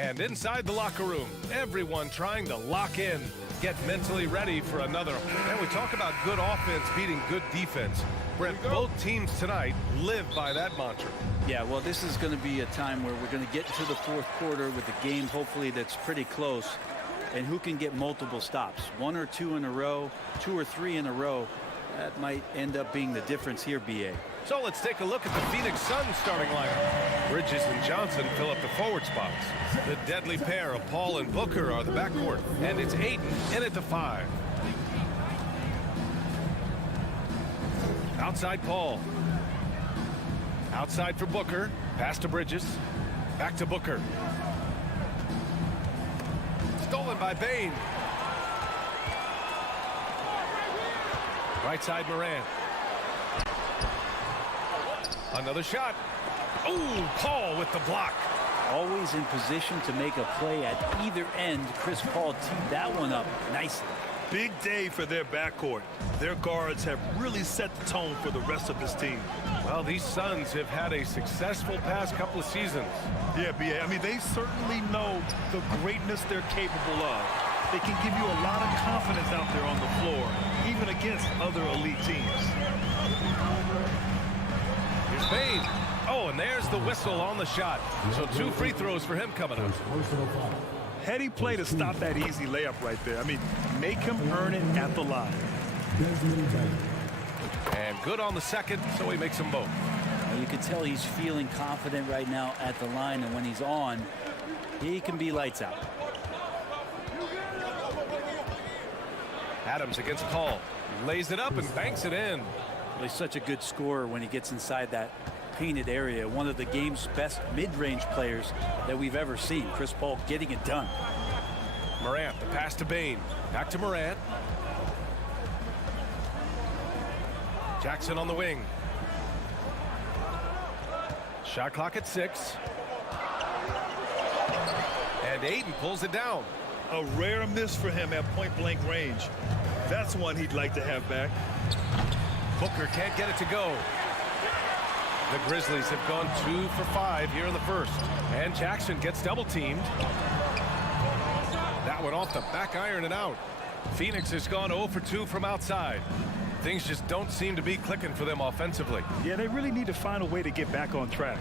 And inside the locker room, everyone trying to lock in, get mentally ready for another. And we talk about good offense beating good defense. Brent, both teams tonight live by that mantra. Yeah, well, this is going to be a time where we're going to get into the fourth quarter with a game, hopefully, that's pretty close. And who can get multiple stops? 1 or 2 in a row, 2 or 3 in a row. That might end up being the difference here, B.A. So let's take a look at the Phoenix Suns starting lineup. Bridges and Johnson fill up the forward spots. The deadly pair of Paul and Booker are the backcourt. And it's Ayton in at the 5. Outside Paul. Outside for Booker. Pass to Bridges. Back to Booker. Stolen by Bane. Right side Morant. Another shot. Oh, Paul with the block. Always in position to make a play at either end. Chris Paul teed that one up nicely. Big day for their backcourt. Their guards have really set the tone for the rest of this team. Well, these Suns have had a successful past couple of seasons. Yeah, B.A. I mean, they certainly know the greatness they're capable of. They can give you a lot of confidence out there on the floor, even against other elite teams. Here's Bane. Oh, and there's the whistle on the shot. So 2 free throws for him coming up. Heady play to stop that easy layup right there. I mean, make him earn it at the line. And good on the second, so he makes them both. You can tell he's feeling confident right now at the line, and when he's on, he can be lights out. Adams against Paul. Lays it up and banks it in. Well, he's such a good scorer when he gets inside that painted area. One of the game's best mid-range players that we've ever seen. Chris Paul getting it done. Morant, the pass to Bane. Back to Morant. Jackson on the wing. Shot clock at 6. And Ayton pulls it down. A rare miss for him at point-blank range. That's one he'd like to have back. Booker can't get it to go. The Grizzlies have gone 2 for 5 here in the first. And Jackson gets double-teamed. That one off the back iron and out. Phoenix has gone 0 for 2 from outside. Things just don't seem to be clicking for them offensively. Yeah, they really need to find a way to get back on track.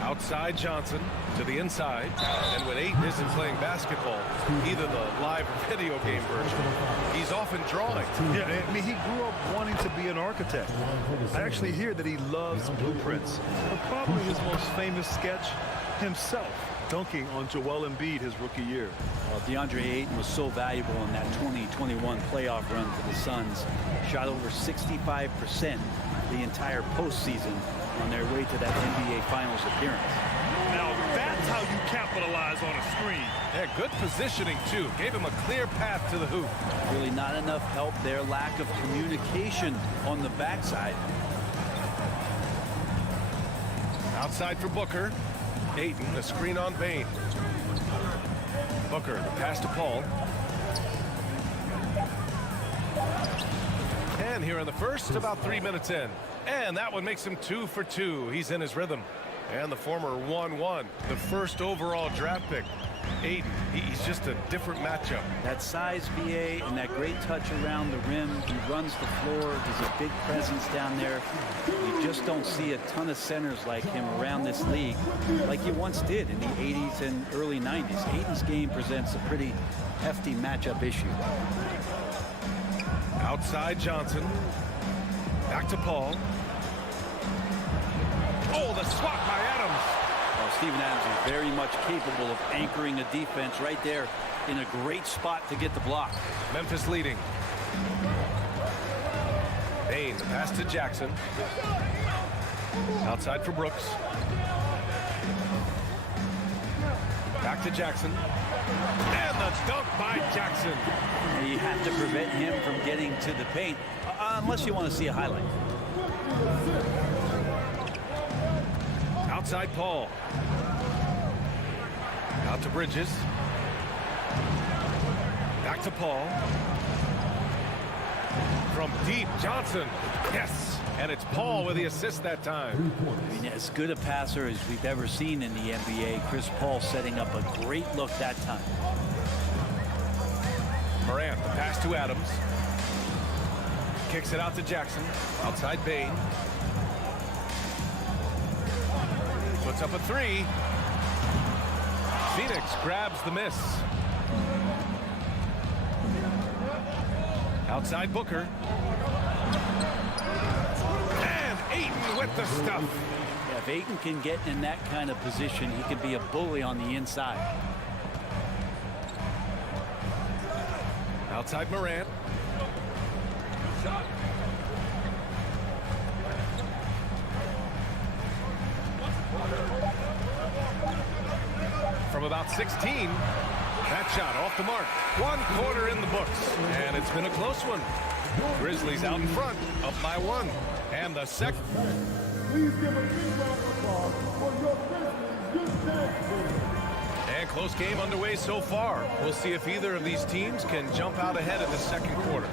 Outside Johnson to the inside. And when Ayton isn't playing basketball, either the live or video game version, he's often drawing. Yeah, I mean, he grew up wanting to be an architect. I actually hear that he loves blueprints. But probably his most famous sketch, himself dunking on Joel Embiid his rookie year. Well, DeAndre Ayton was so valuable in that 2021 playoff run for the Suns. Shot over 65% the entire postseason on their way to that NBA Finals appearance. Now that's how you capitalize on a screen. Yeah, good positioning, too. Gave him a clear path to the hoop. Really not enough help there. Lack of communication on the backside. Outside for Booker. Ayton, a screen on Bane. Booker, the pass to Paul. And here in the first, about 3 minutes in. And that one makes him 2 for 2. He's in his rhythm. And the former 1-1, the first overall draft pick. Ayton, he's just a different matchup. That size, BA, and that great touch around the rim. He runs the floor. He's a big presence down there. You just don't see a ton of centers like him around this league like you once did in the 80s and early 90s. Ayton's game presents a pretty hefty matchup issue. Outside Johnson. Back to Paul. Oh, the swat by Adams. Well, Steven Adams is very much capable of anchoring a defense right there in a great spot to get the block. Memphis leading. Bane, the pass to Jackson. Outside for Brooks. Back to Jackson. And the dunk by Jackson. And you have to prevent him from getting to the paint, unless you want to see a highlight. Outside Paul. Out to Bridges. Back to Paul. From deep, Johnson. Yes. And it's Paul with the assist that time. I mean, as good a passer as we've ever seen in the NBA. Chris Paul setting up a great look that time. Morant, the pass to Adams. Kicks it out to Jackson. Outside Bain. Puts up a three. Phoenix grabs the miss. Outside Booker. And Ayton with the stuff. Yeah, if Ayton can get in that kind of position, he can be a bully on the inside. Outside Morant. From about 16, that shot off the mark. 1 quarter in the books, and it's been a close one. Grizzlies out in front, up by 1. And the second. Please give a big round of applause for your Grizzlies youth. And close game underway so far. We'll see if either of these teams can jump out ahead in the second quarter.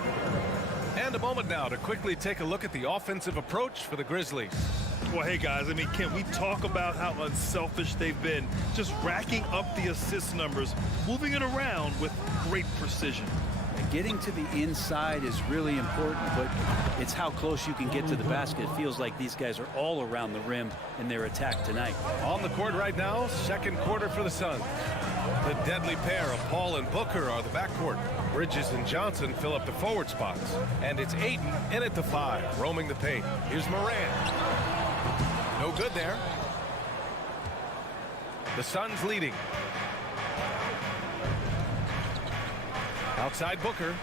And a moment now to quickly take a look at the offensive approach for the Grizzlies. Well, hey, guys, I mean, can we talk about how unselfish they've been? Just racking up the assist numbers, moving it around with great precision. Getting to the inside is really important, but it's how close you can get to the basket. It feels like these guys are all around the rim in their attack tonight. On the court right now, second quarter for the Suns. The deadly pair of Paul and Booker are the backcourt. Bridges and Johnson fill up the forward spots. And it's Ayton in at the 5, roaming the paint. Here's Morant. No good there. The Suns leading. Outside Booker.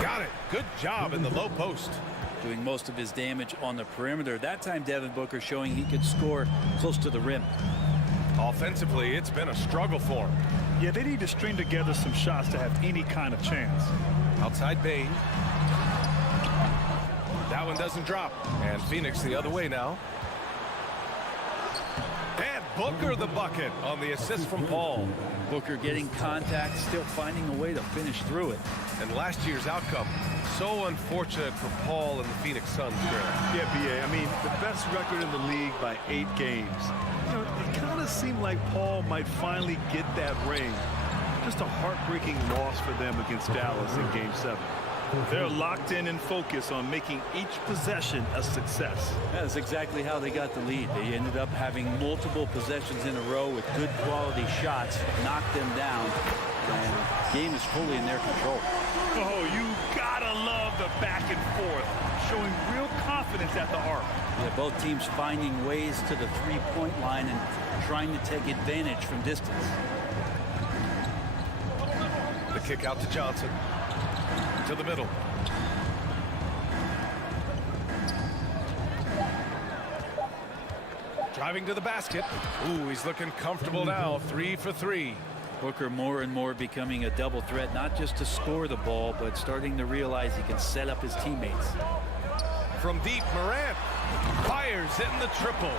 Got it. Good job in the low post. Doing most of his damage on the perimeter. That time Devin Booker showing he could score close to the rim. Offensively, it's been a struggle for him. Yeah, they need to string together some shots to have any kind of chance. Outside Bain. That one doesn't drop. And Phoenix the other way now. And Booker the bucket on the assist from Paul. Booker getting contact, still finding a way to finish through it. And last year's outcome, so unfortunate for Paul and the Phoenix Suns. Yeah, B.A., I mean, the best record in the league by 8 games. You know, it kind of seemed like Paul might finally get that ring. Just a heartbreaking loss for them against Dallas in Game 7. They're locked in and focused on making each possession a success. That's exactly how they got the lead. They ended up having multiple possessions in a row with good quality shots, knocked them down, and the game is fully in their control. Oh, you gotta love the back and forth, showing real confidence at the arc. Yeah, both teams finding ways to the three-point line and trying to take advantage from distance. The kick out to Johnson. To the middle. Driving to the basket. Ooh, he's looking comfortable now. 3 for 3. Booker more and more becoming a double threat, not just to score the ball, but starting to realize he can set up his teammates. From deep, Morant fires in the triple.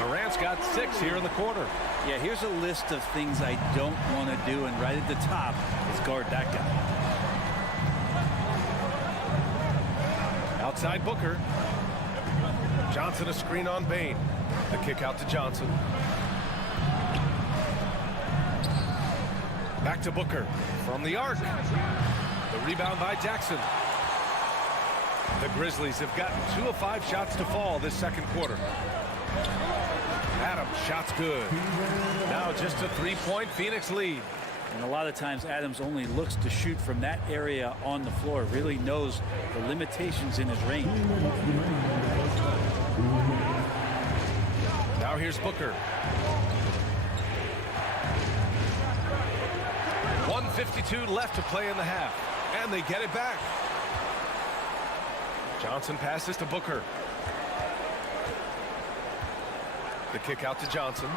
Morant's got 6 here in the quarter. Yeah, here's a list of things I don't want to do, and right at the top is guard that guy. Outside Booker. Johnson a screen on Bain. The kick out to Johnson. Back to Booker from the arc. The rebound by Jackson. The Grizzlies have gotten 2 of 5 shots to fall this second quarter. Adams, shot's good. Now just a 3-point Phoenix lead. And a lot of times Adams only looks to shoot from that area on the floor, really knows the limitations in his range. Now here's Booker. 1:52 left to play in the half. And they get it back. Johnson passes to Booker. The kick out to Johnson.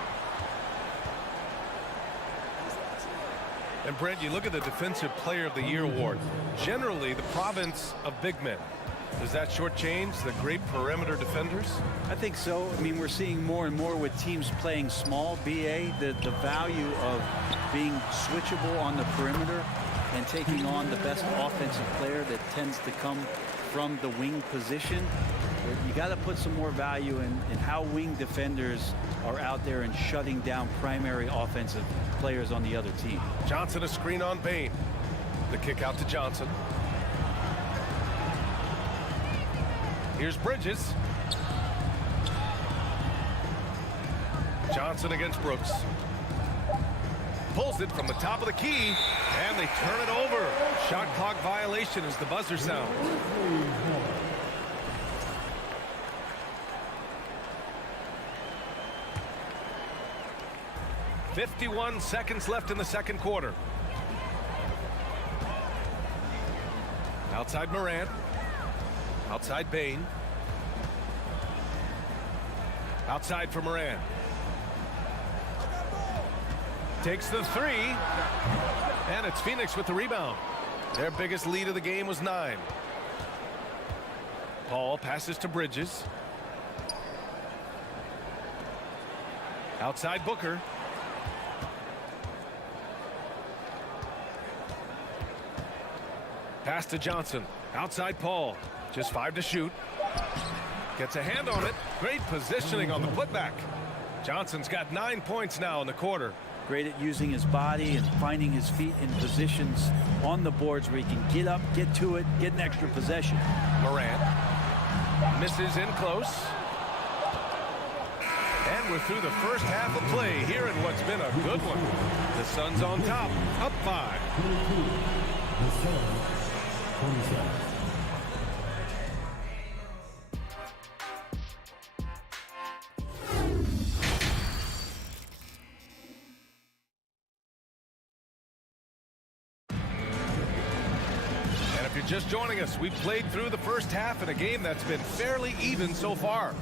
And Brent, you look at the Defensive Player of the Year award. Generally, the province of big men. Does that shortchange the great perimeter defenders? I think so. I mean, we're seeing more and more with teams playing small, BA, the value of being switchable on the perimeter and taking on the best offensive player that tends to come from the wing position. You got to put some more value in how wing defenders are out there and shutting down primary offensive players on the other team. Johnson a screen on Bain. The kick out to Johnson. Here's Bridges. Johnson against Brooks. Pulls it from the top of the key, and they turn it over. Shot clock violation as the buzzer sounds. 51 seconds left in the second quarter. Outside Morant. Outside Bain. Outside for Morant. Takes the three. And it's Phoenix with the rebound. Their biggest lead of the game was 9. Paul passes to Bridges. Outside Booker. Pass to Johnson. Outside Paul. Just 5 to shoot. Gets a hand on it. Great positioning on the putback. Johnson's got 9 points now in the quarter. Great at using his body and finding his feet in positions on the boards where he can get up, get to it, get an extra possession. Morant misses in close. And we're through the first half of play here in what's been a good one. The Suns on top, up 5. The Suns, 27. If you're just joining us, we've played through the first half in a game that's been fairly even so far.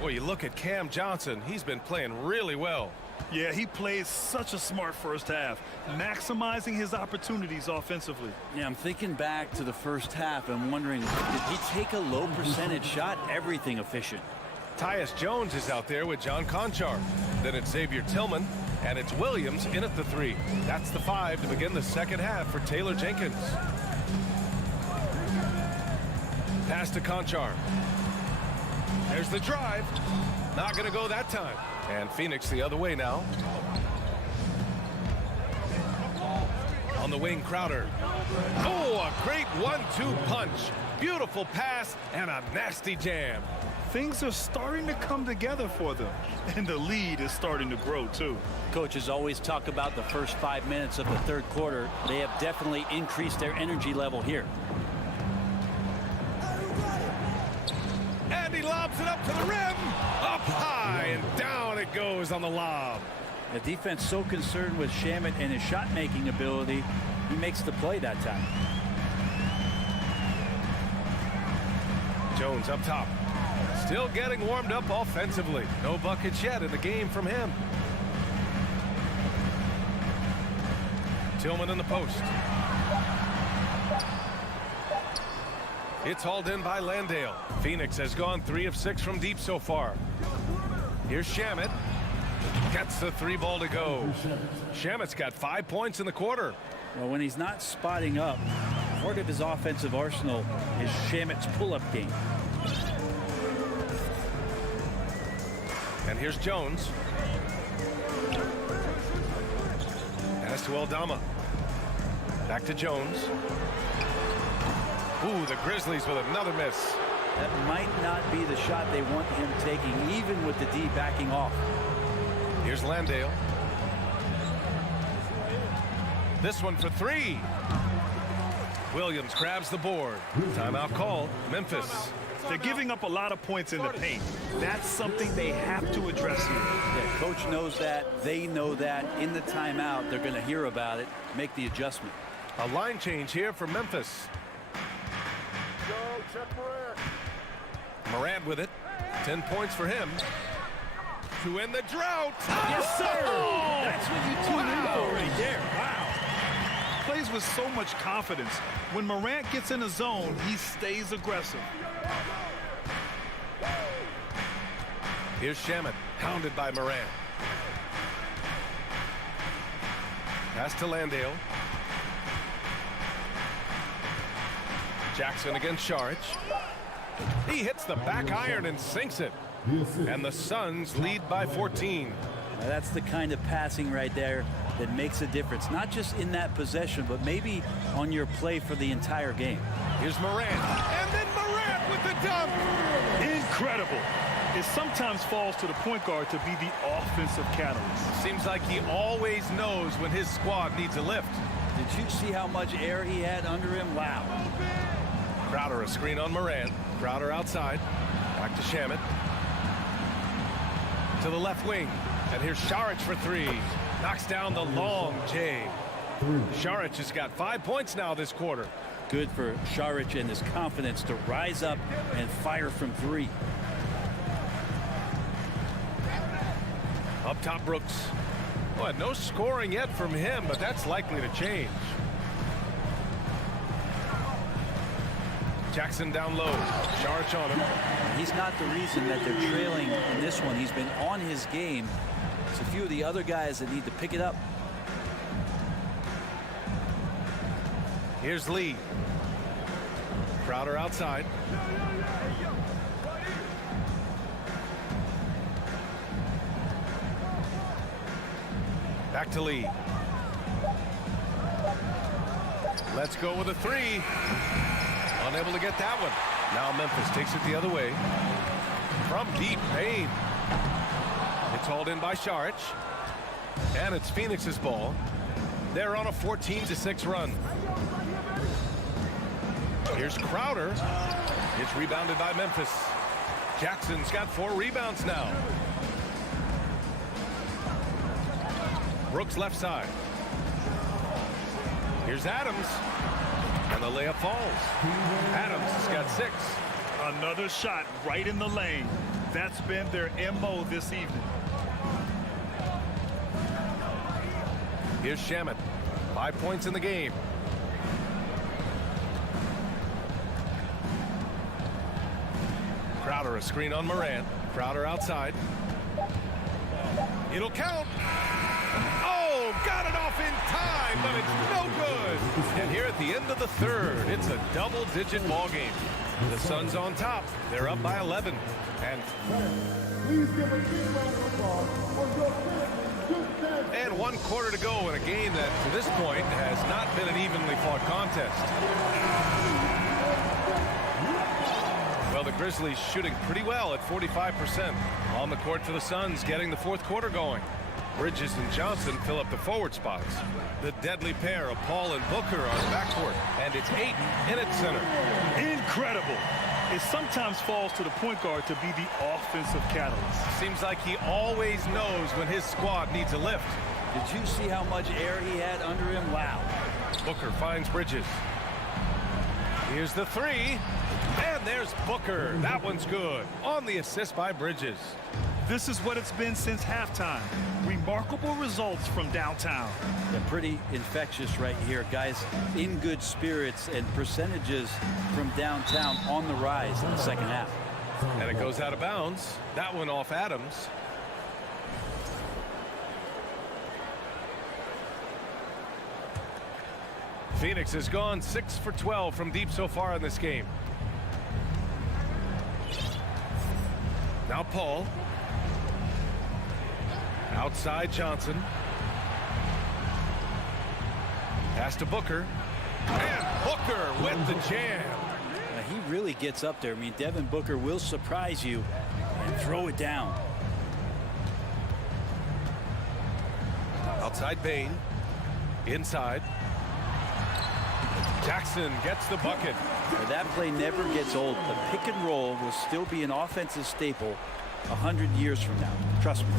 Boy, you look at Cam Johnson, he's been playing really well. Yeah, he played such a smart first half, maximizing his opportunities offensively. Yeah, I'm thinking back to the first half and wondering, did he take a low percentage shot? Everything efficient. Tyus Jones is out there with John Conchar. Then it's Xavier Tillman, and it's Williams in at the 3. That's the 5 to begin the second half for Taylor Jenkins. Pass to Conchar. There's the drive. Not going to go that time. And Phoenix the other way now. On the wing, Crowder. Oh, a great 1-2 punch. Beautiful pass and a nasty jam. Things are starting to come together for them, and the lead is starting to grow too. Coaches always talk about the first 5 minutes of the third quarter. They have definitely increased their energy level here. And he lobs it up to the rim. Up high and down it goes on the lob. The defense so concerned with Shamet and his shot-making ability, he makes the play that time. Jones up top. Still getting warmed up offensively. No buckets yet in the game from him. Tillman in the post. It's hauled in by Landale. Phoenix has gone 3 of 6 from deep so far. Here's Shamet. Gets the 3 ball to go. Shamet's got 5 points in the quarter. Well, when he's not spotting up, part of his offensive arsenal is Shamet's pull-up game. And here's Jones. Pass to Aldama. Back to Jones. Ooh, the Grizzlies with another miss. That might not be the shot they want him taking, even with the D backing off. Here's Landale. This one for 3. Williams grabs the board. Timeout called. Memphis. They're giving up a lot of points in the paint. That's something they have to address here. Yeah, coach knows that. They know that. In the timeout, they're going to hear about it, make the adjustment. A line change here for Memphis. Morant with it. 10 points for him. To end the drought. Yes, sir. Oh! That's what you tune in for right there. Wow. Plays with so much confidence. When Morant gets in a zone, he stays aggressive. Here's Shamet, hounded by Morant. Pass to Landale. Jackson against Saric. He hits the back iron and sinks it. And the Suns lead by 14. Now that's the kind of passing right there that makes a difference, not just in that possession, but maybe on your play for the entire game. Here's Morant, and then Morant with the dunk. Incredible. It sometimes falls to the point guard to be the offensive catalyst. Seems like he always knows when his squad needs a lift. Did you see how much air he had under him? Wow. Crowder a screen on Morant. Crowder outside. Back to Shamet. To the left wing. And here's Saric for three. Knocks down the long J. Saric has got 5 points now this quarter. Good for Saric and his confidence to rise up and fire from three. Up top, Brooks. Well, no scoring yet from him, but that's likely to change. Jackson down low. Saric on him. He's not the reason that they're trailing in this one. He's been on his game. It's a few of the other guys that need to pick it up. Here's Lee. Crowder outside. Back to Lee. Let's go with a three. Unable to get that one. Now Memphis takes it the other way. From deep, Payne. It's hauled in by Saric. And it's Phoenix's ball. They're on a 14-6 run. Here's Crowder. It's rebounded by Memphis. Jackson's got 4 rebounds now. Brooks left side. Here's Adams. And the layup falls. Adams has got 6. Another shot right in the lane. That's been their MO this evening. Here's Shamet. 5 points in the game. Crowder a screen on Morant. Crowder outside. It'll count. Oh, got it off in time, but it's no good. And here at the end of the third, it's a double-digit ball game. The Suns on top. They're up by 11. And Please give a big round of applause for your Grizzlies. And 1 quarter to go in a game that, to this point, has not been an evenly fought contest. Well, the Grizzlies shooting pretty well at 45%. On the court for the Suns, getting the 4th quarter going. Bridges and Johnson fill up the forward spots. The deadly pair of Paul and Booker on the backcourt. And it's Ayton in at center. Incredible. It sometimes falls to the point guard to be the offensive catalyst. Seems like he always knows when his squad needs a lift. Did you see how much air he had under him? Wow. Booker finds Bridges. Here's the three. And there's Booker. That one's good. On the assist by Bridges. This is what it's been since halftime. Remarkable results from downtown. They're pretty infectious right here. Guys in good spirits and percentages from downtown on the rise in the second half. And it goes out of bounds. That one off Adams. Phoenix has gone 6 for 12 from deep so far in this game. Now Paul. Outside Johnson. Pass to Booker. And Booker with the jam. He really gets up there. I mean, Devin Booker will surprise you and throw it down. Outside Payne. Inside. Jackson gets the bucket. That play never gets old. The pick and roll will still be an offensive staple 100 years from now. Trust me.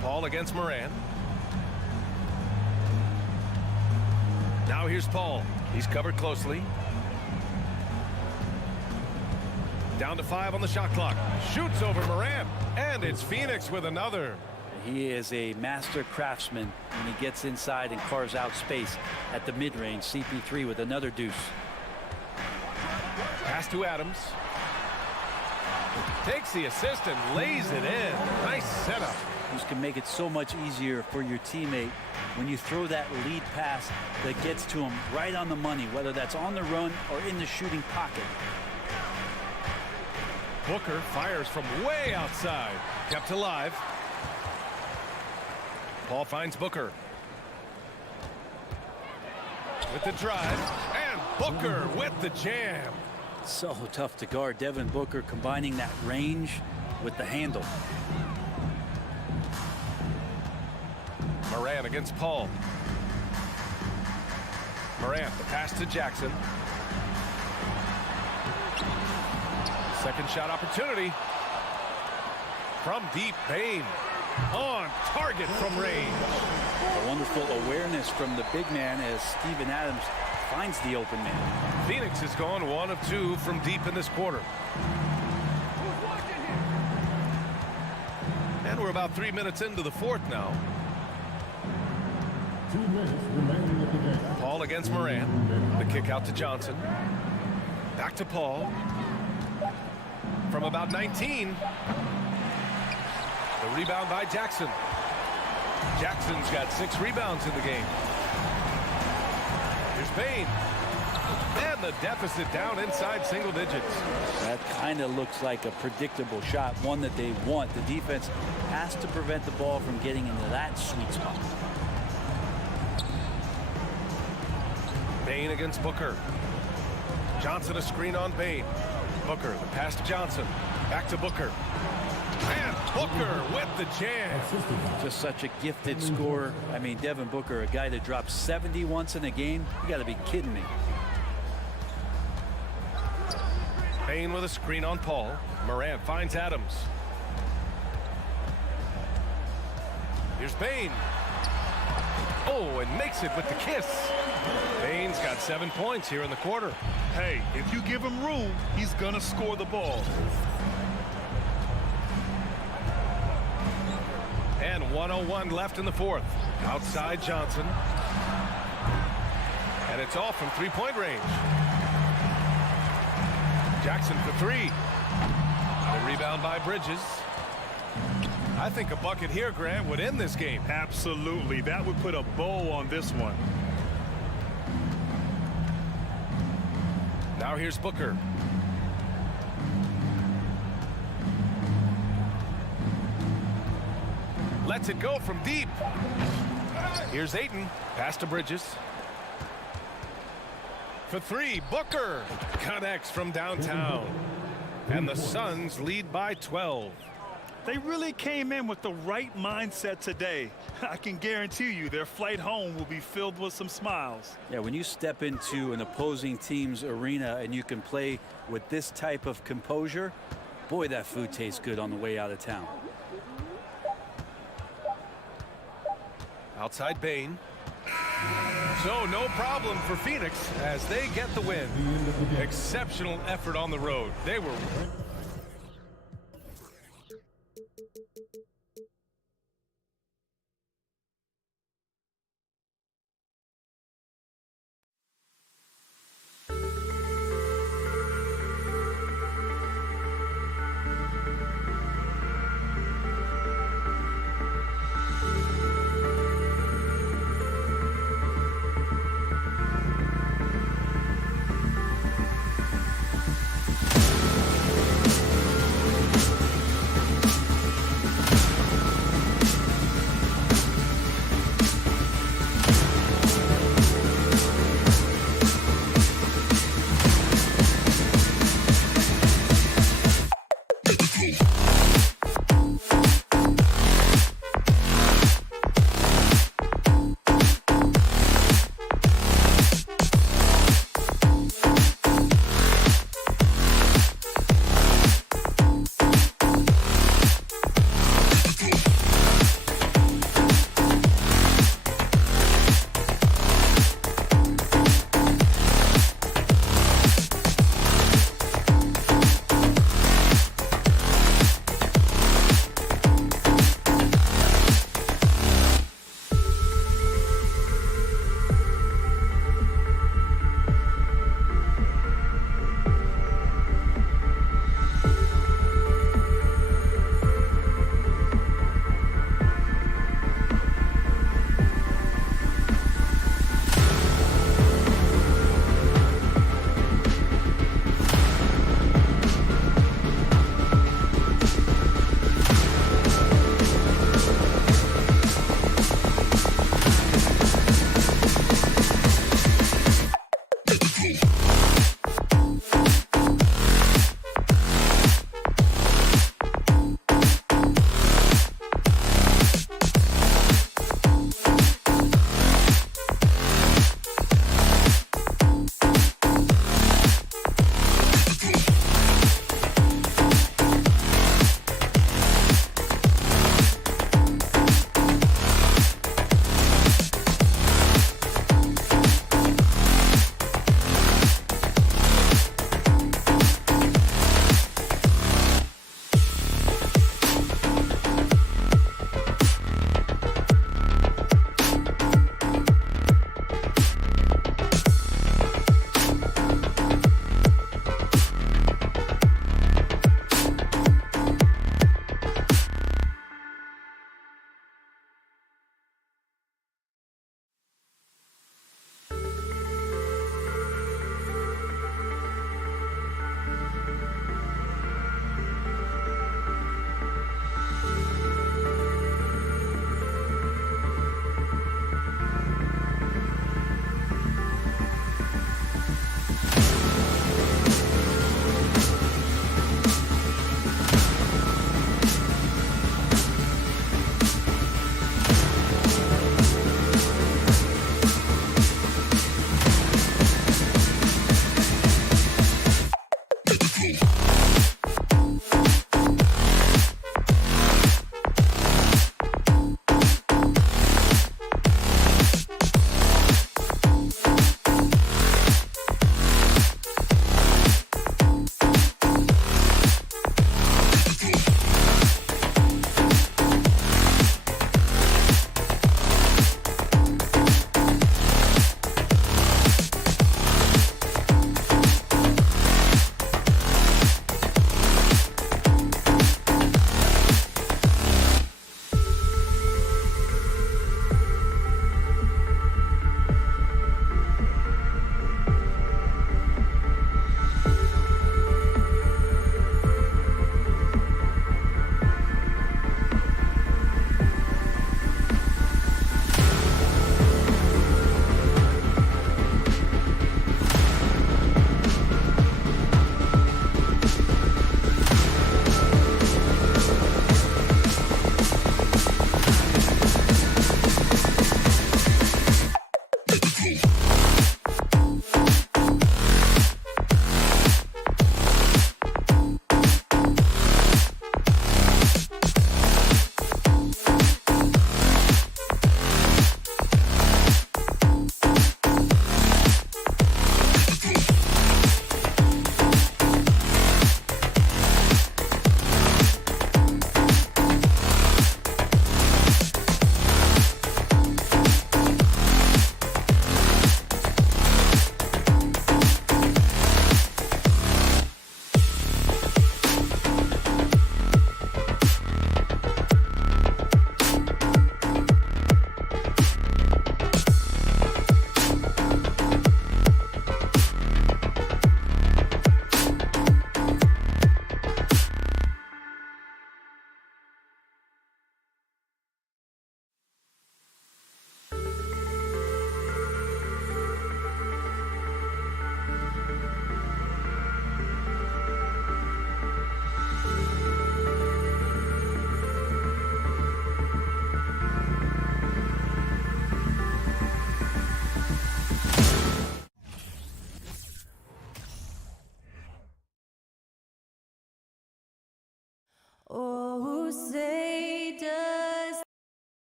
Paul against Morant. Now here's Paul. He's covered closely. Down to 5 on the shot clock. Shoots over Morant. And it's Phoenix with another. He is a master craftsman when he gets inside and carves out space at the mid-range. CP3 with another deuce. Pass to Adams. Takes the assist and lays it in. Nice setup. just can make it so much easier for your teammate when you throw that lead pass that gets to him right on the money, whether that's on the run or in the shooting pocket. Booker fires from way outside. Kept alive. Paul finds Booker. With the drive. And Booker with the jam. So tough to guard. Devin Booker combining that range with the handle. Morant against Paul. Morant, the pass to Jackson. Second shot opportunity. From deep, Bane. On target from range. A wonderful awareness from the big man as Steven Adams finds the open man. Phoenix has gone 1 of 2 from deep in this quarter. And we're about 3 minutes into the fourth now. 2 minutes remaining of the game. Paul against Morant. The kick out to Johnson. Back to Paul. From about 19. The rebound by Jackson. Jackson's got 6 rebounds in the game. Here's Bane. And the deficit down inside single digits. That kind of looks like a predictable shot, one that they want. The defense has to prevent the ball from getting into that sweet spot. Bane against Booker. Johnson a screen on Bane. Booker, the pass to Johnson. Back to Booker. And Booker with the jam. Just such a gifted scorer. I mean, Devin Booker, a guy that drops 70 once in a game. You got to be kidding me. Bane with a screen on Paul. Morant finds Adams. Here's Bane. Oh, and makes it with the kiss. Bane's got 7 points here in the quarter. Hey, if you give him room, he's going to score the ball. And 1:01 left in the fourth. Outside Johnson. And it's all from three-point range. Jackson for 3. The rebound by Bridges. I think a bucket here, Grant, would end this game. Absolutely. That would put a bow on this one. Now here's Booker. Lets it go from deep. Here's Ayton. Pass to Bridges. For 3, Booker connects from downtown. And the Suns lead by 12. They really came in with the right mindset today. I can guarantee you their flight home will be filled with some smiles. Yeah, when you step into an opposing team's arena and you can play with this type of composure, boy, that food tastes good on the way out of town. Outside Bane. So no problem for Phoenix as they get the win. Exceptional effort on the road. They were...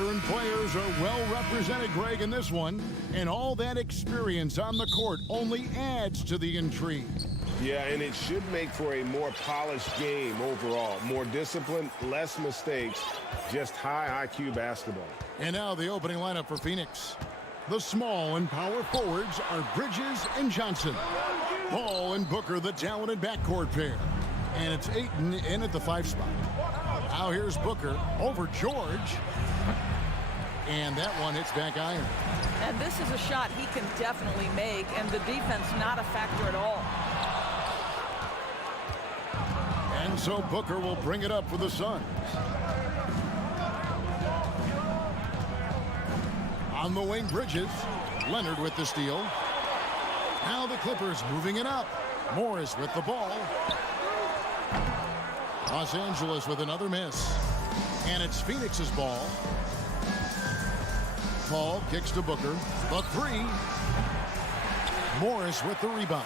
Veteran players are well represented, Greg, in this one, and all that experience on the court only adds to the intrigue. Yeah, and it should make for a more polished game overall. More discipline, less mistakes, just high IQ basketball. And now the opening lineup for Phoenix. The small and power forwards are Bridges and Johnson. Paul and Booker, the talented backcourt pair. And it's Ayton in at the 5 spot. Now here's Booker over George. And that one hits back iron. And this is a shot he can definitely make, and the defense not a factor at all. And so Booker will bring it up for the Suns. On the wing, Bridges. Leonard with the steal. Now the Clippers moving it up. Morris with the ball. Los Angeles with another miss. And it's Phoenix's ball. Paul kicks to Booker. The 3. Morris with the rebound.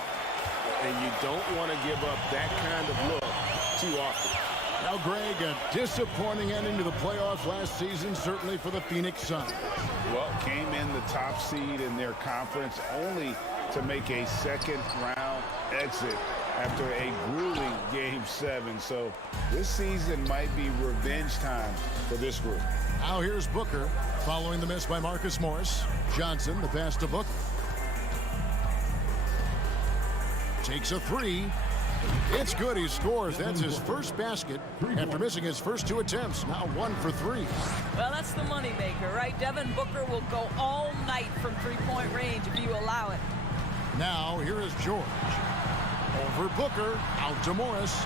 And you don't want to give up that kind of look too often. Now, Greg, a disappointing ending to the playoffs last season, certainly for the Phoenix Suns. Well, came in the top seed in their conference only to make a second-round exit after a grueling Game 7. So this season might be revenge time for this group. Now here's Booker following the miss by Marcus Morris. Johnson, the pass to Booker. Takes a 3. It's good. He scores. That's his first basket after missing his first 2 attempts. Now 1 for 3. Well, that's the moneymaker, right? Devin Booker will go all night from three-point range if you allow it. Now here is George. Over Booker. Out to Morris.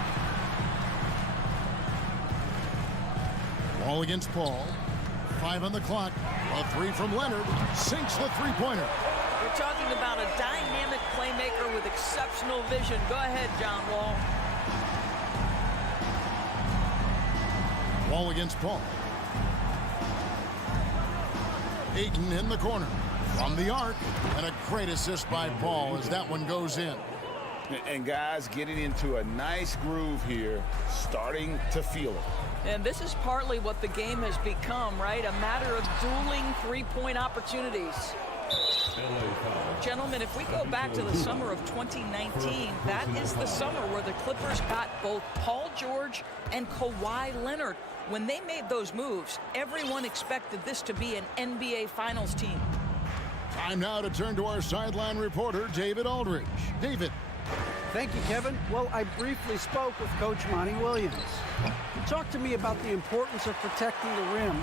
Ball against Paul. 5 on the clock. A 3 from Leonard. Sinks the three-pointer. We're talking about a dynamic playmaker with exceptional vision. Go ahead, John Wall. Wall against Paul. Ayton in the corner. From the arc. And a great assist by Paul as that one goes in. And guys getting into a nice groove here, starting to feel it. And this is partly what the game has become, right? A matter of dueling three-point opportunities. Gentlemen, if we go back to the summer of 2019, that is the summer where the Clippers got both Paul George and Kawhi Leonard. When they made those moves, everyone expected this to be an NBA Finals team. Time now to turn to our sideline reporter, David Aldridge. David. Thank you, Kevin. Well, I briefly spoke with Coach Monty Williams. He talked to me about the importance of protecting the rim,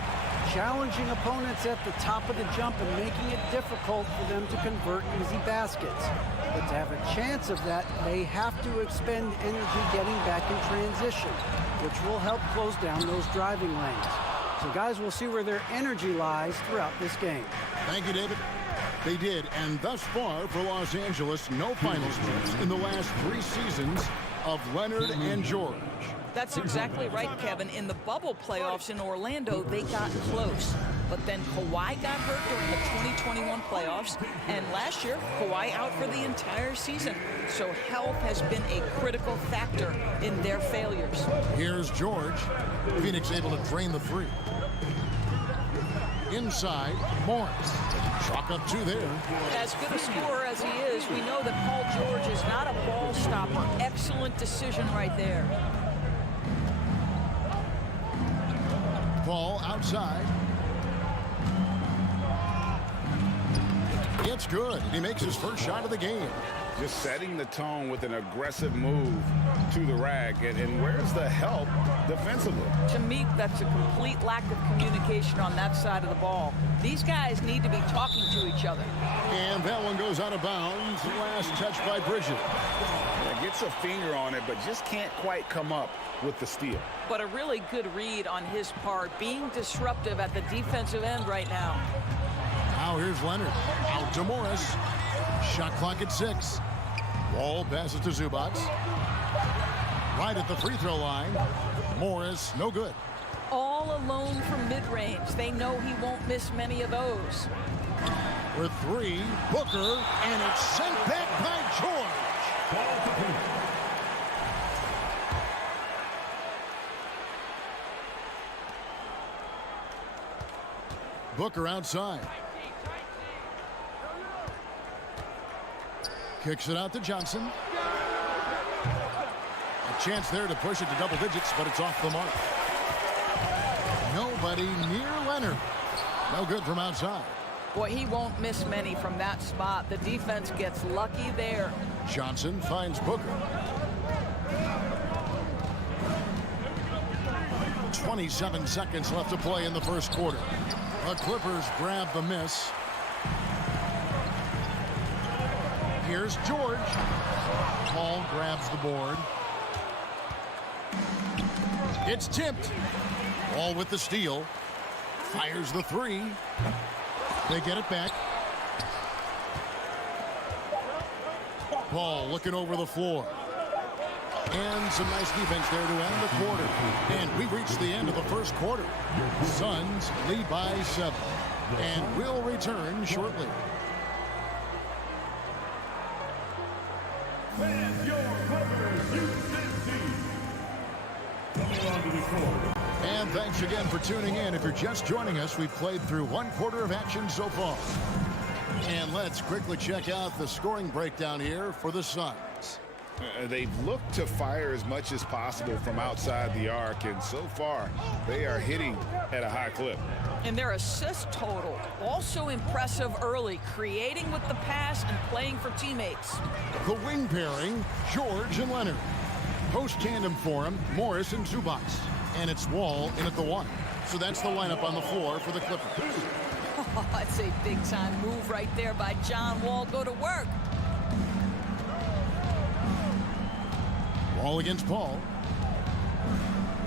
challenging opponents at the top of the jump and making it difficult for them to convert easy baskets. But to have a chance of that, they have to expend energy getting back in transition, which will help close down those driving lanes. So guys, we'll see where their energy lies throughout this game. Thank you, David. They did, and thus far for Los Angeles, no finals wins in the last 3 seasons of Leonard and George. That's exactly right, Kevin. In the bubble playoffs in Orlando, they got close. But then Kawhi got hurt during the 2021 playoffs, and last year, Kawhi out for the entire season. So health has been a critical factor in their failures. Here's George. Phoenix able to drain the 3. Inside, Morris. Chalk up 2 there. As good a scorer as he is, we know that Paul George is not a ball stopper. Excellent decision right there. Paul outside. It's good. He makes his first shot of the game. Just setting the tone with an aggressive move to the rack. And where's the help defensively? To me, that's a complete lack of communication on that side of the ball. These guys need to be talking to each other. And that one goes out of bounds. Last touch by Bridges. Yeah, gets a finger on it, but just can't quite come up with the steal. But a really good read on his part, being disruptive at the defensive end right now. Now here's Leonard. Out to Morris. Shot clock at 6. Wall passes to Zubac. Right at the free throw line. Morris, no good. All alone from mid-range. They know he won't miss many of those. With 3, Booker, and it's sent back by George. Booker outside. Kicks it out to Johnson. A chance there to push it to double digits, but it's off the mark. Nobody near Leonard. No good from outside. Boy, he won't miss many from that spot. The defense gets lucky there. Johnson finds Booker. 27 seconds left to play in the first quarter. The Clippers grab the miss. Here's George. Paul grabs the board. It's tipped. Ball with the steal. Fires the three. They get it back. Paul looking over the floor. And some nice defense there to end the quarter. And we've reached the end of the first quarter. Suns lead by 7. And we'll return shortly. And your Clippers, Houston team. Coming onto the court. And thanks again for tuning in. If you're just joining us, we've played through one quarter of action so far. And let's quickly check out the scoring breakdown here for the Suns. They've looked to fire as much as possible from outside the arc, and so far they are hitting at a high clip. And their assist total, also impressive early, creating with the pass and playing for teammates. The wing pairing, George and Leonard. Post tandem for him, Morris and Zubac. And it's Wall in at the 1. So that's the lineup on the floor for the Clippers. Oh, that's a big-time move right there by John Wall. Go to work. Wall against Paul.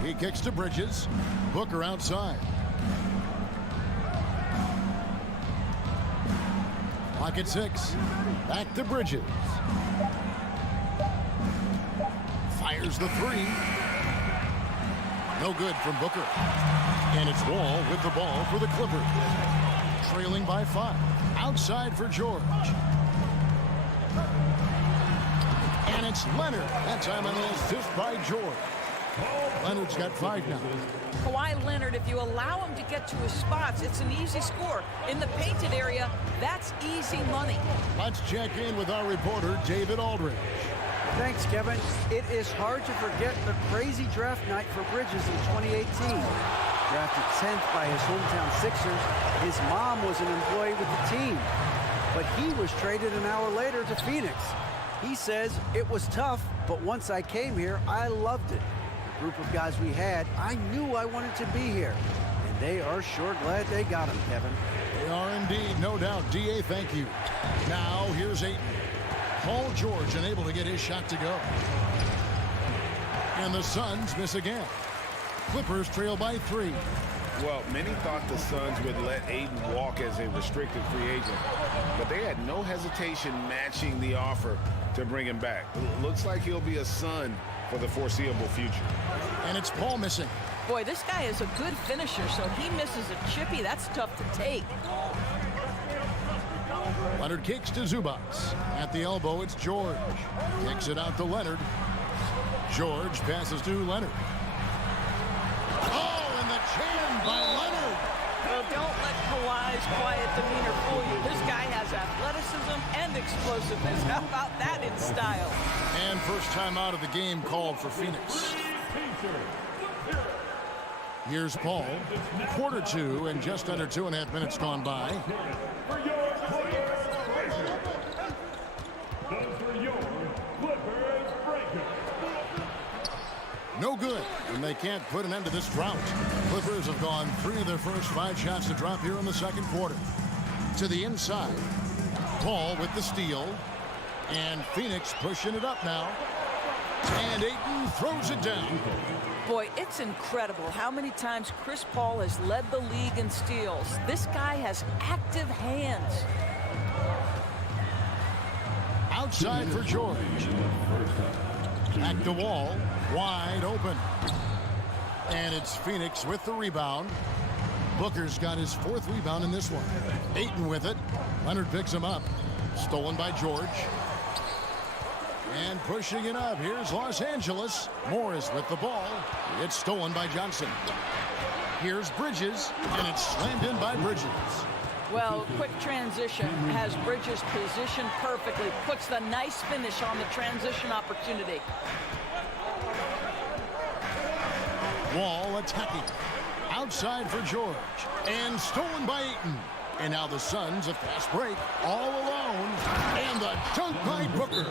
He kicks to Bridges. Booker outside. Pocket 6. Back to Bridges. Fires the 3. No good from Booker. And it's Wall with the ball for the Clippers. Trailing by 5. Outside for George. And it's Leonard. That time on the assist by George. Leonard's got 5 now. Kawhi Leonard, if you allow him to get to his spots, it's an easy score. In the painted area, that's easy money. Let's check in with our reporter, David Aldridge. Thanks, Kevin. It is hard to forget the crazy draft night for Bridges in 2018. Drafted 10th by his hometown Sixers, his mom was an employee with the team. But he was traded an hour later to Phoenix. He says, it was tough, but once I came here, I loved it. The group of guys we had, I knew I wanted to be here. And they are sure glad they got him, Kevin. They are indeed, no doubt. D.A., thank you. Now, here's Ayton. Paul George unable to get his shot to go. And the Suns miss again. Clippers trail by 3. Well, many thought the Suns would let Ayton walk as a restricted free agent, but they had no hesitation matching the offer to bring him back. Looks like he'll be a Sun for the foreseeable future. And it's Paul missing. Boy, this guy is a good finisher, so he misses a chippy. That's tough to take. Leonard kicks to Zubac. At the elbow, it's George. Kicks it out to Leonard. George passes to Leonard. Oh, and the chin by Leonard. Well, don't let Kawhi's quiet demeanor fool you. This guy has athleticism and explosiveness. How about that in style? And first time out of the game called for Phoenix. Here's Paul. Quarter 2 and just under 2.5 minutes gone by. No good, and they can't put an end to this drought. Clippers have gone 3 of their first 5 shots to drop here in the second quarter. To the inside, Paul with the steal, and Phoenix pushing it up now. And Ayton throws it down. Boy, it's incredible how many times Chris Paul has led the league in steals. This guy has active hands. Outside for George. Back to Wall, wide open. And it's Phoenix with the rebound. Booker's got his 4th rebound in this one. Ayton with it. Leonard picks him up. Stolen by George. And pushing it up, here's Los Angeles. Morris with the ball. It's stolen by Johnson. Here's Bridges, and it's slammed in by Bridges. Well, quick transition has Bridges positioned perfectly, puts the nice finish on the transition opportunity. Wall attacking. Outside for George. And stolen by Ayton. And now the Suns, a fast break, all alone. And the dunk by Booker.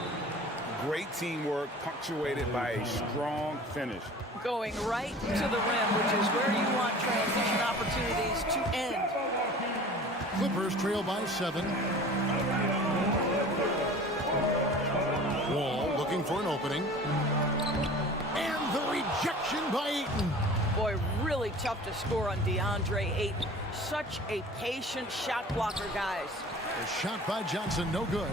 Great teamwork, punctuated by a strong finish. Going right to the rim, which is where you want transition opportunities to end. Clippers trail by 7. Wall looking for an opening. And the rejection by Ayton. Boy, really tough to score on DeAndre Ayton. Such a patient shot blocker, guys. A shot by Johnson, no good.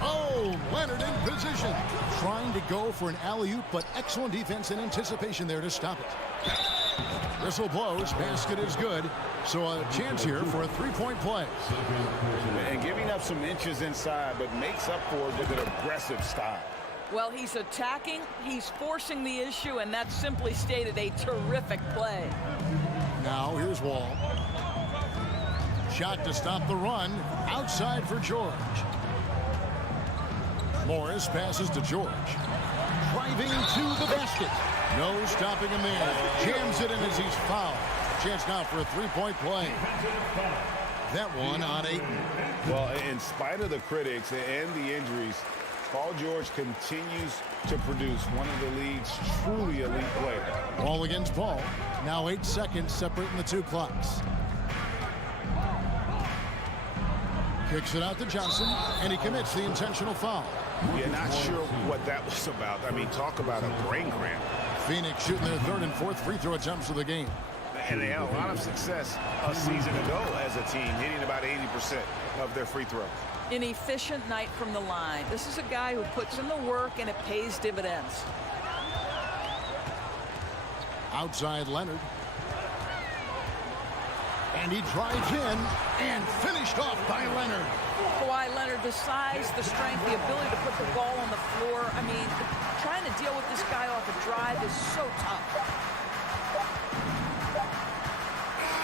Oh, Leonard in position. Trying to go for an alley-oop, but excellent defense and anticipation there to stop it. Whistle blows, basket is good. So a chance here for a three-point play. And giving up some inches inside, but makes up for it with an aggressive style. Well, he's attacking, he's forcing the issue, and that's simply stated a terrific play. Now here's Wall. Shot to stop the run. Outside for George. Morris passes to George. Driving to the basket. No stopping him there. Jams it in as he's fouled. Chance now for a three-point play. That one on Ayton. Well, in spite of the critics and the injuries, Paul George continues to produce one of the league's truly elite players. Ball against Paul. Now 8 seconds separating the two clocks. Kicks it out to Johnson, and he commits the intentional foul. Yeah, not sure what that was about. I mean, talk about a brain cramp. Phoenix shooting their third and fourth free throw attempts of the game. And they had a lot of success a season ago as a team, hitting about 80% of their free throws. An efficient night from the line. This is a guy who puts in the work, and it pays dividends. Outside Leonard. And he drives in and finished off by Leonard. Kawhi Leonard, the size, the strength, the ability to put the ball on the floor. I mean, trying to deal with this guy off a drive is so tough.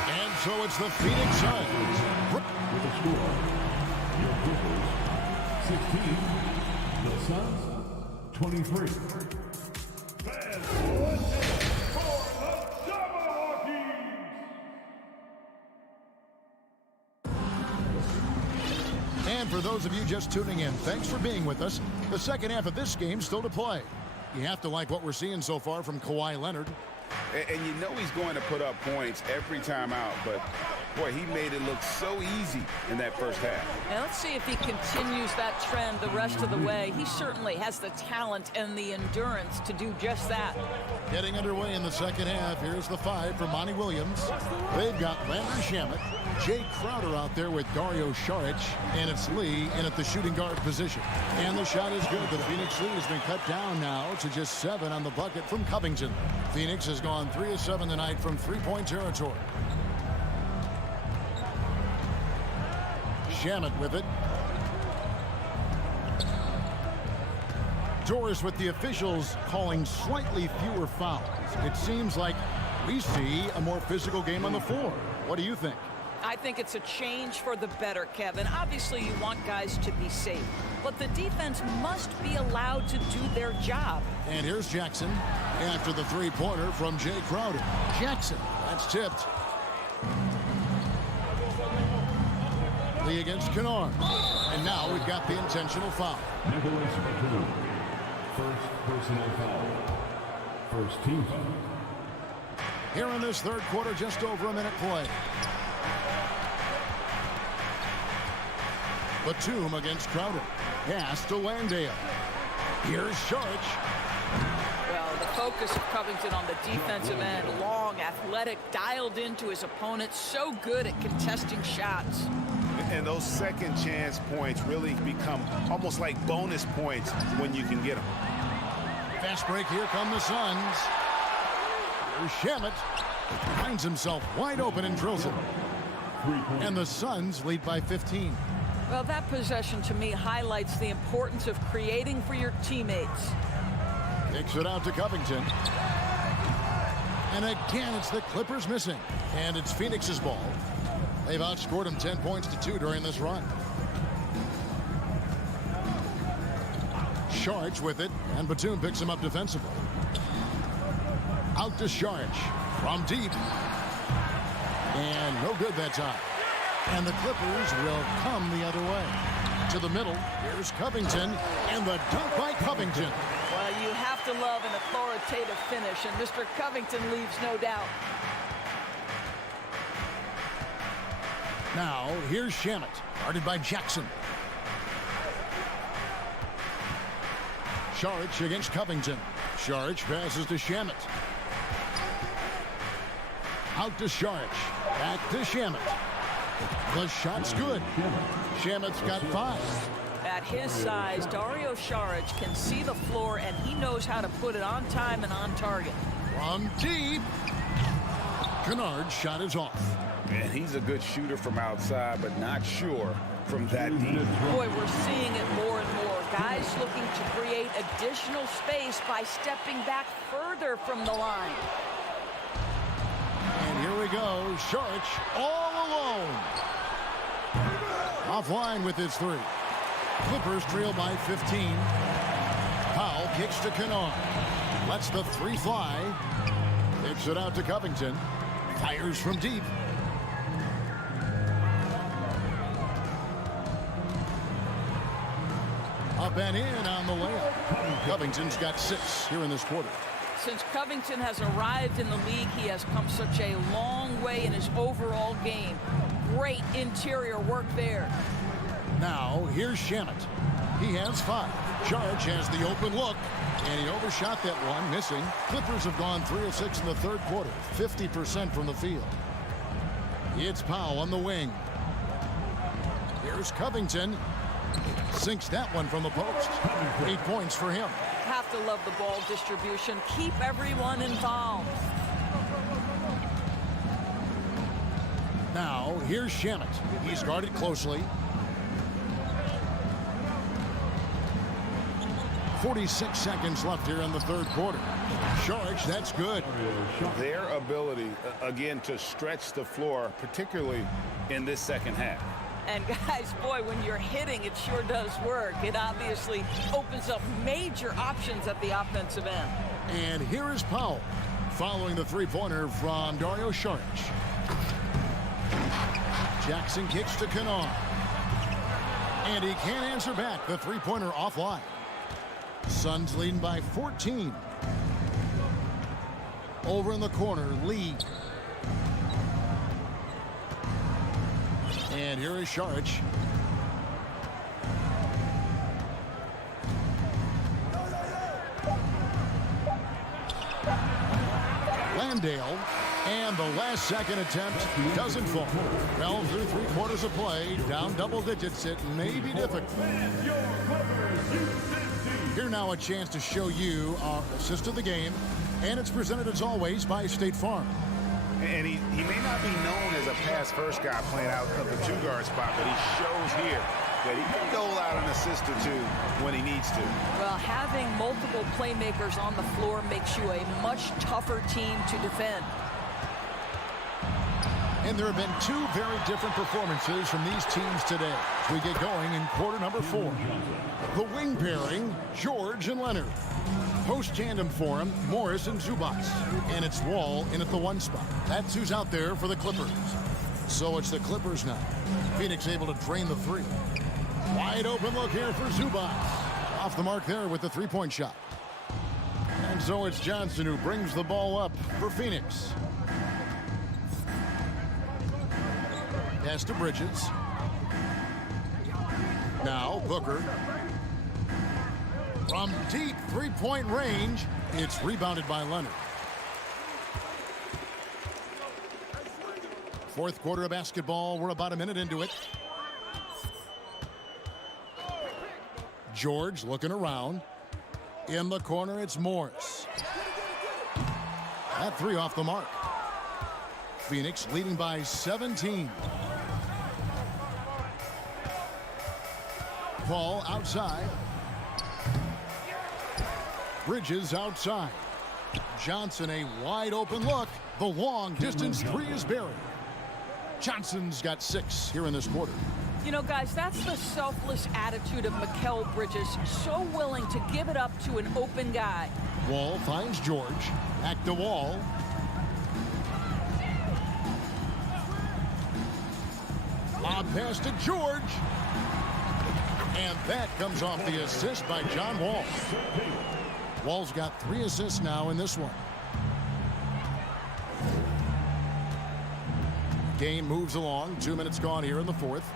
And so it's the Phoenix Suns. With the score, your Grizzlies 16, the Suns 23. Fans, for the Jabberwockies! And for those of you just tuning in, thanks for being with us. The second half of this game still to play. You have to like what we're seeing so far from Kawhi Leonard. And you know he's going to put up points every time out, but boy, he made it look so easy in that first half. And let's see if he continues that trend the rest of the way. He certainly has the talent and the endurance to do just that. Getting underway in the second half. Here's the 5 for Monty Williams. They've got Landry Shamet, Jay Crowder out there with Dario Saric, and it's Lee in at the shooting guard position. And the shot is good. The Phoenix lead has been cut down now to just 7 on the bucket from Covington. Phoenix has gone 3 of 7 tonight from three-point territory. Shamet with it. Doris with the officials calling slightly fewer fouls. It seems like we see a more physical game on the floor. What do you think? I think it's a change for the better, Kevin. Obviously, you want guys to be safe, but the defense must be allowed to do their job. And here's Jackson after the three-pointer from Jay Crowder. Jackson, that's tipped. Lee against Kennard. And now we've got the intentional foul. Nicholas Batum, first personal foul. First team foul. Here in this third quarter, just over a minute play. Batum against Crowder. Pass to Landale. Here's Saric. Well, the focus of Covington on the defensive end, long, athletic, dialed into his opponent, so good at contesting shots. And those second chance points really become almost like bonus points when you can get them. Fast break, here come the Suns. Here's Shamet. Finds himself wide open and drills it. And the Suns lead by 15. Well, that possession to me highlights the importance of creating for your teammates. Kicks it out to Covington. And again, it's the Clippers missing. And it's Phoenix's ball. They've outscored them 10 points to 2 during this run. Saric with it, and Batum picks him up defensively. Out to Saric from deep. And no good that time. And the Clippers will come the other way. To the middle, here's Covington, and the dunk by Covington. Well, you have to love an authoritative finish, and Mr. Covington leaves no doubt. Now, here's Shamet, guarded by Jackson. Saric against Covington. Saric passes to Shamet. Out to Saric. Back to Shamet. The shot's good. Shamet's got 5. At his size, Dario Saric can see the floor, and he knows how to put it on time and on target. From deep. Kennard's shot is off. And he's a good shooter from outside, but not sure from that deep. Boy, we're seeing it more and more. Guys looking to create additional space by stepping back further from the line. And here we go. Saric all alone. Offline with his 3. Clippers trail by 15. Powell kicks to Kennard. Lets the 3 fly. Kicks it out to Covington. Fires from deep. Up and in on the layup. Covington's got 6 here in this quarter. Since Covington has arrived in the league, he has come such a long way in his overall game. Great interior work there. Now, here's Shamet. He has 5. Saric has the open look, and he overshot that one, missing. Clippers have gone 3 of 6 in the third quarter, 50% from the field. It's Powell on the wing. Here's Covington. Sinks that one from the post. 8 points for him. Have to love the ball distribution. Keep everyone involved. Now, here's Shamet. He's guarded closely. 46 seconds left here in the third quarter. Saric, that's good. Their ability, again, to stretch the floor, particularly in this second half. And guys, boy, when you're hitting, it sure does work. It obviously opens up major options at the offensive end. And here is Powell, following the 3-pointer from Dario Saric. Jackson kicks to Kennard. And he can't answer back. The 3-pointer offline. Suns leading by 14. Over in the corner, Lee. And here is Saric. Landale. And the last second attempt doesn't fall. Well, through 3 quarters of play, down double digits, it may be difficult. Here now a chance to show you our assist of the game. And it's presented as always by State Farm. And he may not be known as a pass-first guy playing out of the 2-guard spot, but he shows here that he can dole out an assist or 2 when he needs to. Well, having multiple playmakers on the floor makes you a much tougher team to defend. And there have been 2 very different performances from these teams today as we get going in quarter number 4. The wing pairing, George and Leonard. Post tandem for him, Morris and Zubac. And it's Wall in at the 1 spot. That's who's out there for the Clippers. So it's the Clippers now. Phoenix able to drain the 3. Wide open look here for Zubac. Off the mark there with the 3-point shot. And so it's Johnson who brings the ball up for Phoenix. Pass to Bridges. Now Booker. From deep 3-point range, it's rebounded by Leonard. Fourth quarter of basketball. We're about a minute into it. George looking around. In the corner, it's Morris. That 3 off the mark. Phoenix leading by 17. Paul outside. Bridges outside. Johnson a wide open look. The long distance three is buried. Johnson's got 6 here in this quarter. You know, guys, that's the selfless attitude of Mikal Bridges. So willing to give it up to an open guy. Wall finds George. Back to Wall. Lob pass to George. And that comes off the assist by John Wall. Wall's got 3 assists now in this one. Game moves along. 2 minutes gone here in the fourth.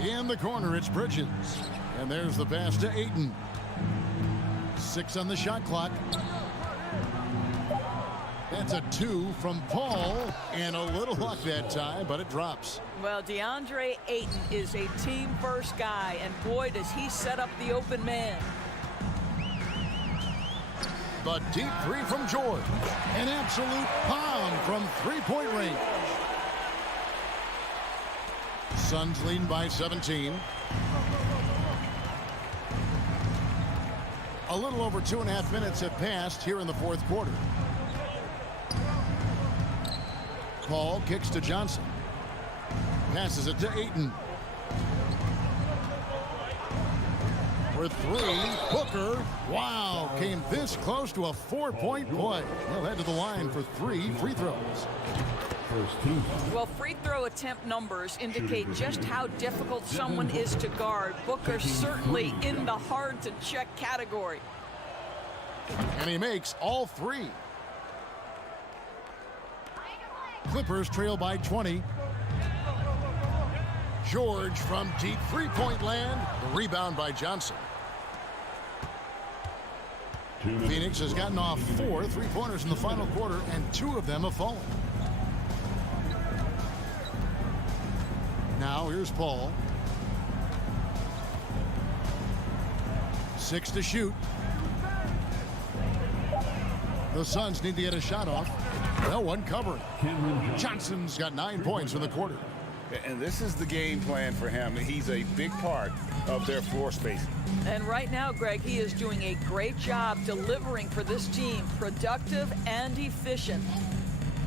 In the corner, it's Bridges. And there's the pass to Ayton. 6 on the shot clock. That's a 2 from Paul. And a little luck that time, but it drops. Well, DeAndre Ayton is a team-first guy, and boy, does he set up the open man. The deep 3 from George. An absolute bomb from three-point range. Suns leading by 17. A little over 2.5 minutes have passed here in the fourth quarter. Paul kicks to Johnson. Passes it to Ayton. For 3, Booker. Wow, came this close to a 4-point play. He'll head to the line for 3 free throws. Well, free throw attempt numbers indicate just how difficult someone is to guard. Booker certainly in the hard-to-check category. And he makes all 3. Clippers trail by 20. George from deep three-point land. The rebound by Johnson. Phoenix has gotten off 4 3-pointers in the final quarter, and 2 of them have fallen. Now here's Paul. 6 to shoot. The Suns need to get a shot off. No one covering. Johnson's got 9 points in the quarter. And this is the game plan for him. He's a big part of their floor spacing. And right now, Greg, he is doing a great job delivering for this team. Productive and efficient.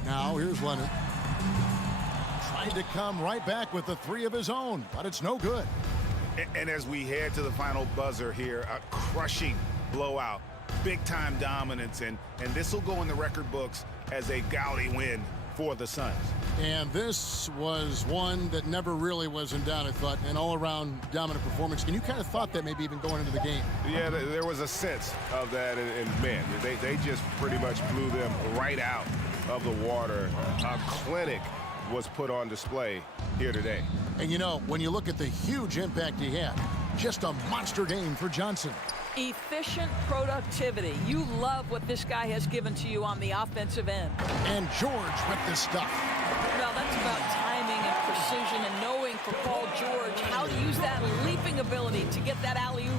Now here's Leonard. Tried to come right back with the 3 of his own, but it's no good. And as we head to the final buzzer here, a crushing blowout, big-time dominance, and this will go in the record books as a gaudy win for the Suns. And this was one that never really was in doubt, I thought, an all-around dominant performance. And you kind of thought that maybe even going into the game. Yeah, there was a sense of that, and man, they just pretty much blew them right out of the water. A clinic was put on display here today. And you know, when you look at the huge impact he had, just a monster game for Johnson. Efficient productivity. You love what this guy has given to you on the offensive end. And George with the stuff. Well, that's about timing and precision and knowing for Paul George how to use that leaping ability to get that alley-oop.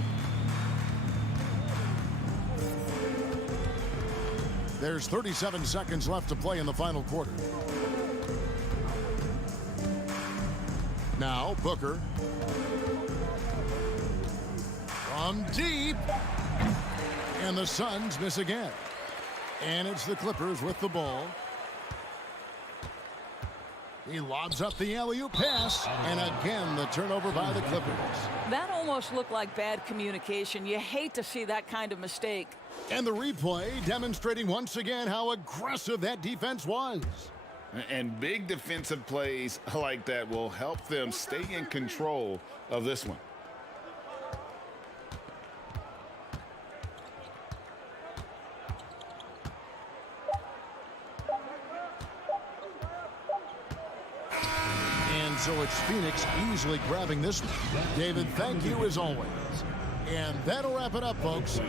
There's 37 seconds left to play in the final quarter. Now Booker. From deep. And the Suns miss again. And it's the Clippers with the ball. He lobs up the alley-oop pass. And again, the turnover by the Clippers. That almost looked like bad communication. You hate to see that kind of mistake. And the replay demonstrating once again how aggressive that defense was. And big defensive plays like that will help them stay in control of this one. And so it's Phoenix easily grabbing this one. David, thank you as always. And that'll wrap it up, folks.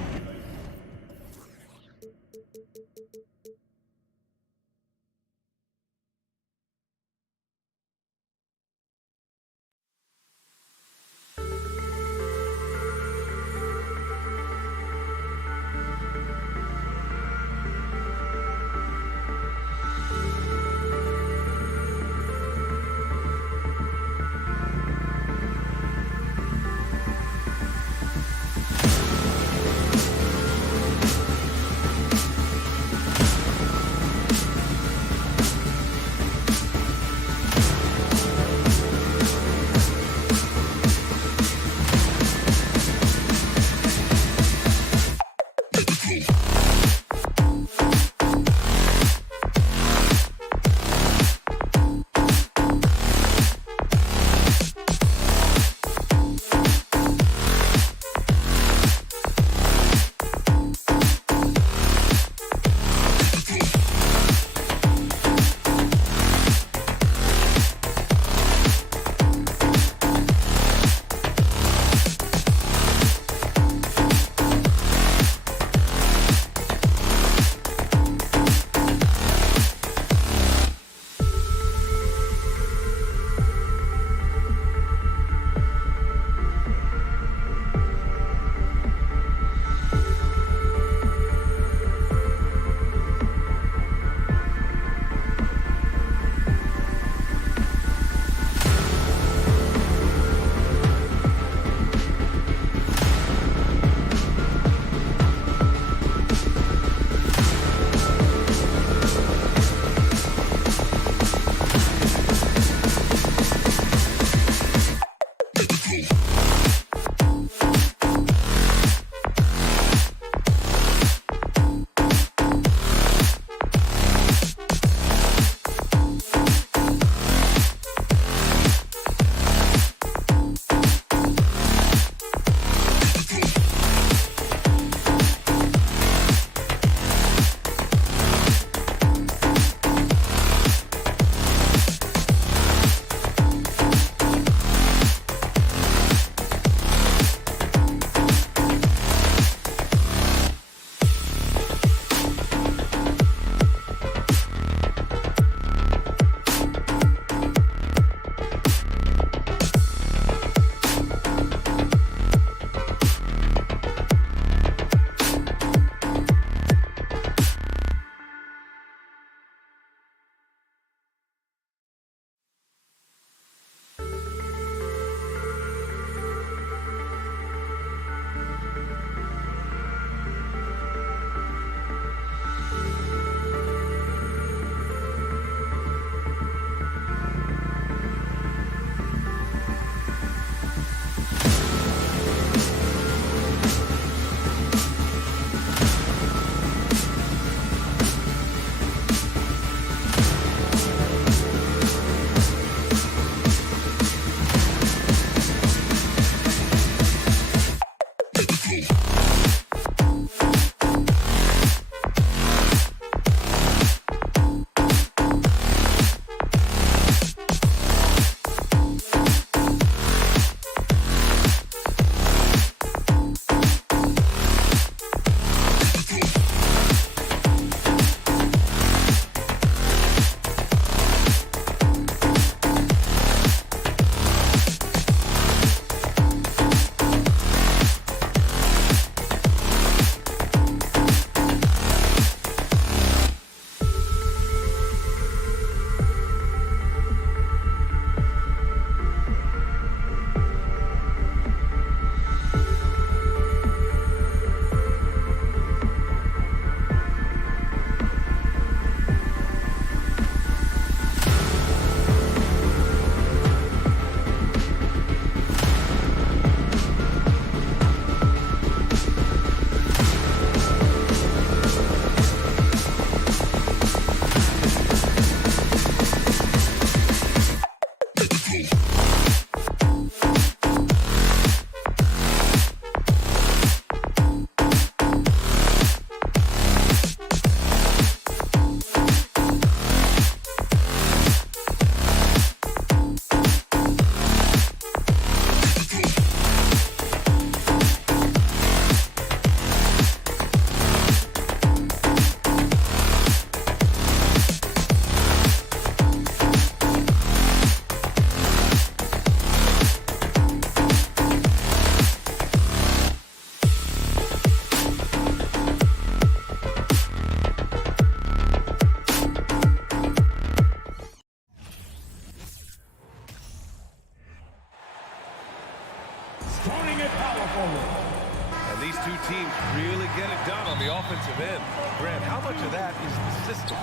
have been. Grant, how much of that is the system?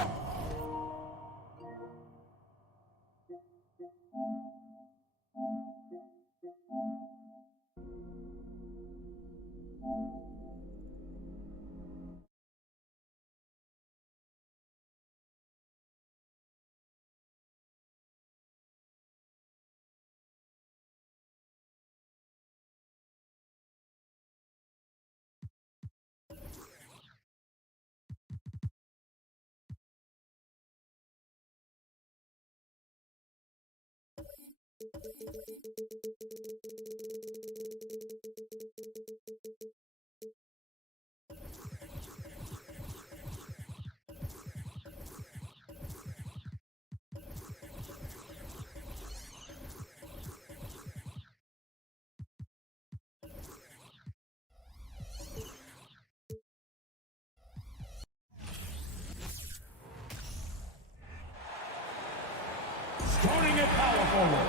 Starting at power forward.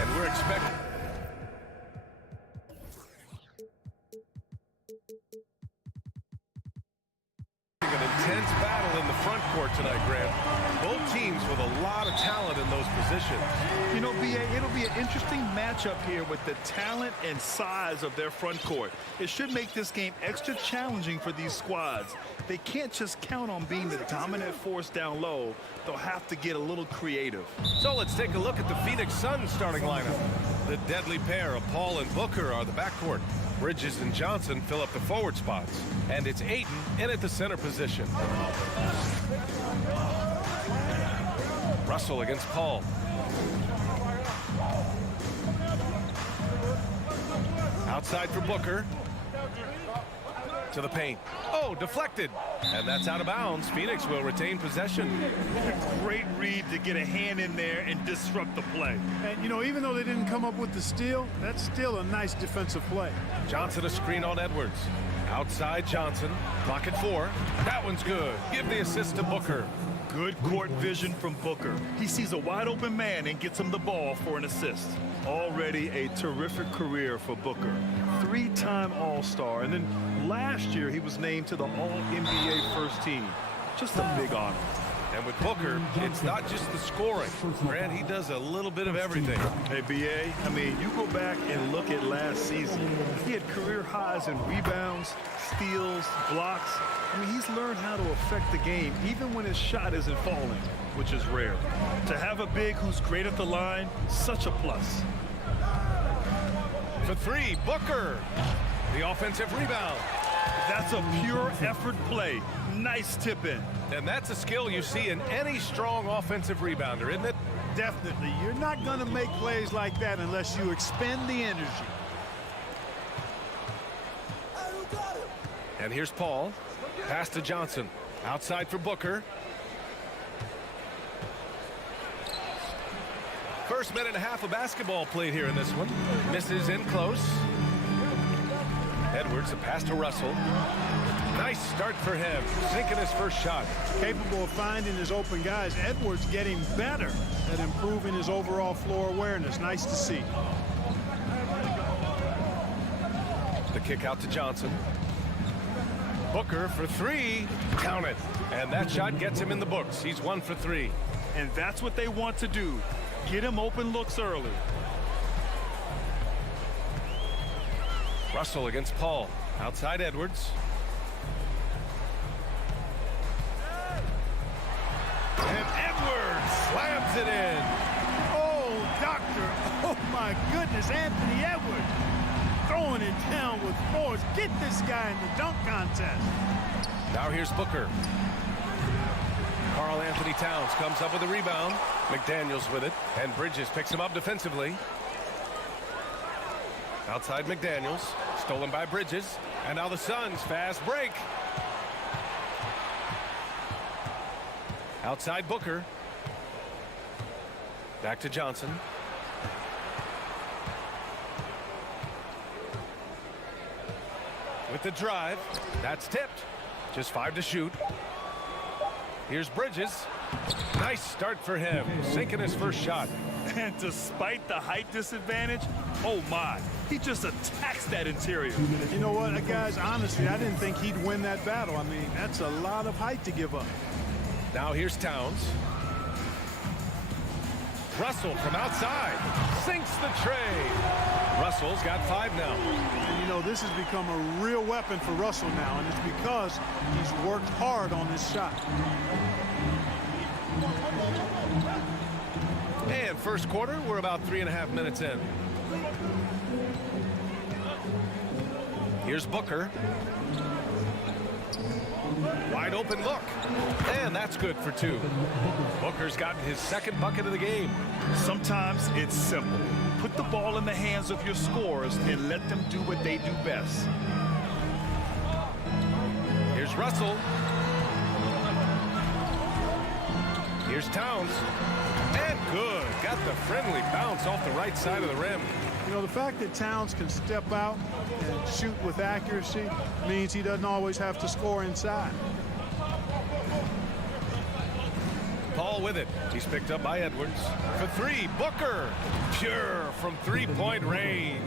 And we're expecting an intense battle in the front court tonight, Grant. Both teams with a lot of talent in those positions. You know, B.A., it'll be an interesting matchup here with the talent and size of their front court. It should make this game extra challenging for these squads. They can't just count on being the dominant force down low. They'll have to get a little creative. So let's take a look at the Phoenix Suns starting lineup. The deadly pair of Paul and Booker are the backcourt. Bridges and Johnson fill up the forward spots. And it's Ayton in at the center position. Russell against Paul. Outside for Booker. To the paint. Oh, deflected. And that's out of bounds. Phoenix will retain possession. Great read to get a hand in there and disrupt the play. And, you know, even though they didn't come up with the steal, that's still a nice defensive play. Johnson a screen on Edwards. Outside Johnson. Clock at 4. That one's good. Give the assist to Booker. Good court vision from Booker. He sees a wide open man and gets him the ball for an assist. Already a terrific career for Booker. 3-time All-Star, and then last year he was named to the All-NBA first team. Just a big honor. And with Booker, it's not just the scoring. Grant, he does a little bit of everything. Hey, B.A., I mean, you go back and look at last season. He had career highs in rebounds, steals, blocks. I mean, he's learned how to affect the game even when his shot isn't falling, which is rare. To have a big who's great at the line, such a plus. For 3, Booker. The offensive rebound. That's a pure effort play. Nice tip in. And that's a skill you see in any strong offensive rebounder, isn't it? Definitely. You're not going to make plays like that unless you expend the energy. And here's Paul. Pass to Johnson. Outside for Booker. First minute and a half of basketball played here in this one. Misses in close. Edwards, a pass to Russell. Nice start for him. Sinking his first shot. Capable of finding his open guys. Edwards getting better at improving his overall floor awareness. Nice to see. The kick out to Johnson. Booker for 3. Count it. And that shot gets him in the books. He's 1 for 3. And that's what they want to do. Get him open looks early. Russell against Paul. Outside Edwards. And Edwards slams it in. Oh, doctor. Oh, my goodness. Anthony Edwards throwing it down with force. Get this guy in the dunk contest. Now here's Booker. Karl Anthony Towns comes up with a rebound. McDaniels with it. And Bridges picks him up defensively. Outside McDaniels. Stolen by Bridges. And now the Suns fast break. Outside Booker. Back to Johnson. With the drive. That's tipped. Just 5 to shoot. Here's Bridges. Nice start for him. Sinking his first shot. And despite the height disadvantage, oh my, he just attacks that interior. You know what, guys, honestly, I didn't think he'd win that battle. I mean, that's a lot of height to give up. Now here's Towns. Russell from outside sinks the tray. Russell's got 5 now. And you know, this has become a real weapon for Russell now, and it's because he's worked hard on this shot. And first quarter, we're about 3.5 minutes in. Here's Booker. Wide open look. And that's good for 2. Booker's gotten his 2nd bucket of the game. Sometimes it's simple. Put the ball in the hands of your scorers and let them do what they do best. Here's Russell. Here's Towns. And good. Got the friendly bounce off the right side of the rim. You know, the fact that Towns can step out and shoot with accuracy means he doesn't always have to score inside. Paul with it. He's picked up by Edwards. For 3, Booker. Pure from 3-point range.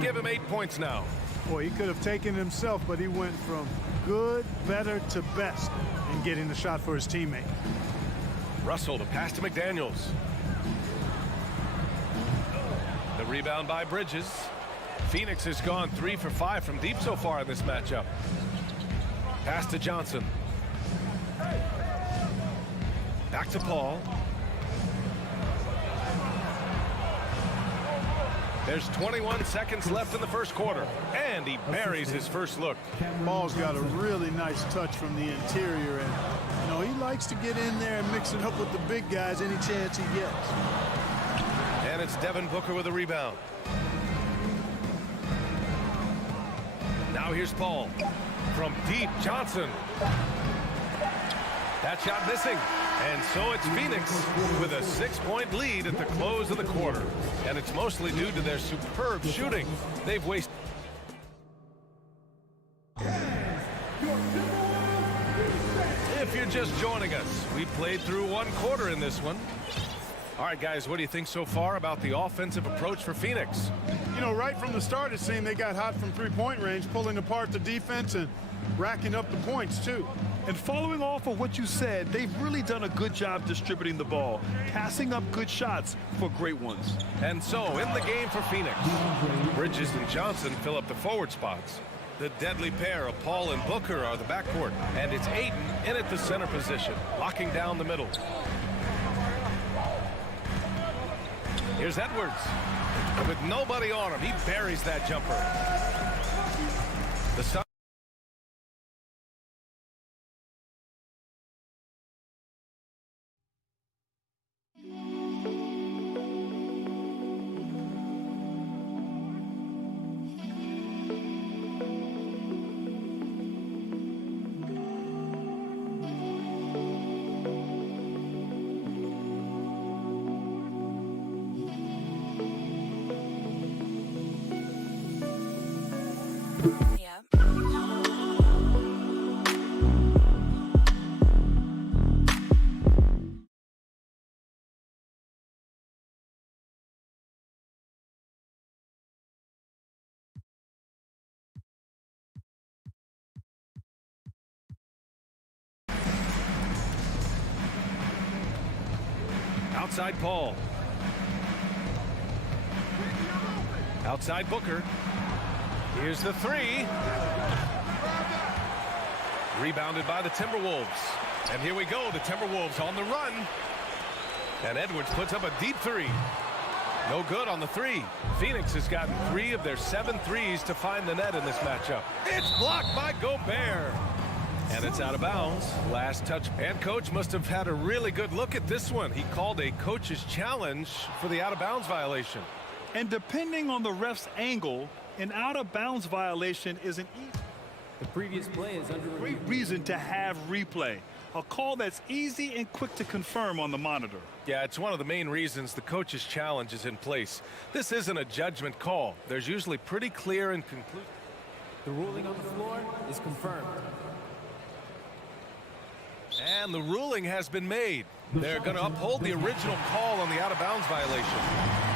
Give him 8 points now. Boy, he could have taken it himself, but he went from good, better to best in getting the shot for his teammate. Russell to pass to McDaniels. The rebound by Bridges. Phoenix has gone 3 for 5 from deep so far in this matchup. Pass to Johnson. Back to Paul. There's 21 seconds left in the first quarter, and he buries his first look. Paul's got a really nice touch from the interior, and you know, he likes to get in there and mix it up with the big guys any chance he gets. And it's Devin Booker with a rebound. Now here's Paul. From deep, Johnson. That shot missing. And so it's Phoenix with a 6-point lead at the close of the quarter. And it's mostly due to their superb shooting. They've wasted. If you're just joining us, we played through 1 quarter in this one. All right, guys, what do you think so far about the offensive approach for Phoenix? You know, right from the start, it seemed they got hot from 3-point range, pulling apart the defense and racking up the points, too. And following off of what you said, they've really done a good job distributing the ball, passing up good shots for great ones. And so, in the game for Phoenix, Bridges and Johnson fill up the forward spots. The deadly pair of Paul and Booker are the backcourt, and it's Ayton in at the center position, locking down the middle. Here's Edwards. With nobody on him, he buries that jumper. The Sun. Outside Paul. Outside Booker. Here's the 3. Rebounded by the Timberwolves. And here we go, the Timberwolves on the run. And Edwards puts up a deep 3. No good on the 3. Phoenix has gotten 3 of their 7 threes to find the net in this matchup. It's blocked by Gobert. And it's out of bounds. Last touch. And coach must have had a really good look at this one. He called a coach's challenge for the out-of-bounds violation. And depending on the ref's angle, an out-of-bounds violation is an The previous play is under great reason to have replay. A call that's easy and quick to confirm on the monitor. Yeah, it's one of the main reasons the coach's challenge is in place. This isn't a judgment call. There's usually pretty clear and conclusive. The ruling on the floor is confirmed. And And the ruling has been made. They're going to uphold the original call on the out-of-bounds violation.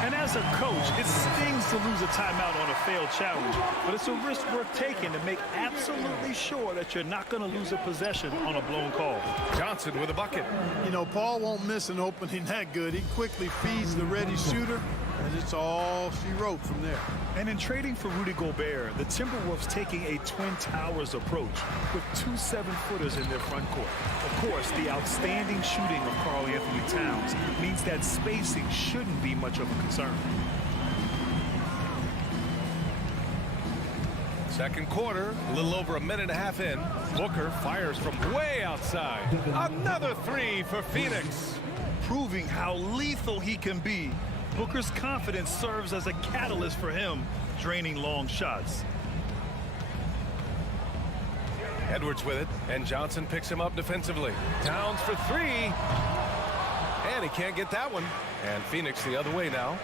And as a coach, it stings to lose a timeout on a failed challenge, but it's a risk worth taking to make absolutely sure that you're not going to lose a possession on a blown call. Johnson with a bucket. You know, Paul won't miss an opening that good. He quickly feeds the ready shooter, and it's all she wrote from there. And in trading for Rudy Gobert, the Timberwolves taking a Twin Towers approach with 2 7-footers in their front court. Of course, the outstanding shooting of Karl Anthony Towns means that spacing shouldn't be much of a concern. Second quarter, a little over a minute and a half in. Booker fires from way outside. Another three for Phoenix. Proving how lethal he can be. Booker's confidence serves as a catalyst for him, draining long shots. Edwards with it, and Johnson picks him up defensively. Towns for three. And he can't get that one. And Phoenix the other way now.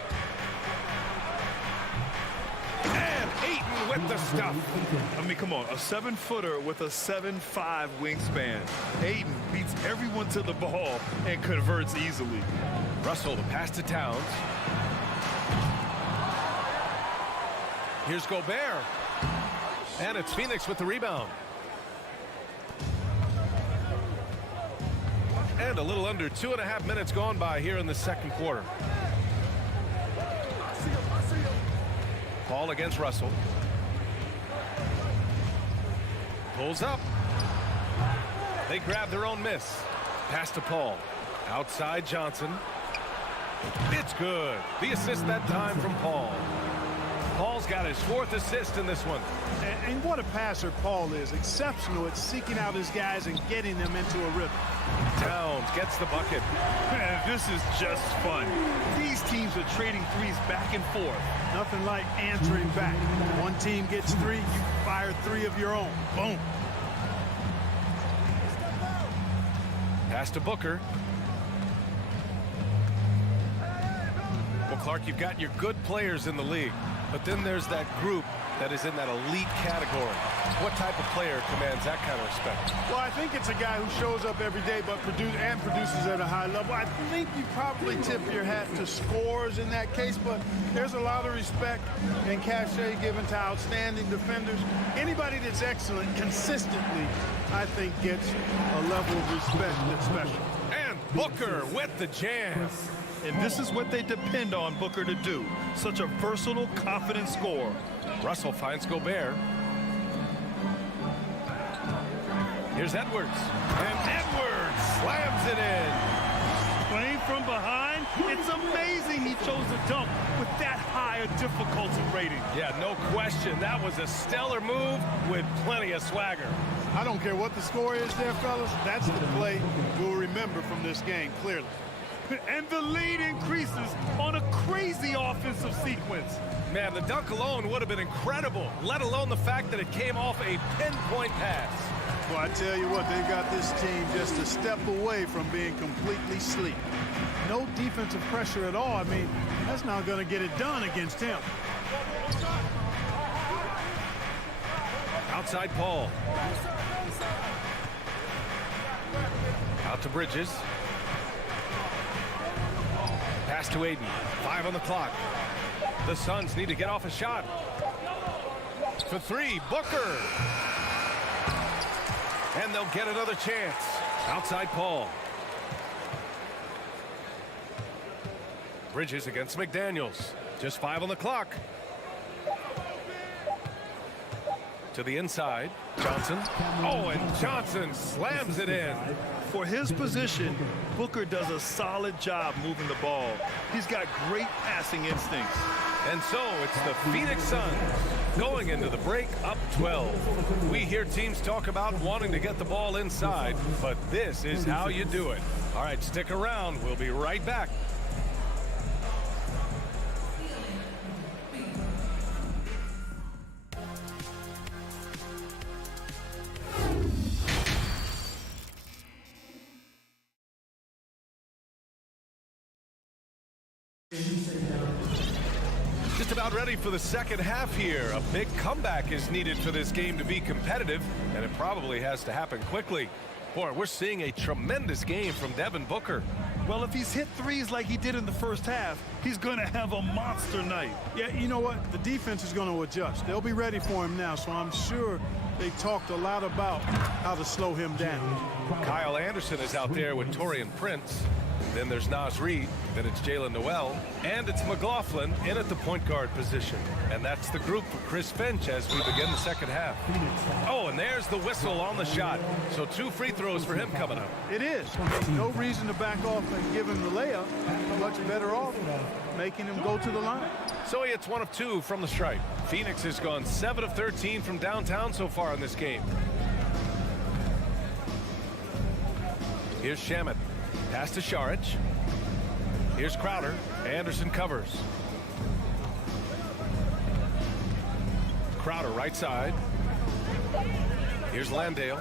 And Ayton with the stuff. I mean, come on, a 7-footer with a 7'5" wingspan. Ayton beats everyone to the ball and converts easily. Russell, the pass to Towns. Here's Gobert. And it's Phoenix with the rebound. And a little under 2.5 minutes gone by here in the second quarter. Paul against Russell. Pulls up. They grab their own miss. Pass to Paul. Outside Johnson. It's good. The assist that time from Paul. Paul's got his 4th assist in this one. And what a passer Paul is. Exceptional at seeking out his guys and getting them into a rhythm. Towns gets the bucket. Man, this is just fun. These teams are trading threes back and forth. Nothing like answering back. One team gets 3, you fire 3 of your own. Boom. Pass to Booker. Well, Clark, you've got your good players in the league, but then there's that group that is in that elite category. What type of player commands that kind of respect? Well, I think it's a guy who shows up every day but produces at a high level. I think you probably tip your hat to scores in that case, but there's a lot of respect and cachet given to outstanding defenders. Anybody that's excellent consistently, I think, gets a level of respect that's special. And Booker with the jam. And this is what they depend on Booker to do. Such a versatile, confident scorer. Russell finds Gobert. Here's Edwards. And Edwards slams it in. Playing from behind, it's amazing he chose a dunk with that high a difficulty rating. Yeah, no question. That was a stellar move with plenty of swagger. I don't care what the score is there, fellas. That's the play we'll remember from this game, clearly. And the lead increases on a crazy offensive sequence. Man, the dunk alone would have been incredible, let alone the fact that it came off a pinpoint pass. Well, I tell you what, they've got this team just a step away from being completely sleep. No defensive pressure at all. I mean, that's not going to get it done against him. Outside Paul. Out to Bridges. Pass to Aiden. 5 on the clock. The Suns need to get off a shot. For 3, Booker. And they'll get another chance. Outside Paul. Bridges against McDaniels. Just 5 on the clock. To the inside. Johnson. Oh, and Johnson slams it in. For his position, Booker does a solid job moving the ball. He's got great passing instincts. And so it's the Phoenix Suns going into the break up 12. We hear teams talk about wanting to get the ball inside, but this is how you do it. All right, stick around. We'll be right back. Just about ready for the second half here. A big comeback is needed for this game to be competitive, and it probably has to happen quickly. Boy, we're seeing a tremendous game from Devin Booker. Well, if he's hit threes like he did in the first half, he's going to have a monster night. Yeah, you know what? The defense is going to adjust. They'll be ready for him now, so I'm sure they talked a lot about how to slow him down. Kyle Anderson is out there with Taurean Prince. Then there's Naz Reid. Then it's Jalen Noel. And it's McLaughlin in at the point guard position. And that's the group for Chris Finch as we begin the second half. Oh, and there's the whistle on the shot. So 2 free throws for him coming up. It is. No reason to back off and give him the layup. Much better off making him go to the line. So he hits 1 of 2 from the stripe. Phoenix has gone 7 of 13 from downtown so far in this game. Here's Shamet. Pass to Šarić. Here's Crowder. Anderson covers. Crowder right side. Here's Landale.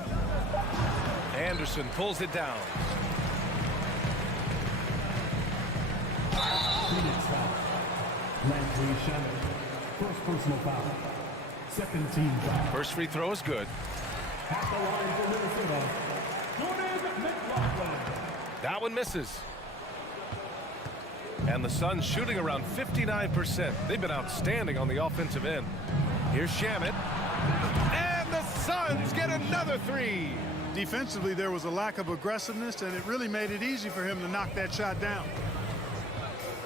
Anderson pulls it down. Phoenix foul. Landry Shamet. First personal foul. Second team foul. First free throw is good. At the line for Minnesota, Jordan McLaughlin. That one misses. And the Suns shooting around 59%. They've been outstanding on the offensive end. Here's Shamet. And the Suns get another 3. Defensively, there was a lack of aggressiveness, and it really made it easy for him to knock that shot down.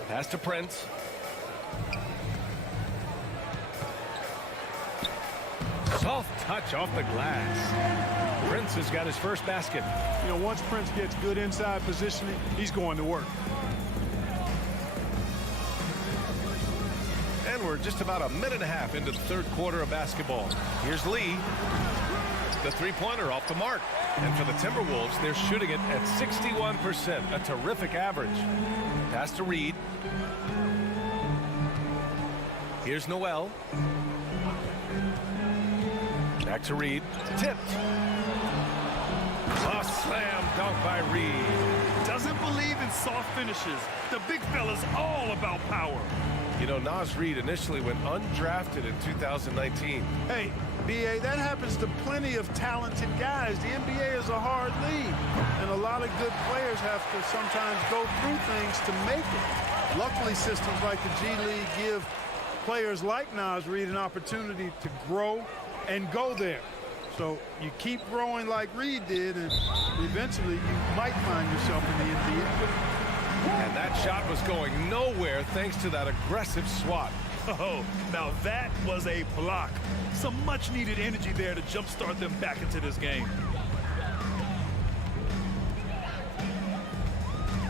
Pass to Prince. Soft touch off the glass. Prince has got his first basket. You know, once Prince gets good inside positioning, he's going to work. And we're just about a minute and a half into the third quarter of basketball. Here's Lee. The three-pointer off the mark. And for the Timberwolves, they're shooting it at 61%, a terrific average. Pass to Reid. Here's Noel. Back to Reid. Tipped. A slam dunk by Reid. Doesn't believe in soft finishes. The big fella's all about power. You know, Naz Reid initially went undrafted in 2019. Hey, B.A., that happens to plenty of talented guys. The NBA is a hard league, and a lot of good players have to sometimes go through things to make it. Luckily, systems like the G League give players like Naz Reid an opportunity to grow and go there. So you keep growing like Reid did, and eventually you might find yourself in the NBA. And that shot was going nowhere thanks to that aggressive swat. Oh, now that was a block. Some much-needed energy there to jumpstart them back into this game.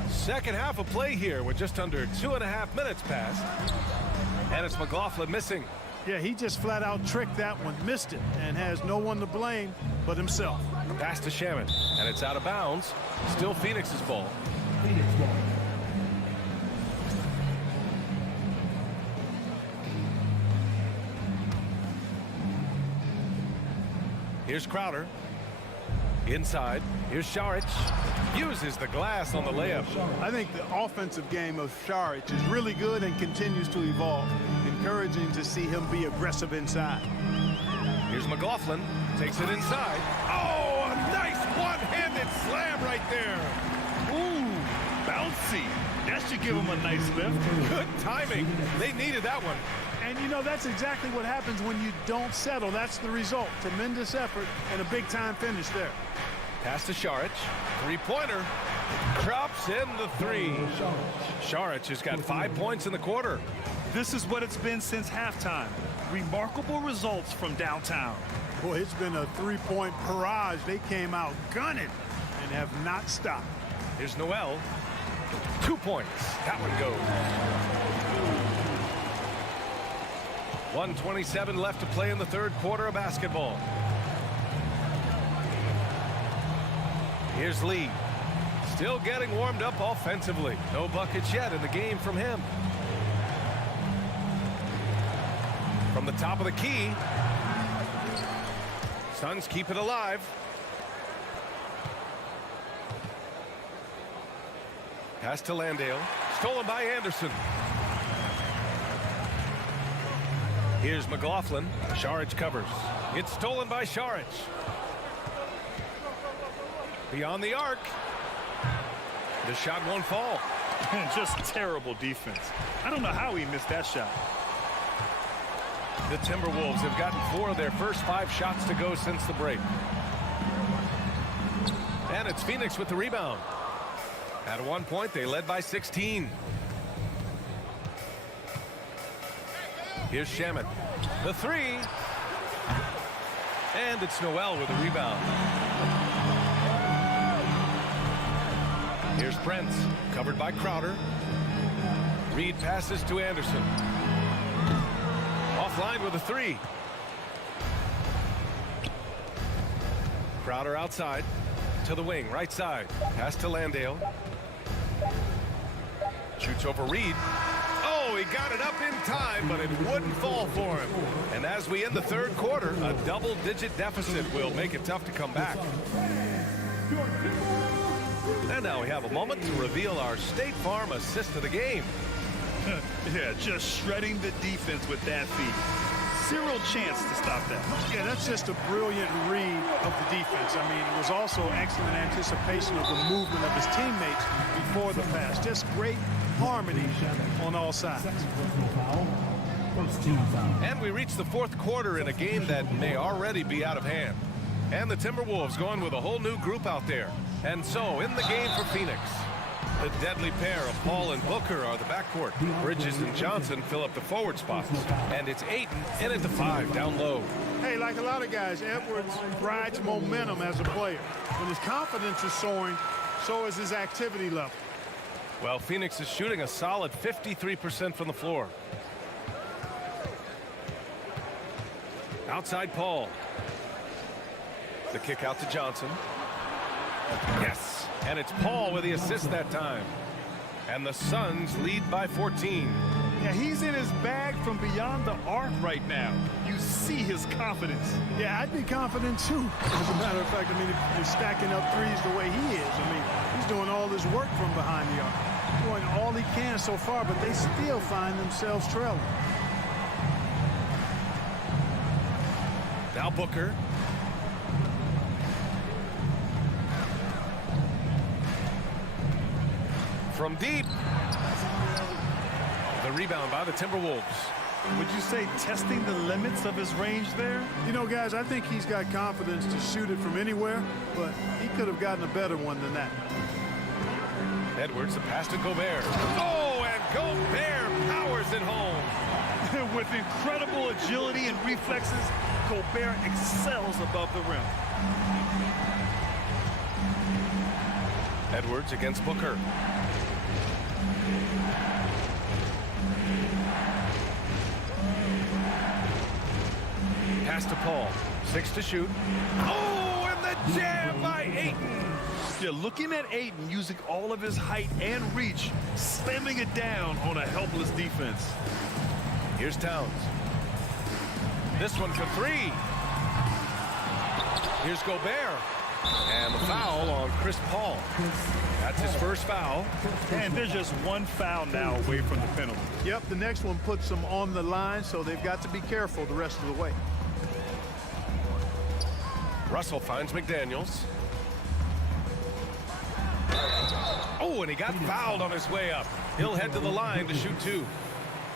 Second half of play here with just under 2.5 minutes passed. And it's McLaughlin missing. Yeah, he just flat out tricked that one, missed it, and has no one to blame but himself. Pass to Shamet, and it's out of bounds. Still Phoenix's ball. Phoenix ball. Here's Crowder. Inside. Here's Šarić. Uses the glass on the layup. I think the offensive game of Šarić is really good and continues to evolve. Encouraging to see him be aggressive inside. Here's McLaughlin. Takes it inside. Oh, a nice one-handed slam right there. Ooh, bouncy. That should give him a nice lift. Good timing. They needed that one. And, you know, that's exactly what happens when you don't settle. That's the result. Tremendous effort and a big-time finish there. Pass to Šarić. Three-pointer. Drops in the 3. Šarić has got 5 points in the quarter. This is what it's been since halftime. Remarkable results from downtown. Boy, it's been a three-point barrage. They came out gunning and have not stopped. Here's Noel. 2 points. That one goes. 1:27 left to play in the third quarter of basketball. Here's Lee. Still getting warmed up offensively. No buckets yet in the game from him. From the top of the key. Suns keep it alive. Pass to Landale. Stolen by Anderson. Here's McLaughlin. Šarić covers. It's stolen by Šarić. Beyond the arc. The shot won't fall. Just terrible defense. I don't know how he missed that shot. The Timberwolves have gotten 4 of their first 5 shots to go since the break. And it's Phoenix with the rebound. At one point, they led by 16. Here's Shamet. The 3. And it's Noel with the rebound. Here's Prince, covered by Crowder. Reed passes to Anderson. Offline with a 3. Crowder outside. To the wing, right side. Pass to Landale. Shoots over Reed. Oh, he got it up in time, but it wouldn't fall for him. And as we end the third quarter, a double-digit deficit will make it tough to come back. And now we have a moment to reveal our State Farm assist of the game. Yeah, just shredding the defense with that feed. Zero chance to stop that. Yeah, that's just a brilliant read of the defense. I mean, it was also excellent anticipation of the movement of his teammates before the pass. Just great harmony on all sides. And we reach the fourth quarter in a game that may already be out of hand. And the Timberwolves going with a whole new group out there. And so in the game for Phoenix, the deadly pair of Paul and Booker are the backcourt. Bridges and Johnson fill up the forward spots. And it's Ayton in at the 5 down low. Hey, like a lot of guys, Edwards rides momentum as a player. When his confidence is soaring, so is his activity level. Well, Phoenix is shooting a solid 53% from the floor. Outside Paul. The kick out to Johnson. Yes. And it's Paul with the assist that time. And the Suns lead by 14. Yeah, he's in his bag from beyond the arc right now. You see his confidence. Yeah, I'd be confident too. As a matter of fact, I mean, if he's stacking up threes the way he is, I mean, he's doing all this work from behind the arc. Doing all he can so far, but they still find themselves trailing. Now Booker. From deep. The rebound by the Timberwolves. Would you say testing the limits of his range there? You know, guys, I think he's got confidence to shoot it from anywhere, but he could have gotten a better one than that. Edwards, the pass to Gobert. Oh, and Gobert powers it home. With incredible agility and reflexes, Gobert excels above the rim. Edwards against Booker. Pass to Paul. 6 to shoot. Oh, and the jam by Ayton. Yeah, looking at Ayton using all of his height and reach, slamming it down on a helpless defense. Here's Towns. This one for 3. Here's Gobert. And the foul on Chris Paul. That's his first foul. And they're just one foul now away from the penalty. Yep, the next one puts them on the line, so they've got to be careful the rest of the way. Russell finds McDaniels. Oh, and he got fouled on his way up. He'll head to the line to shoot 2.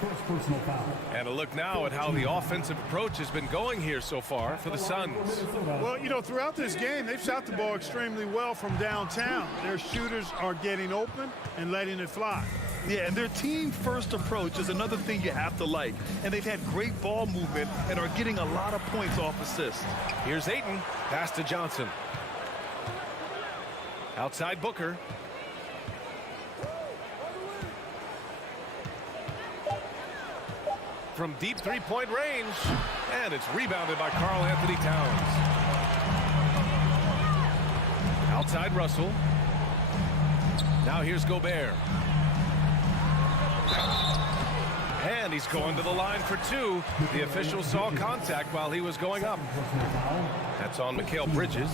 First personal foul. And a look now at how the offensive approach has been going here so far for the Suns. Well, you know, throughout this game, they've shot the ball extremely well from downtown. Their shooters are getting open and letting it fly. Yeah, and their team-first approach is another thing you have to like. And they've had great ball movement and are getting a lot of points off assists. Here's Ayton. Pass to Johnson. Outside Booker. From deep three-point range. And it's rebounded by Karl Anthony Towns. Outside Russell. Now here's Gobert. And he's going to the line for 2. The official saw contact while he was going up. That's on Mikal Bridges.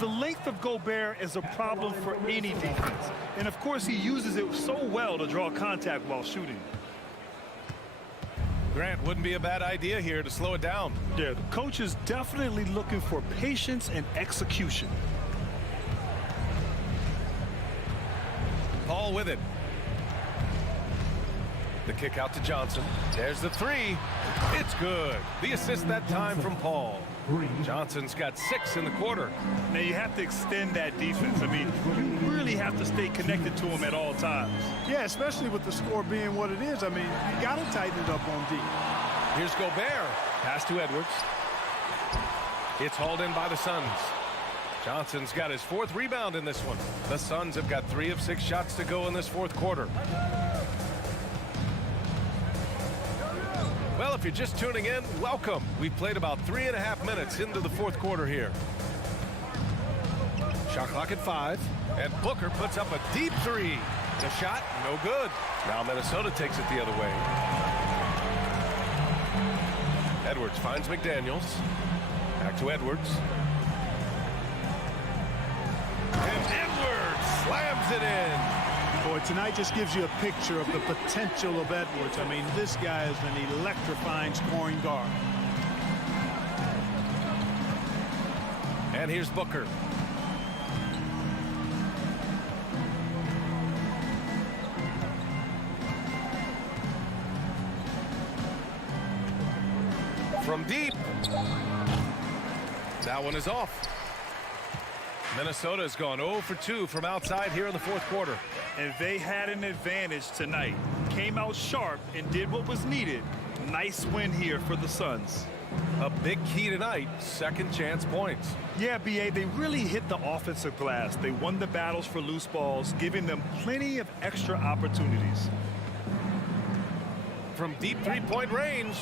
The length of Gobert is a problem for any defense. And of course he uses it so well to draw contact while shooting. Grant, wouldn't be a bad idea here to slow it down. Yeah, the coach is definitely looking for patience and execution. Paul with it. The kick out to Johnson. There's the three. It's good. The assist that time from Paul. Johnson's got 6 in the quarter. Now you have to extend that defense. I mean, you really have to stay connected to him at all times. Yeah, especially with the score being what it is. I mean, you got to tighten it up on D. Here's Gobert. Pass to Edwards. It's hauled in by the Suns. Johnson's got his 4th rebound in this one. The Suns have got 3 of 6 shots to go in this 4th quarter. Well, if you're just tuning in, welcome. We've played about 3.5 minutes into the 4th quarter here. Shot clock at 5, and Booker puts up a deep 3. The shot, no good. Now Minnesota takes it the other way. Edwards finds McDaniels. Back to Edwards. And Edwards slams it in. Boy, tonight just gives you a picture of the potential of Edwards. I mean, this guy is an electrifying scoring guard. And here's Booker. From deep. That one is off. Minnesota's gone 0 for 2 from outside here in the 4th quarter. And they had an advantage tonight. Came out sharp and did what was needed. Nice win here for the Suns. A big key tonight, second chance points. Yeah, B.A., they really hit the offensive glass. They won the battles for loose balls, giving them plenty of extra opportunities. From deep 3-point range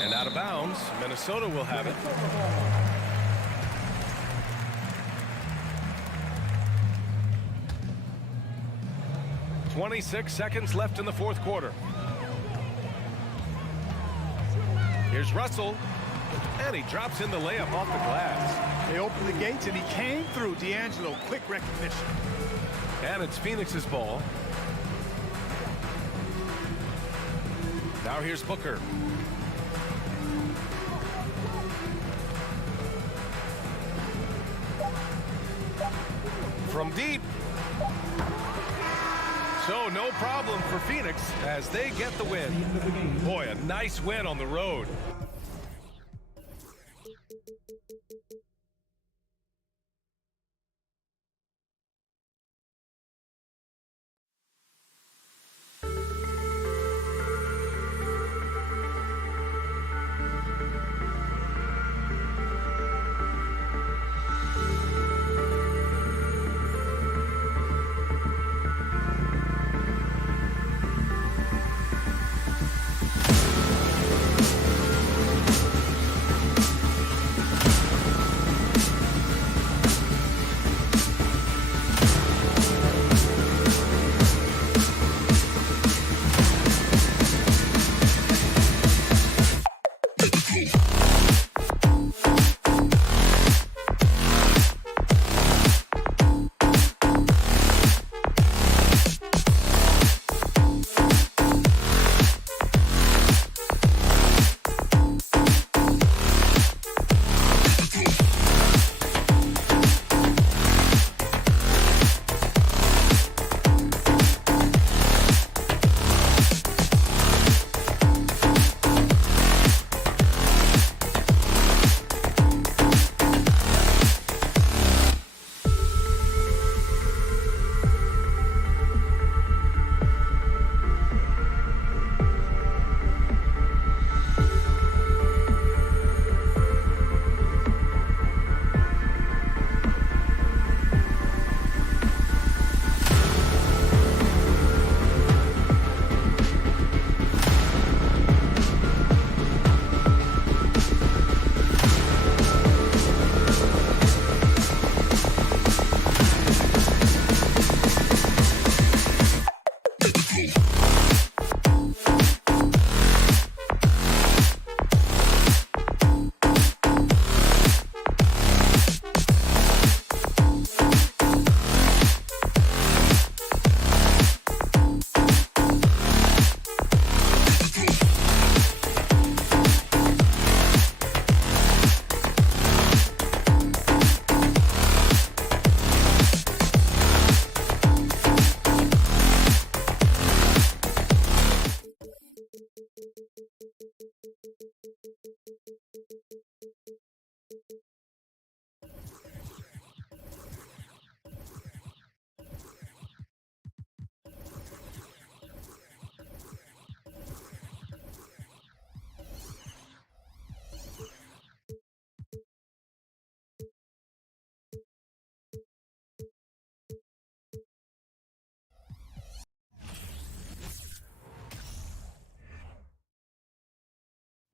and out of bounds, Minnesota will have it. .26 seconds left in the 4th quarter. Here's Russell, and he drops in the layup off the glass. They opened the gates, and he came through. D'Angelo, quick recognition. And it's Phoenix's ball. Now here's Booker. From deep. So no problem for Phoenix as they get the win. Boy, a nice win on the road.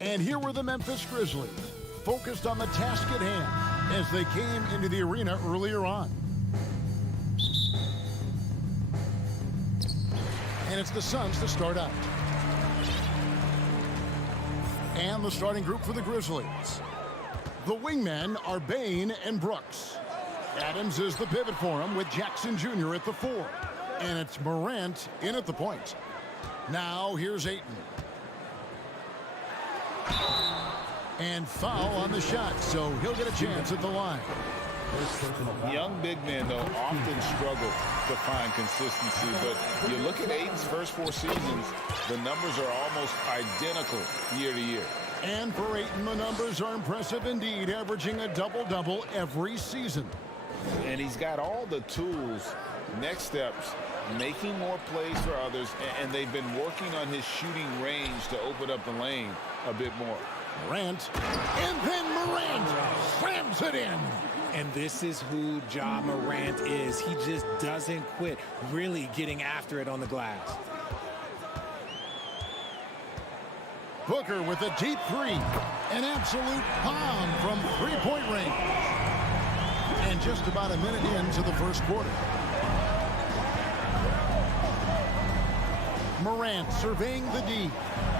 And here were the Memphis Grizzlies, focused on the task at hand as they came into the arena earlier on. And it's the Suns to start out. And the starting group for the Grizzlies. The wingmen are Bane and Brooks. Adams is the pivot for him with Jackson Jr. at the 4. And it's Morant in at the point. Now here's Ayton. And foul on the shot, so he'll get a chance at the line. Young big men, though, often struggle to find consistency, but you look at Ayton's first 4 seasons, the numbers are almost identical year to year. And for Ayton, the numbers are impressive indeed, averaging a double-double every season. And he's got all the tools, next steps, making more plays for others, and they've been working on his shooting range to open up the lane a bit more. Morant, and then Morant slams it in. And this is who Ja Morant is. He just doesn't quit, really getting after it on the glass. Booker with a deep 3. An absolute bomb from three-point range. And just about a minute into the first quarter. Morant surveying the D.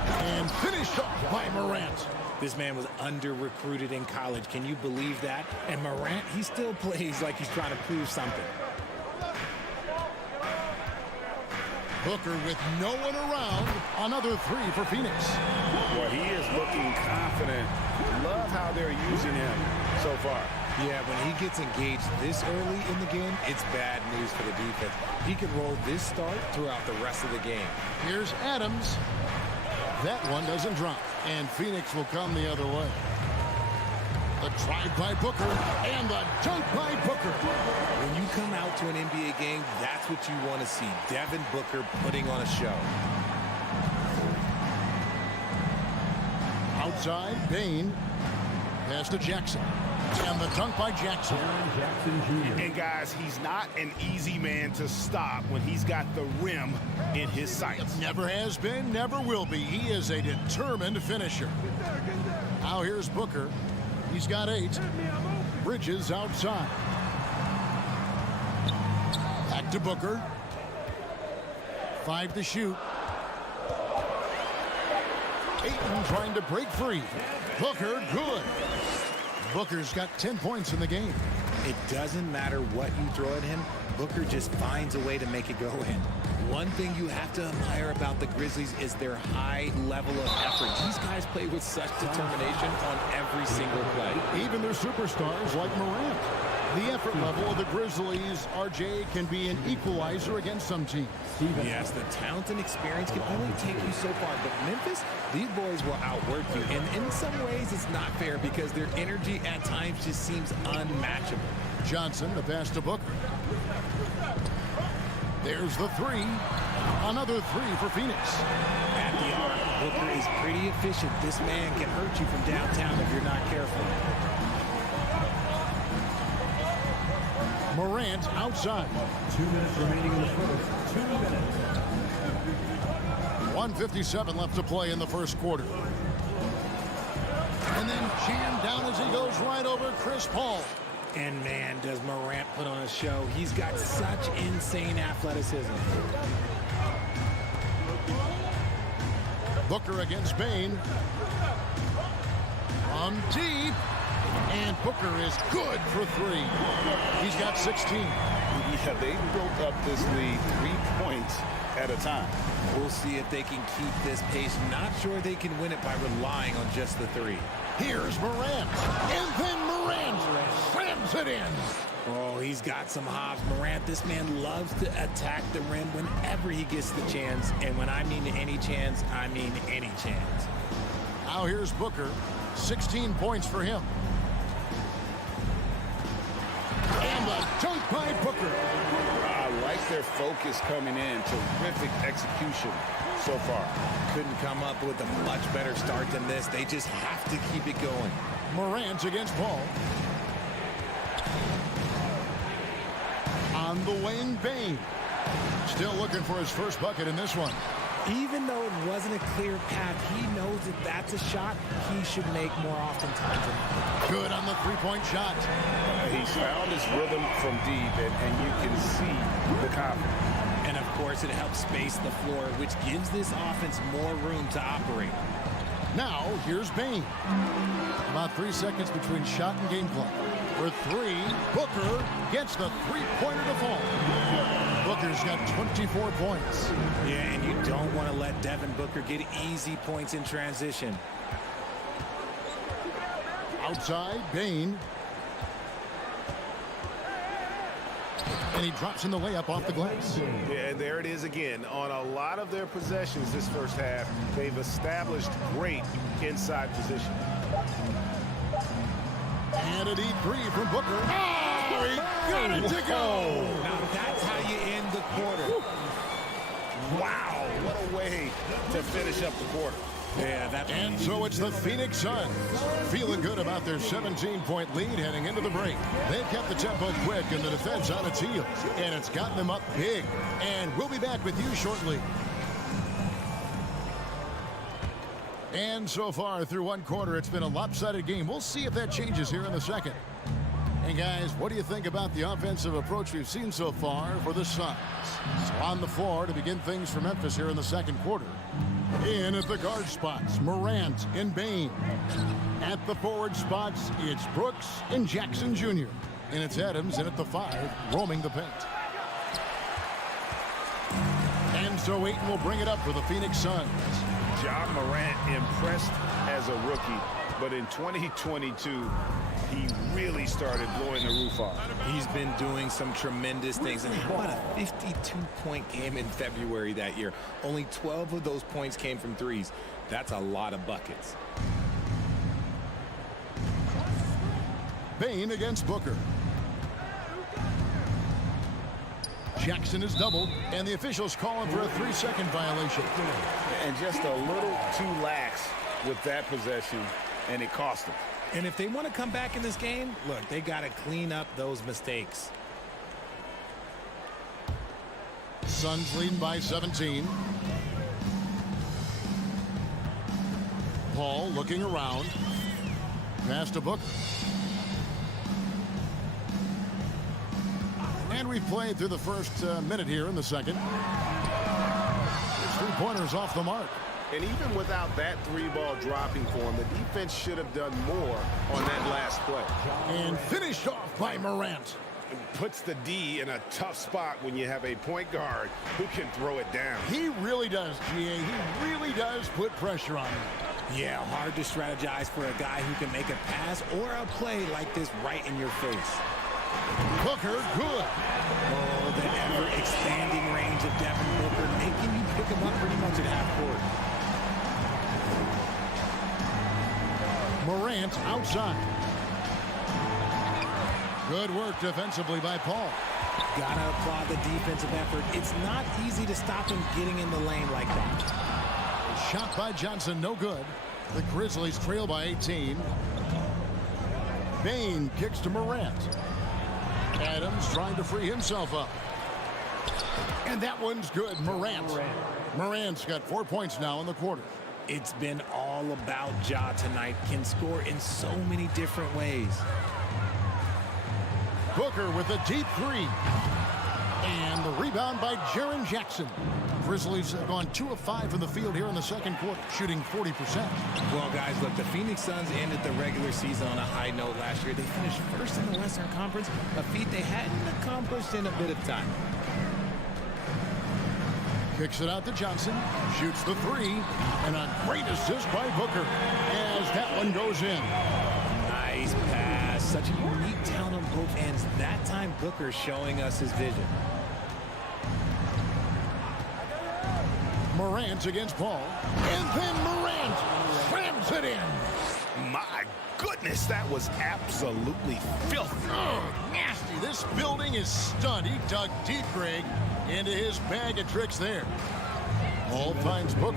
And finished up by Morant. This man was under-recruited in college. Can you believe that? And Morant, he still plays like he's trying to prove something. Booker with no one around. Another 3 for Phoenix. Well, he is looking confident. Love how they're using him so far. Yeah, when he gets engaged this early in the game, it's bad news for the defense. He can roll this start throughout the rest of the game. Here's Adams. That one doesn't drop, and Phoenix will come the other way. The drive by Booker, and the dunk by Booker. When you come out to an NBA game, that's what you want to see. Devin Booker putting on a show. Outside, Bane. Pass to Jackson. And the dunk by Jackson. And guys, he's not an easy man to stop when he's got the rim in his sights. Never has been, never will be. He is a determined finisher. Now here's Booker. He's got 8. Bridges outside. Back to Booker. 5 to shoot. Ayton trying to break free. Booker, good. Booker's got 10 points in the game. It doesn't matter what you throw at him. Booker just finds a way to make it go in. One thing you have to admire about the Grizzlies is their high level of effort. These guys play with such determination on every single play. Even their superstars like Morant. The effort level of the Grizzlies, RJ, can be an equalizer against some teams. Yes, the talent and experience can only take you so far. But Memphis, these boys will outwork you. And in some ways, it's not fair because their energy at times just seems unmatchable. Johnson, the pass to Booker. There's the 3. Another 3 for Phoenix. At the arc, Booker is pretty efficient. This man can hurt you from downtown if you're not careful. Morant outside. 2 minutes remaining in the first. 2 minutes. 1:57 left to play in the first quarter. And then jammed down as he goes right over Chris Paul. And man, does Morant put on a show. He's got such insane athleticism. Booker against Bane. From deep. And Booker is good for 3. He's got 16. Yeah, they built up this lead 3 points at a time. We'll see if they can keep this pace. Not sure they can win it by relying on just the 3. Here's Morant. And then Morant slams it in. Oh, he's got some hops. Morant, this man loves to attack the rim whenever he gets the chance. And when I mean any chance, I mean any chance. Now here's Booker. 16 points for him. And a dunk by Booker. I like their focus coming in. Terrific execution so far. Couldn't come up with a much better start than this. They just have to keep it going. Morant against Paul. On the wing, Bane. Still looking for his first bucket in this one. Even though it wasn't a clear path, he knows that that's a shot he should make more oftentimes. Good on the three-point shot. He's found his rhythm from deep, and you can see the confidence. And, of course, it helps space the floor, which gives this offense more room to operate. Now, here's Bane. About 3 seconds between shot and game clock. For three, Booker gets the three-pointer to fall. Booker's got 24 points. Yeah, and you don't want to let Devin Booker get easy points in transition. Outside, Bane. And he drops in the layup off the glass. Yeah, and there it is again. On a lot of their possessions this first half, they've established great inside position. And a deep three from Booker. Oh, he got it to go. Now that's how you end the quarter. Wow, what a way to finish up the quarter. Yeah, and so it's the Phoenix Suns feeling good about their 17-point lead heading into the break. They've kept the tempo quick and the defense on its heels, and it's gotten them up big. And we'll be back with you shortly. And so far through one quarter, it's been a lopsided game. We'll see if that changes here in the second. And guys, what do you think about the offensive approach we've seen so far for the Suns? So on the floor to begin things for Memphis here in the second quarter. In at the guard spots, Morant and Bane. At the forward spots, it's Brooks and Jackson Jr. And it's Adams in at the 5, roaming the paint. And so Ayton will bring it up for the Phoenix Suns. John Morant impressed as a rookie, but in 2022, he really started blowing the roof off. He's been doing some tremendous things. And how about a 52-point game in February that year? Only 12 of those points came from threes. That's a lot of buckets. Bane against Booker. Jackson is doubled, and the officials call him for a 3-second violation. And just a little too lax with that possession, and it cost him. And if they want to come back in this game, look, they got to clean up those mistakes. Suns leading by 17. Paul looking around. Pass to Booker. And we've played through the first minute here in the second. Three-pointers off the mark. And even without that three-ball dropping for him, the defense should have done more on that last play. And finished off by Morant. It puts the D in a tough spot when you have a point guard who can throw it down. He really does, GA. He really does put pressure on him. Yeah, hard to strategize for a guy who can make a pass or a play like this right in your face. Booker, good. Oh, the ever-expanding range of Devin Booker, making you pick him up pretty much at half court. Morant outside. Good work defensively by Paul. Gotta applaud the defensive effort. It's not easy to stop him getting in the lane like that. Shot by Johnson, no good. The Grizzlies trail by 18. Bane kicks to Morant. Adams trying to free himself up. And that one's good. Morant's got 4 points now in the quarter. It's been all about Ja tonight. Can score in so many different ways. Booker with a deep three. And the rebound by Jaren Jackson. Grizzlies have gone 2 of 5 from the field here in the second quarter, shooting 40%. Well, guys, look, the Phoenix Suns ended the regular season on a high note last year. They finished first in the Western Conference, a feat they hadn't accomplished in a bit of time. Kicks it out to Johnson, shoots the three, and a great assist by Booker as that one goes in. Nice pass. Such a unique talent on both ends. That time, Booker showing us his vision. Morant against Paul, and then Morant slams it in. My goodness, that was absolutely filthy. Oh, nasty. This building is stunned. He dug deep, Greg, into his bag of tricks there. Paul finds Booker.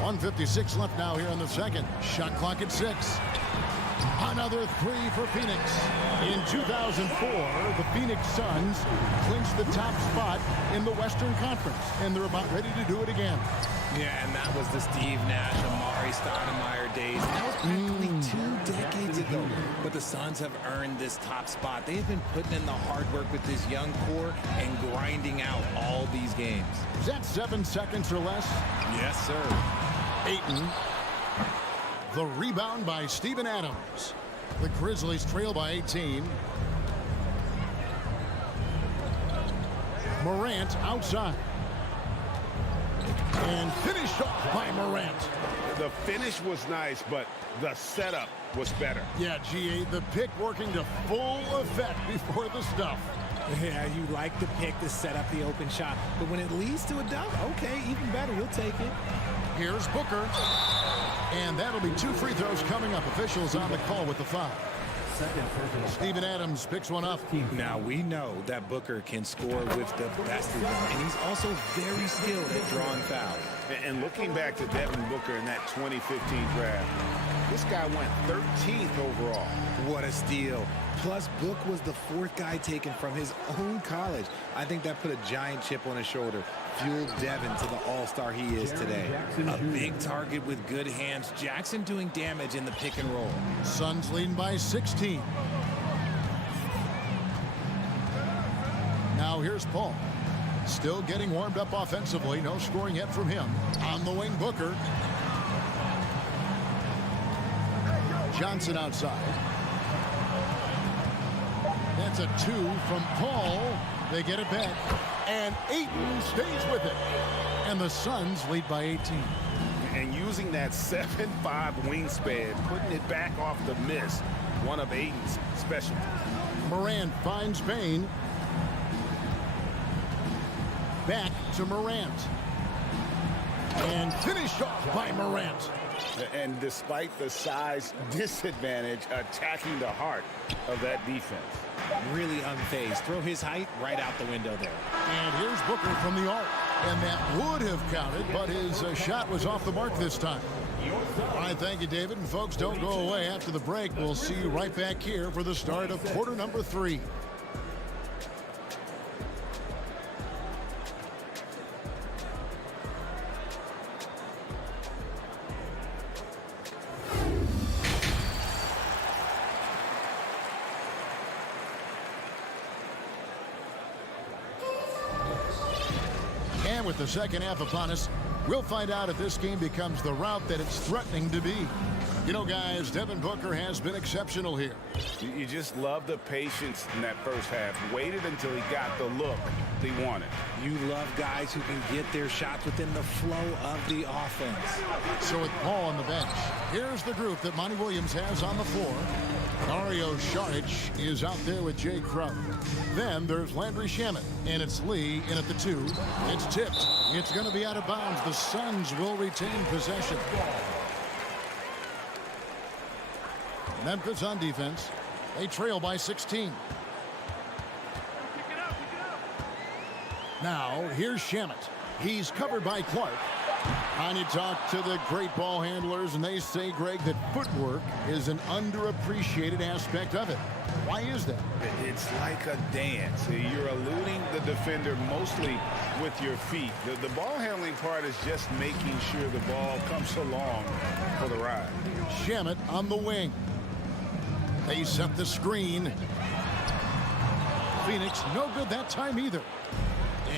1:56 left now here in the second. Shot clock at 6. Another three for Phoenix. In 2004, the Phoenix Suns clinched the top spot in the Western Conference, and they're about ready to do it again. Yeah, and that was the Steve Nash, Amari Stoudemire days. That was practically 2 decades ago. But the Suns have earned this top spot. They have been putting in the hard work with this young core and grinding out all these games. Is that 7 seconds or less? Yes, sir. Ayton. The rebound by Steven Adams. The Grizzlies trail by 18. Morant outside. And finished off by Morant. The finish was nice, but the setup was better. Yeah, GA, the pick working to full effect before the stuff. Yeah, you like the pick to set up the open shot. But when it leads to a dunk, okay, even better. You'll take it. Here's Booker. And that'll be 2 free throws coming up. Officials on the call with the foul. Steven Adams picks one up. Now, we know that Booker can score with the best of them, and he's also very skilled at drawing fouls. And looking back to Devin Booker in that 2015 draft, this guy went 13th overall. What a steal. Plus, Book was the 4th guy taken from his own college. I think that put a giant chip on his shoulder, fueled Devin to the all-star he is today. A big target with good hands. Jackson doing damage in the pick and roll. Suns leading by 16. Now here's Paul. Still getting warmed up offensively. No scoring yet from him. On the wing, Booker. Johnson outside. That's a 2 from Paul. They get it back. And Ayton stays with it. And the Suns lead by 18. And using that 7'5" wingspan, putting it back off the miss, one of Ayton's specialties. Morant finds Payne. Back to Morant. And finished off by Morant. And despite the size disadvantage, attacking the heart of that defense. Really unfazed. Throw his height right out the window there. And here's Booker from the arc. And that would have counted, but his shot was off the mark this time. All right, thank you, David. And folks, don't go away after the break. We'll see you right back here for the start of quarter number 3. And with the second half upon us, we'll find out if this game becomes the route that it's threatening to be. You know, guys, Devin Booker has been exceptional here. You just love the patience in that first half. Waited until he got the look he wanted. You love guys who can get their shots within the flow of the offense. So with Paul on the bench, here's the group that Monty Williams has on the floor. Dario Saric is out there with Jay Crowder. Then there's Landry Shamet, and it's Lee in at the 2. It's tipped. It's going to be out of bounds. The Suns will retain possession. Memphis on defense. They trail by 16. Now, here's Shamet. He's covered by Clark. And you talk to the great ball handlers, and they say, Greg, that footwork is an underappreciated aspect of it. Why is that? It's like a dance. You're eluding the defender mostly with your feet. The ball handling part is just making sure the ball comes along for the ride. Shamet on the wing. They set the screen. Phoenix, no good that time either.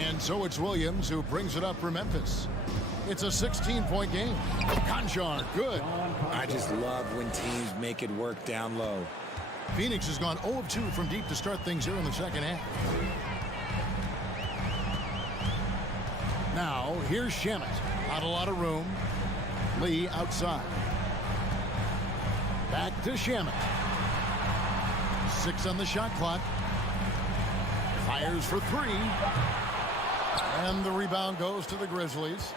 And so it's Williams who brings it up for Memphis. It's a 16-point game. Conjar, good. I just love when teams make it work down low. Phoenix has gone 0 of 2 from deep to start things here in the second half. Now, here's Shamet. Not a lot of room. Lee outside. Back to Shamet. 6 on the shot clock. Fires for 3. And the rebound goes to the Grizzlies.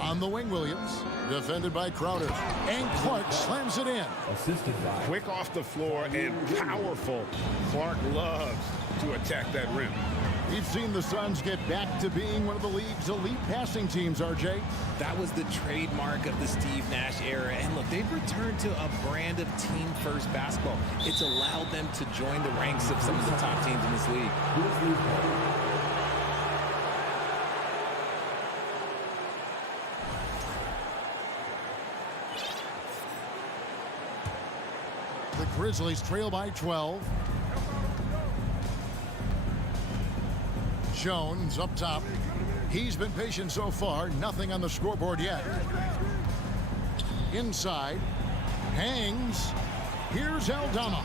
On the wing, Williams. Defended by Crowder. And Clark slams it in. Assisted by. Quick off the floor and powerful. Clark loves to attack that rim. We've seen the Suns get back to being one of the league's elite passing teams, RJ. That was the trademark of the Steve Nash era. And look, they've returned to a brand of team-first basketball. It's allowed them to join the ranks of some of the top teams in this league. The Grizzlies trail by 12. Jones up top. He's been patient so far. Nothing on the scoreboard yet. Inside. Hangs. Here's Aldama.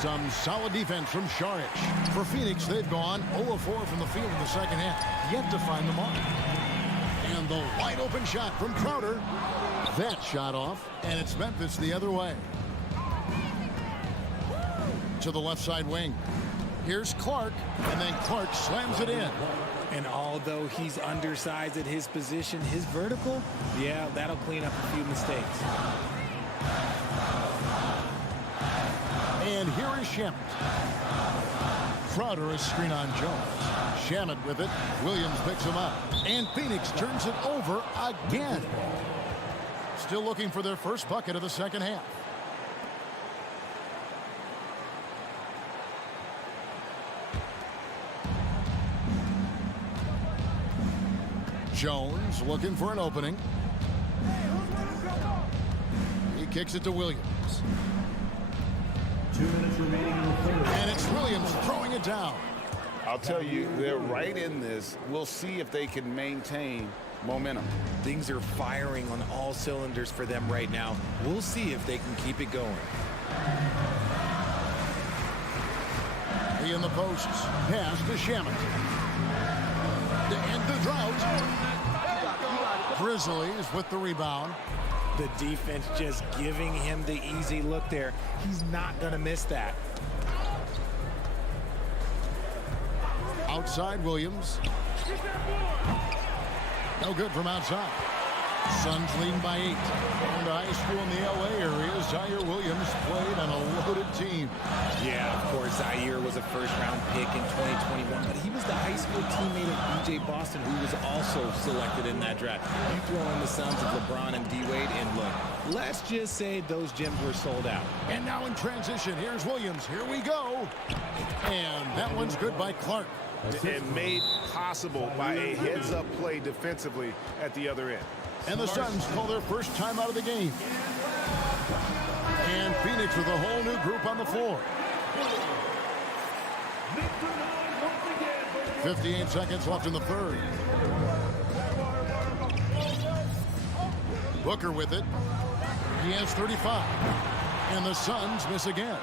Some solid defense from Saric. For Phoenix, they've gone 0 of 4 from the field in the second half. Yet to find the mark. And the wide open shot from Crowder. That shot off. And it's Memphis the other way. To the left side wing. Here's Clark, and then Clark slams it in. And although he's undersized at his position, his vertical, yeah, that'll clean up a few mistakes. And here is Shamet. Crowder is screen on Jones. Shamet with it. Williams picks him up. And Phoenix turns it over again. Still looking for their first bucket of the second half. Jones looking for an opening. He kicks it to Williams. 2 minutes remaining in the third. And it's Williams throwing it down. I'll tell you, they're right in this. We'll see if they can maintain momentum. Things are firing on all cylinders for them right now. We'll see if they can keep it going. He in the posts. Pass to Shamet. To end the drought. Grizzlies with the rebound. The defense just giving him the easy look there. He's not going to miss that. Outside Williams. No good from outside. Suns leading by 8. Going to high school in the LA area, Zaire Williams played on a loaded team. Yeah, of course, Zaire was a first-round pick in 2021, but he was the high school teammate of B.J. Boston, who was also selected in that draft. You throw in the sons of LeBron and D-Wade, and look, let's just say those gyms were sold out. And now in transition, here's Williams. Here we go. And that one's good by Clark. And made possible by a heads-up play defensively at the other end. And the Suns call their first time out of the game. And Phoenix with a whole new group on the floor. 58 seconds left in the third. Booker with it. He has 35. And the Suns miss again.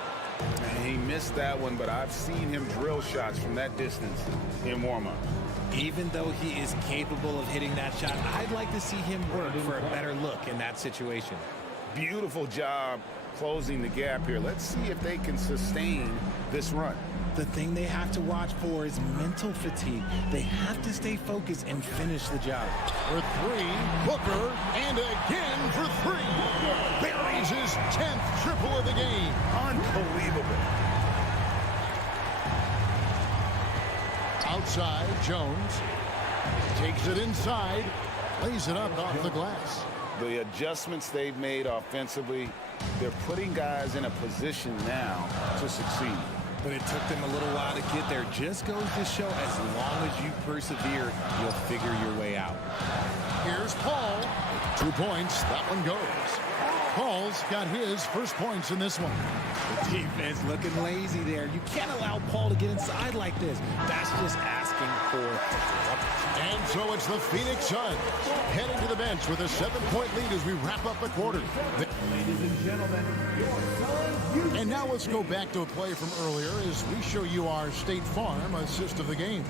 He missed that one, but I've seen him drill shots from that distance in warm-up. Even though he is capable of hitting that shot, I'd like to see him work for a better look in that situation. Beautiful job closing the gap here. Let's see if they can sustain this run. The thing they have to watch for is mental fatigue. They have to stay focused and finish the job. For 3, Booker, and again for 3. Buries his 10th triple of the game. Unbelievable. Outside, Jones takes it inside, lays it up off the glass. The adjustments they've made offensively, they're putting guys in a position now to succeed. But it took them a little while to get there. Just goes to show, as long as you persevere, you'll figure your way out. Here's Paul. 2 points. That one goes. Paul's got his first points in this one. The defense looking lazy there. You can't allow Paul to get inside like this. That's just asking for trouble. And so it's the Phoenix Suns heading to the bench with a 7-point lead as we wrap up the quarter. Ladies and gentlemen, your Suns. And now let's go back to a play from earlier as we show you our State Farm assist of the game.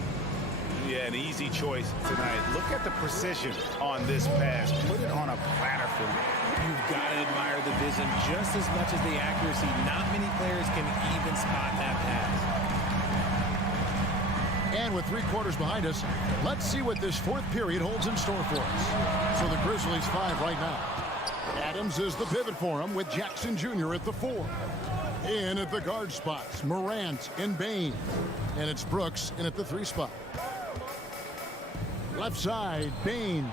Yeah, an easy choice tonight. Look at the precision on this pass. Put it on a platter for me. You've got to admire the vision just as much as the accuracy. Not many players can even spot that pass. And with 3 quarters behind us, let's see what this 4th period holds in store for us. So the Grizzlies 5 right now. Adams is the pivot for him with Jackson Jr. at the 4. In at the guard spots, Morant and Bain. And it's Brooks in at the 3 spot. Left side, Bain.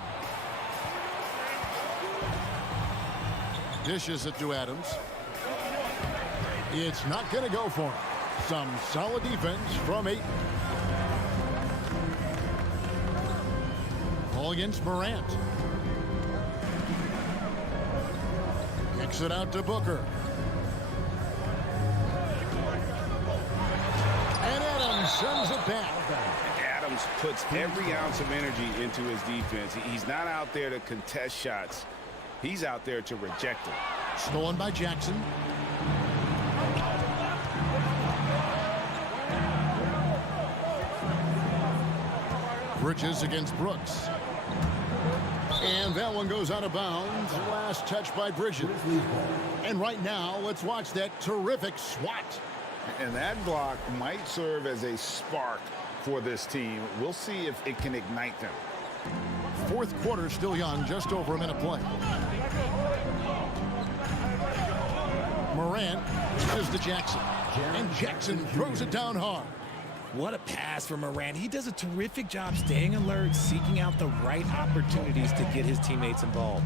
Dishes it to Adams. It's not going to go for him. Some solid defense from Ayton. Ball against Morant. Kicks it out to Booker. And Adams sends it back. Adams puts every ounce of energy into his defense. He's not out there to contest shots. He's out there to reject them. Stolen by Jackson. Bridges against Brooks. And that one goes out of bounds. Last touch by Bridges. And right now, let's watch that terrific swat. And that block might serve as a spark for this team. We'll see if it can ignite them. Fourth quarter still young, just over a minute play. Morant pitches to Jackson. And Jackson throws it down hard. What a pass from Morant. He does a terrific job staying alert, seeking out the right opportunities to get his teammates involved.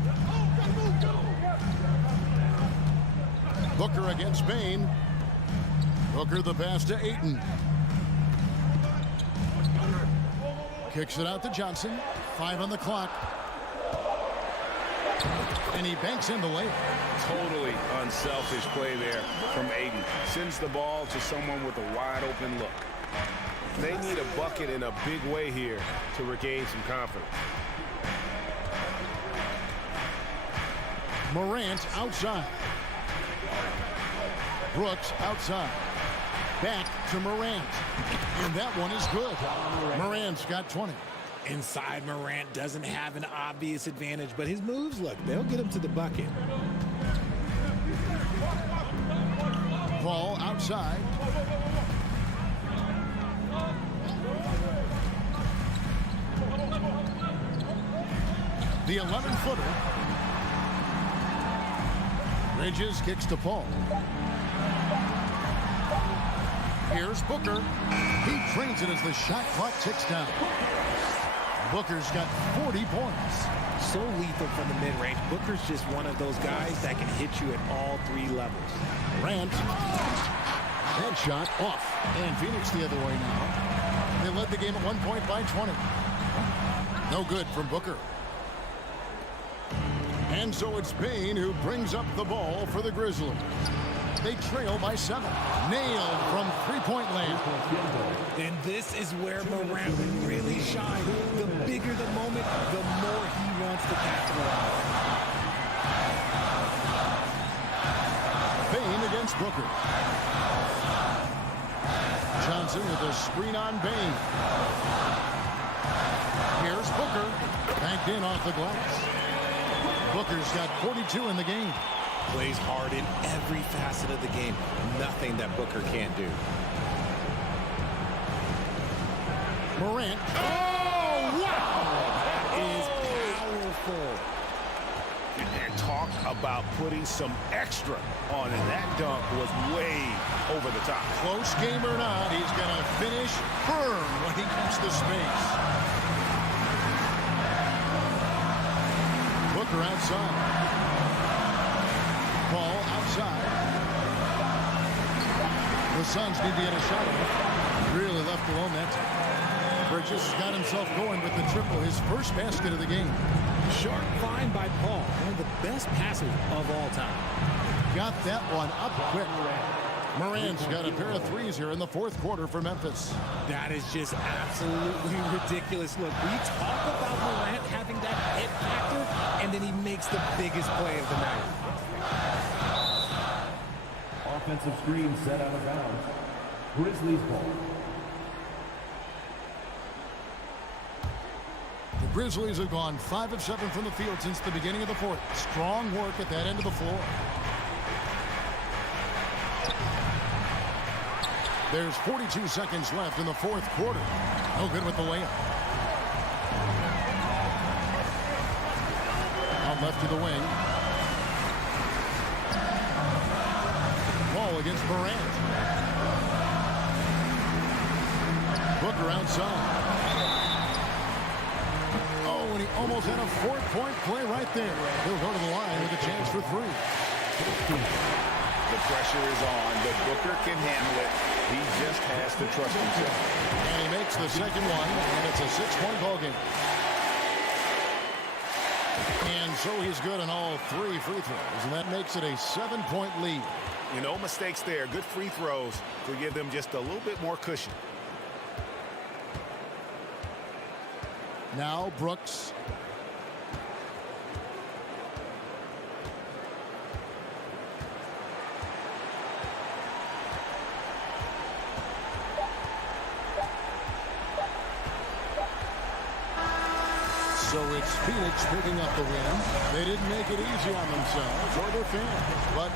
Booker against Bain. Booker the pass to Ayton. Kicks it out to Johnson. 5 on the clock. And he banks in the layup. Totally unselfish play there from Ayton. Sends the ball to someone with a wide open look. They need a bucket in a big way here to regain some confidence. Morant outside. Brooks outside. Back to Morant. And that one is good. Morant's got 20. Inside, Morant doesn't have an obvious advantage, but his moves, look, they'll get him to the bucket. Ball outside. The 11-footer. Bridges kicks to Paul. Here's Booker. He trains it as the shot clock ticks down. Booker's got 40 points. So lethal from the mid-range. Booker's just one of those guys that can hit you at all 3 levels. Grant. That shot off. And Phoenix the other way now. They led the game at 1 point by 20. No good from Booker. And so it's Bain who brings up the ball for the Grizzlies. They trail by 7. Nailed from three-point land. And this is where Morant really shines. The bigger the moment, the more he wants to capitalize. Bain against Booker. Johnson with a screen on Bain. Here's Booker. Banked in off the glass. Booker's got 42 in the game. Plays hard in every facet of the game. Nothing that Booker can't do. Morant. Oh, wow! That is powerful. And talk about putting some extra on it. That dunk was way over the top. Close game or not, he's going to finish firm when he gets the space. Booker outside. Ball outside. The Suns need to get a shot off. Really left alone that time. Bridges got himself going with the triple, his first basket of the game. Sharp find by Paul, one of the best passes of all time. Got that one up quick. Morant's got a pair of threes here in the fourth quarter for Memphis. That is just absolutely ridiculous. Look, we talk about Morant having that hit factor, and then he makes the biggest play of the night. Offensive screen set out of bounds. Grizzlies ball. The Grizzlies have gone 5 of 7 from the field since the beginning of the fourth. Strong work at that end of the floor. There's 42 seconds left in the fourth quarter. No good with the layup. Out left to the wing. Ball against Morant. Booker outside. Oh, and he almost had a 4-point play right there. He'll go to the line with a chance for 3. The pressure is on, but Booker can handle it. He just has to trust himself. And he makes the second one, and it's a 6-point ball game. And so he's good on all 3 free throws, and that makes it a 7-point lead. No mistakes there. Good free throws to give them just a little bit more cushion. Now Brooks. So it's Phoenix picking up the win. They didn't make it easy on themselves or their fans, but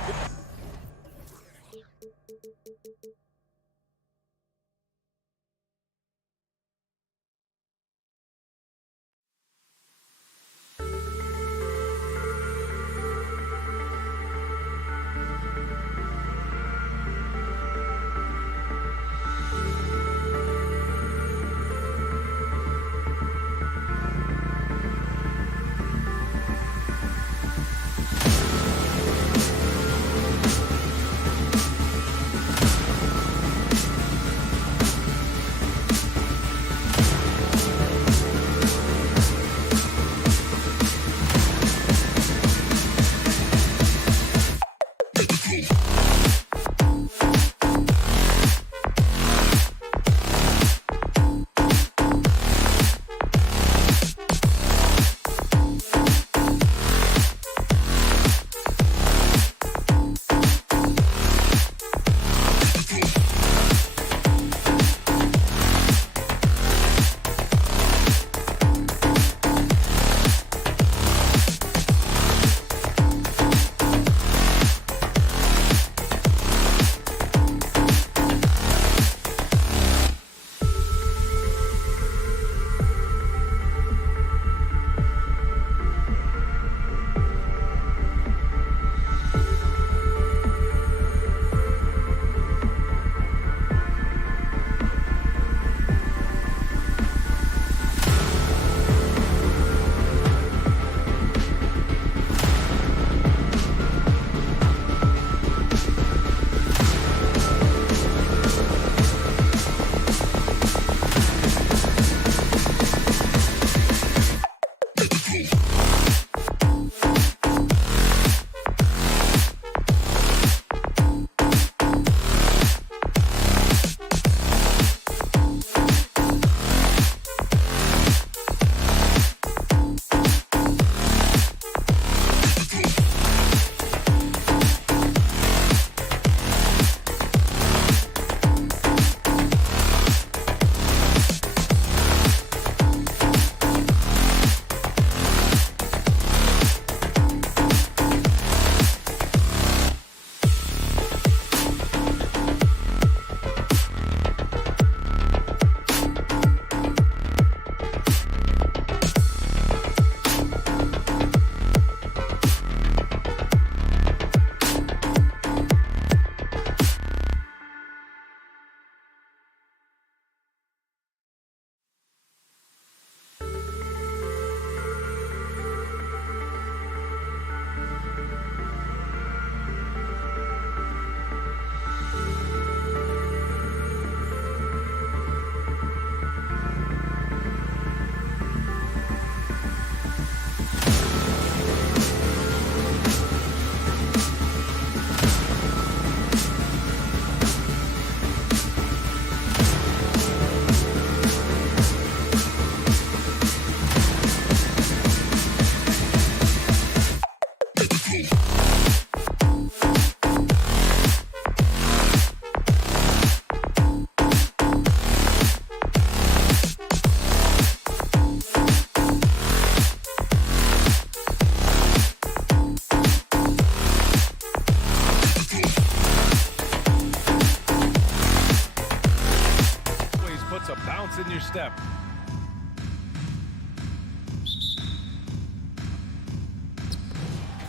in your step.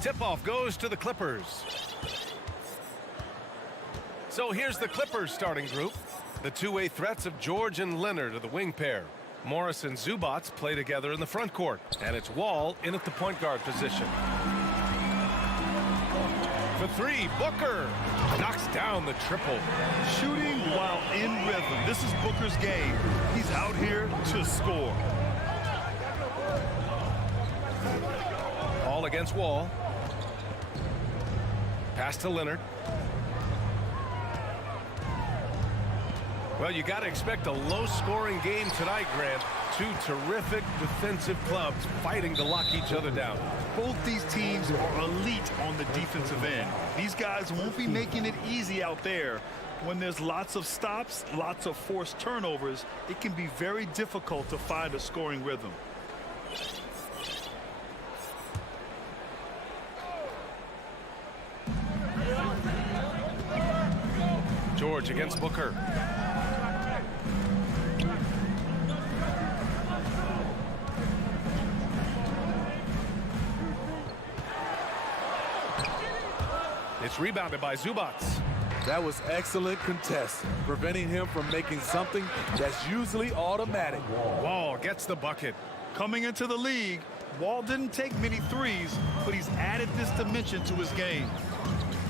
Tip-off goes to the Clippers. So here's the Clippers starting group. The two-way threats of George and Leonard are the wing pair. Morris and Zubats play together in the front court. And it's Wall in at the point guard position. For three, Booker knocks down the triple. Shooting while in rhythm. This is Booker's game. He's out here to score. All against Wall. Pass to Leonard. Well, you got to expect a low-scoring game tonight, Grant. Two terrific defensive clubs fighting to lock each other down. Both these teams are elite on the defensive end. These guys won't be making it easy out there. When there's lots of stops, lots of forced turnovers, it can be very difficult to find a scoring rhythm. George against Booker. It's rebounded by Zubats. That was excellent contest, preventing him from making something that's usually automatic. Wall gets the bucket. Coming into the league, Wall didn't take many threes, but he's added this dimension to his game.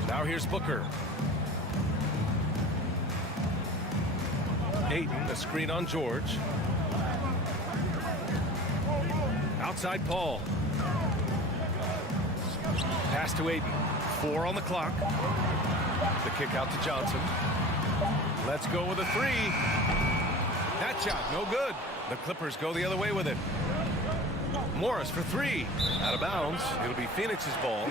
Now here's Booker. Ayton, the screen on George. Outside Paul. Pass to Ayton. 4 on the clock. The kick out to Johnson. Let's go with a three. That shot, no good. The Clippers go the other way with it. Morris for three. Out of bounds. It'll be Phoenix's ball.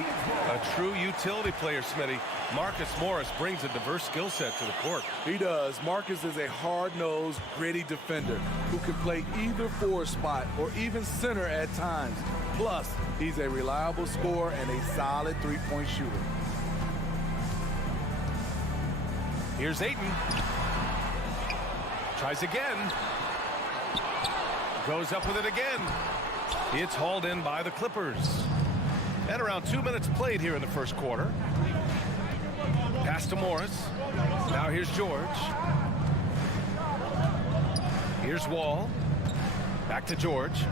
A true utility player, Smitty. Marcus Morris brings a diverse skill set to the court. He does. Marcus is a hard-nosed, gritty defender who can play either forward spot or even center at times. Plus, he's a reliable scorer and a solid three-point shooter. Here's Ayton. Tries again. Goes up with it again. It's hauled in by the Clippers. And around 2 minutes played here in the first quarter. Pass to Morris. Now here's George. Here's Wall. Back to George.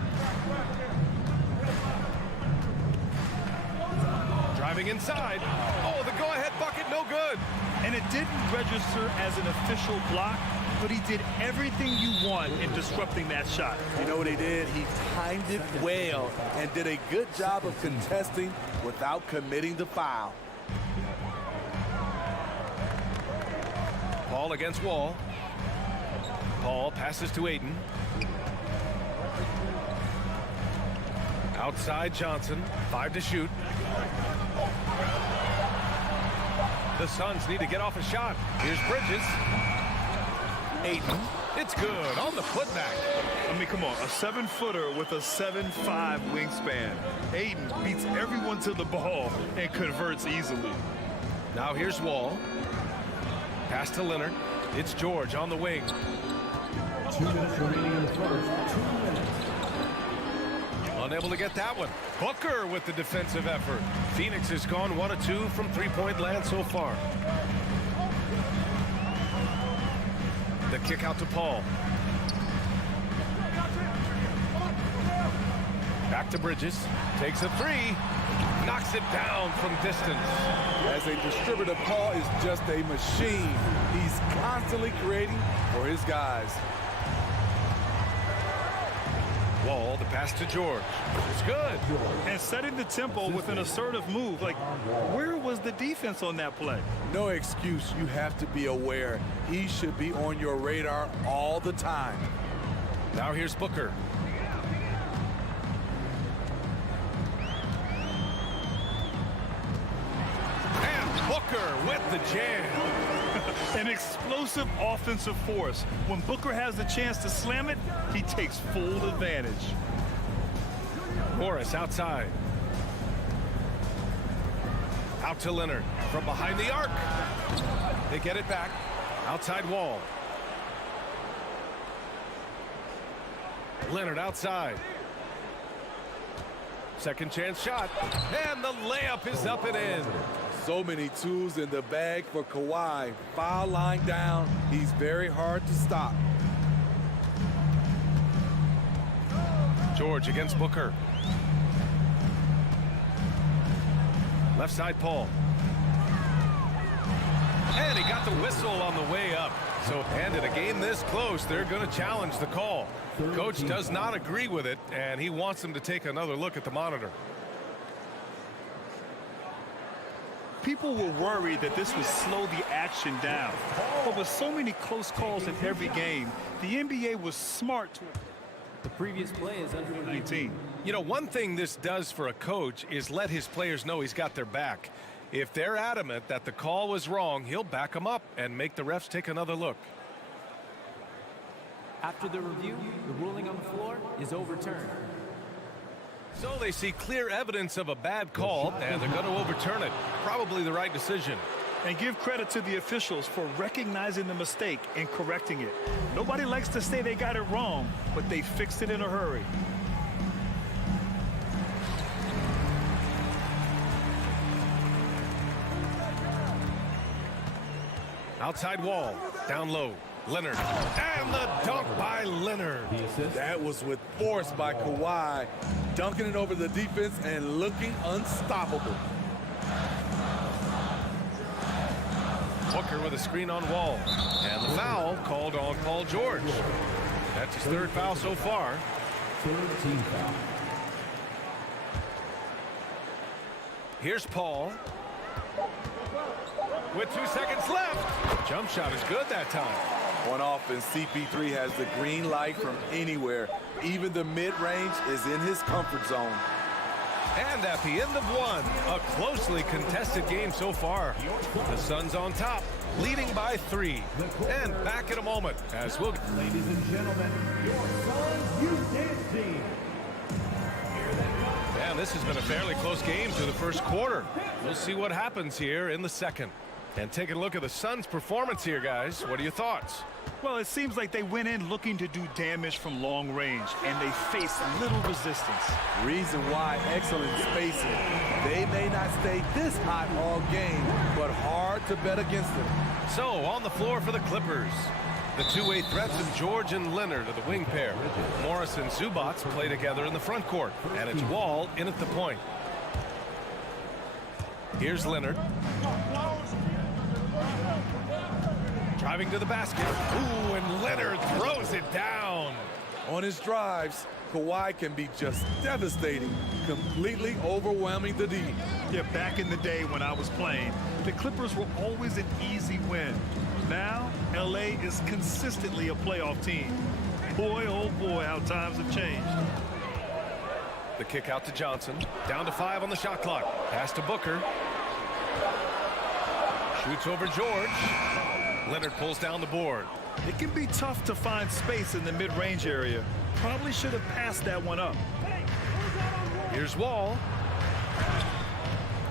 Driving inside. Oh, the go-ahead bucket, no good. And it didn't register as an official block, but he did everything you want in disrupting that shot. You know what he did? He timed it well and did a good job of contesting without committing the foul. Paul against Wall. Paul passes to Ayton. Outside Johnson. 5 to shoot. The Suns need to get off a shot. Here's Bridges. Ayton. It's good on the putback. I mean, come on. A 7-footer with a 7'5" wingspan. Ayton beats everyone to the ball and converts easily. Now here's Wall. Pass to Leonard. It's George on the wing. 2 minutes remaining in the first. 2 minutes. Unable to get that one. Booker with the defensive effort. Phoenix has gone 1 of 2 from three-point land so far. The kick out to Paul. Back to Bridges. Takes a three. Knocks it down from distance. As a distributor, Paul is just a machine. He's constantly creating for his guys. Wall, the pass to George. It's good. And setting the tempo with an assertive move. Like, where was the defense on that play? No excuse. You have to be aware. He should be on your radar all the time. Now here's Booker. And Booker with the jam. An explosive offensive force. When Booker has the chance to slam it, he takes full advantage. Morris outside. Out to Leonard from behind the arc. They get it back. Outside Wall. Leonard outside. Second chance shot. And the layup is up and in. So many tools in the bag for Kawhi. Foul line down. He's very hard to stop. George against Booker. Left side, Paul. And he got the whistle on the way up. So, and in a game this close, they're going to challenge the call. Coach does not agree with it, and he wants them to take another look at the monitor. People were worried that this would slow the action down. But with so many close calls in every game, the NBA was smart to... The previous play is under 19. You know, one thing this does for a coach is let his players know he's got their back. If they're adamant that the call was wrong, he'll back them up and make the refs take another look. After the review, the ruling on the floor is overturned. So they see clear evidence of a bad call, and they're going to overturn it. Probably the right decision. And give credit to the officials for recognizing the mistake and correcting it. Nobody likes to say they got it wrong, but they fixed it in a hurry. Outside wall, down low, Leonard. And the dunk by Leonard. That was with force by Kawhi, dunking it over the defense and looking unstoppable. Booker with a screen on Wall. And the foul called on Paul George. That's his third foul so far. Third team foul. Here's Paul. With 2 seconds left. Jump shot is good that time. On offense, CP3 has the green light from anywhere. Even the mid-range is in his comfort zone. And at the end of one, a closely contested game so far. The Suns on top, leading by 3. And back in a moment as we'll... Ladies and gentlemen, your Suns Youth Dance Team. And this has been a fairly close game through the first quarter. We'll see what happens here in the second. And taking a look at the Suns' performance here, guys. What are your thoughts? Well, it seems like they went in looking to do damage from long range, and they faced little resistance. Reason why, excellent spacing. They may not stay this hot all game, but hard to bet against them. So, on the floor for the Clippers. The two-way threats of George and Leonard are the wing pair. Morris and Zubac play together in the front court, and it's Wall in at the point. Here's Leonard. Driving to the basket. Ooh, and Leonard throws it down. On his drives, Kawhi can be just devastating, completely overwhelming the D. Yeah, back in the day when I was playing, the Clippers were always an easy win. Now, LA is consistently a playoff team. Boy, oh boy, how times have changed. The kick out to Johnson. Down to 5 on the shot clock. Pass to Booker. Shoots over George. Leonard pulls down the board. It can be tough to find space in the mid-range area. Probably should have passed that one up. Here's Wall.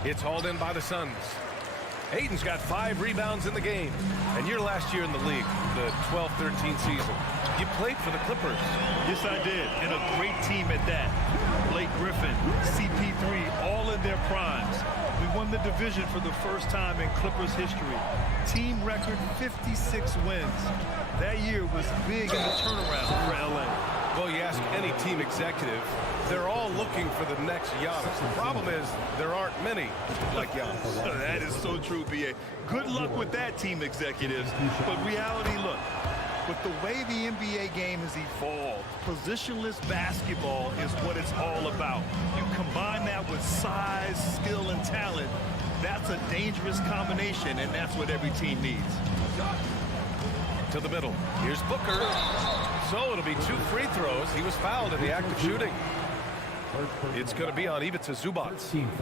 It's hauled in by the Suns. Ayton's got 5 rebounds in the game. And your last year in the league, the 12-13 season, you played for the Clippers. Yes, I did. And a great team at that. Blake Griffin, CP3, all in their primes. We won the division for the first time in Clippers history. Team record 56 wins. That year was big in the turnaround for LA. Well, you ask any team executive, they're all looking for the next Giannis. The problem is there aren't many like Giannis. That is so true, B.A. Good luck with that, team executives. But reality, look, with the way the NBA game has evolved, positionless basketball is what it's all about. You combine that with size, skill, and talent, that's a dangerous combination, and that's what every team needs. To the middle. Here's Booker. So it'll be 2 free throws. He was fouled in the act of shooting. It's going to be on Ivica Zubac.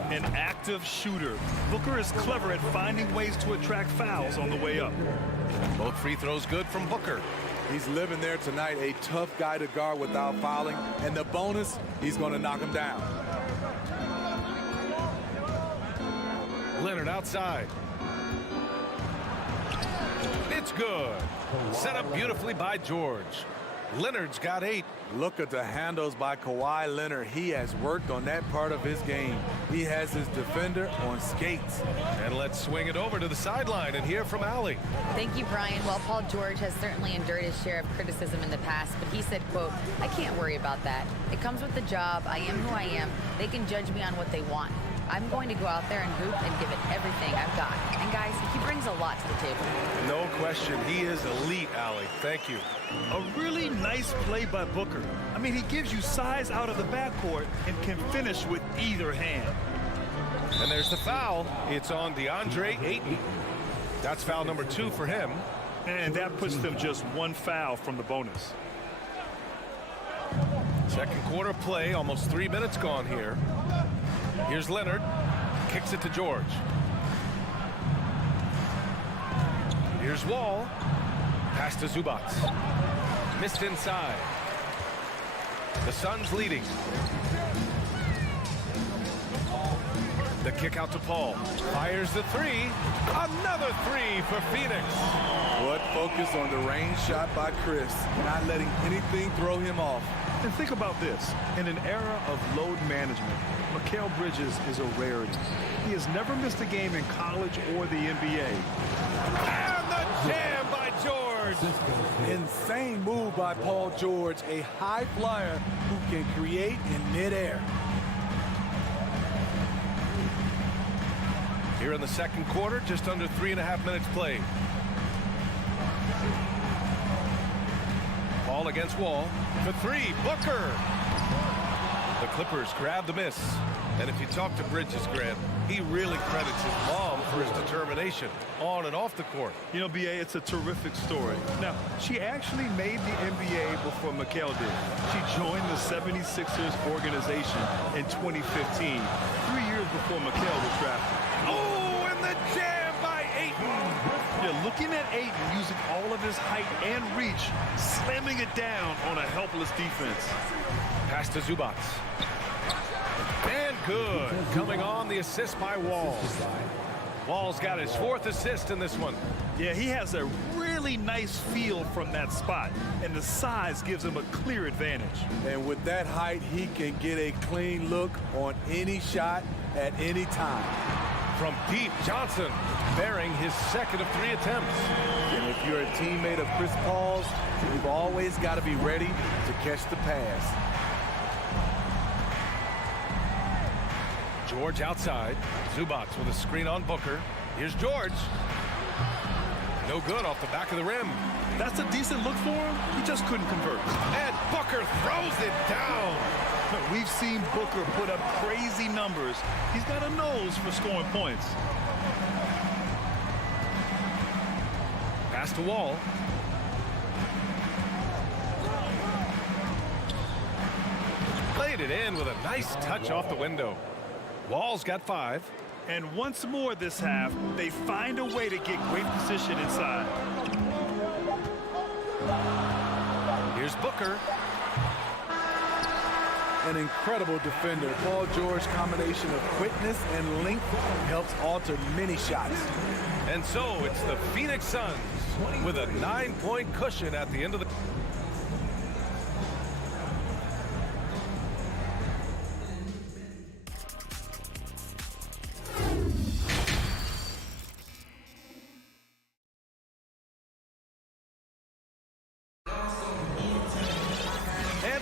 An active shooter. Booker is clever at finding ways to attract fouls on the way up. Both free throws good from Booker. He's living there tonight, a tough guy to guard without fouling. And the bonus, he's going to knock him down. Leonard outside. It's good. Set up beautifully by George. Leonard's got 8. Look at the handles by Kawhi Leonard. He has worked on that part of his game. He has his defender on skates. And let's swing it over to the sideline and hear from Allie. Thank you, Brian. Well, Paul George has certainly endured his share of criticism in the past, but he said, quote, "I can't worry about that. It comes with the job. I am who I am. They can judge me on what they want. I'm going to go out there and hoop and give it everything I've got." And guys, he brings a lot to the table. No question. He is elite, Allie. Thank you. A really nice play by Booker. I mean, he gives you size out of the backcourt and can finish with either hand. And there's the foul. It's on DeAndre Ayton. That's foul number 2 for him. And that puts them just 1 foul from the bonus. Second quarter play, almost 3 minutes gone here. Here's Leonard. Kicks it to George. Here's Wall. Pass to Zubac. Missed inside. The Suns leading. The kick out to Paul. Fires the 3. Another 3 for Phoenix. What focus on the range shot by Chris. Not letting anything throw him off. And think about this. In an era of load management, Mikal Bridges is a rarity. He has never missed a game in college or the NBA. And the jam by George. Insane move by Paul George, a high flyer who can create in midair. Here in the second quarter, just under 3.5 minutes played. Ball against Wall. For 3, Booker. The Clippers grab the miss. And if you talk to Bridges, Grant, he really credits his mom for his determination on and off the court. You know, BA, it's a terrific story. Now, she actually made the NBA before Mikal did. She joined the 76ers organization in 2015, 3 years before Mikal was drafted. Oh, and the jam by Ayton. Yeah, looking at Ayton using all of his height and reach, slamming it down on a helpless defense. Pass to Zubac. And good. Coming on, the assist by Wall. Wall's got his 4th assist in this one. Yeah, he has a really nice feel from that spot, and the size gives him a clear advantage. And with that height, he can get a clean look on any shot at any time. From deep, Johnson bearing his 2nd of 3 attempts. And if you're a teammate of Chris Paul's, you've always got to be ready to catch the pass. George outside. Zubac with a screen on Booker. Here's George. No good off the back of the rim. That's a decent look for him. He just couldn't convert. And Booker throws it down. We've seen Booker put up crazy numbers. He's got a nose for scoring points. Pass to Wall. Played it in with a nice touch off the window. Wall's got 5. And once more this half, they find a way to get great position inside. Here's Booker. An incredible defender. Paul George's combination of quickness and length helps alter many shots. And so it's the Phoenix Suns with a 9-point cushion at the end of the...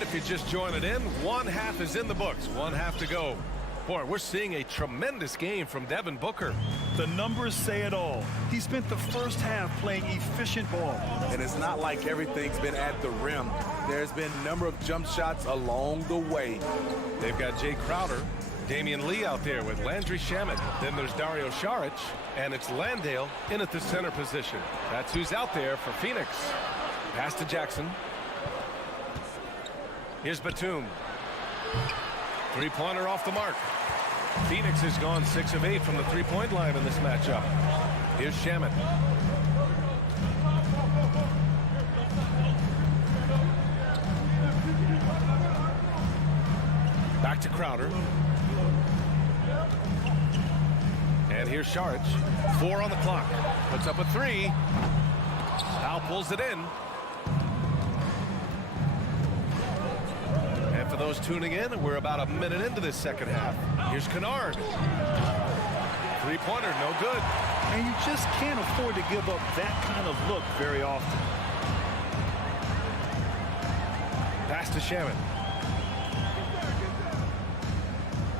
If you're just joining in, 1 half is in the books, 1 half to go. Boy, we're seeing a tremendous game from Devin Booker. The numbers say it all. He spent the first half playing efficient ball. And it's not like everything's been at the rim. There's been a number of jump shots along the way. They've got Jay Crowder, Damian Lee out there with Landry Shamet. Then there's Dario Saric, and it's Landale in at the center position. That's who's out there for Phoenix. Pass to Jackson. Here's Batum. 3-pointer off the mark. Phoenix has gone 6 of 8 from the 3-point line in this matchup. Here's Shamet. Back to Crowder. And here's Saric. 4 on the clock. Puts up a 3. Powell pulls it in. For those tuning in, we're about a minute into this second half. Here's Kennard. Three-pointer, no good. And you just can't afford to give up that kind of look very often. Pass to Shaman.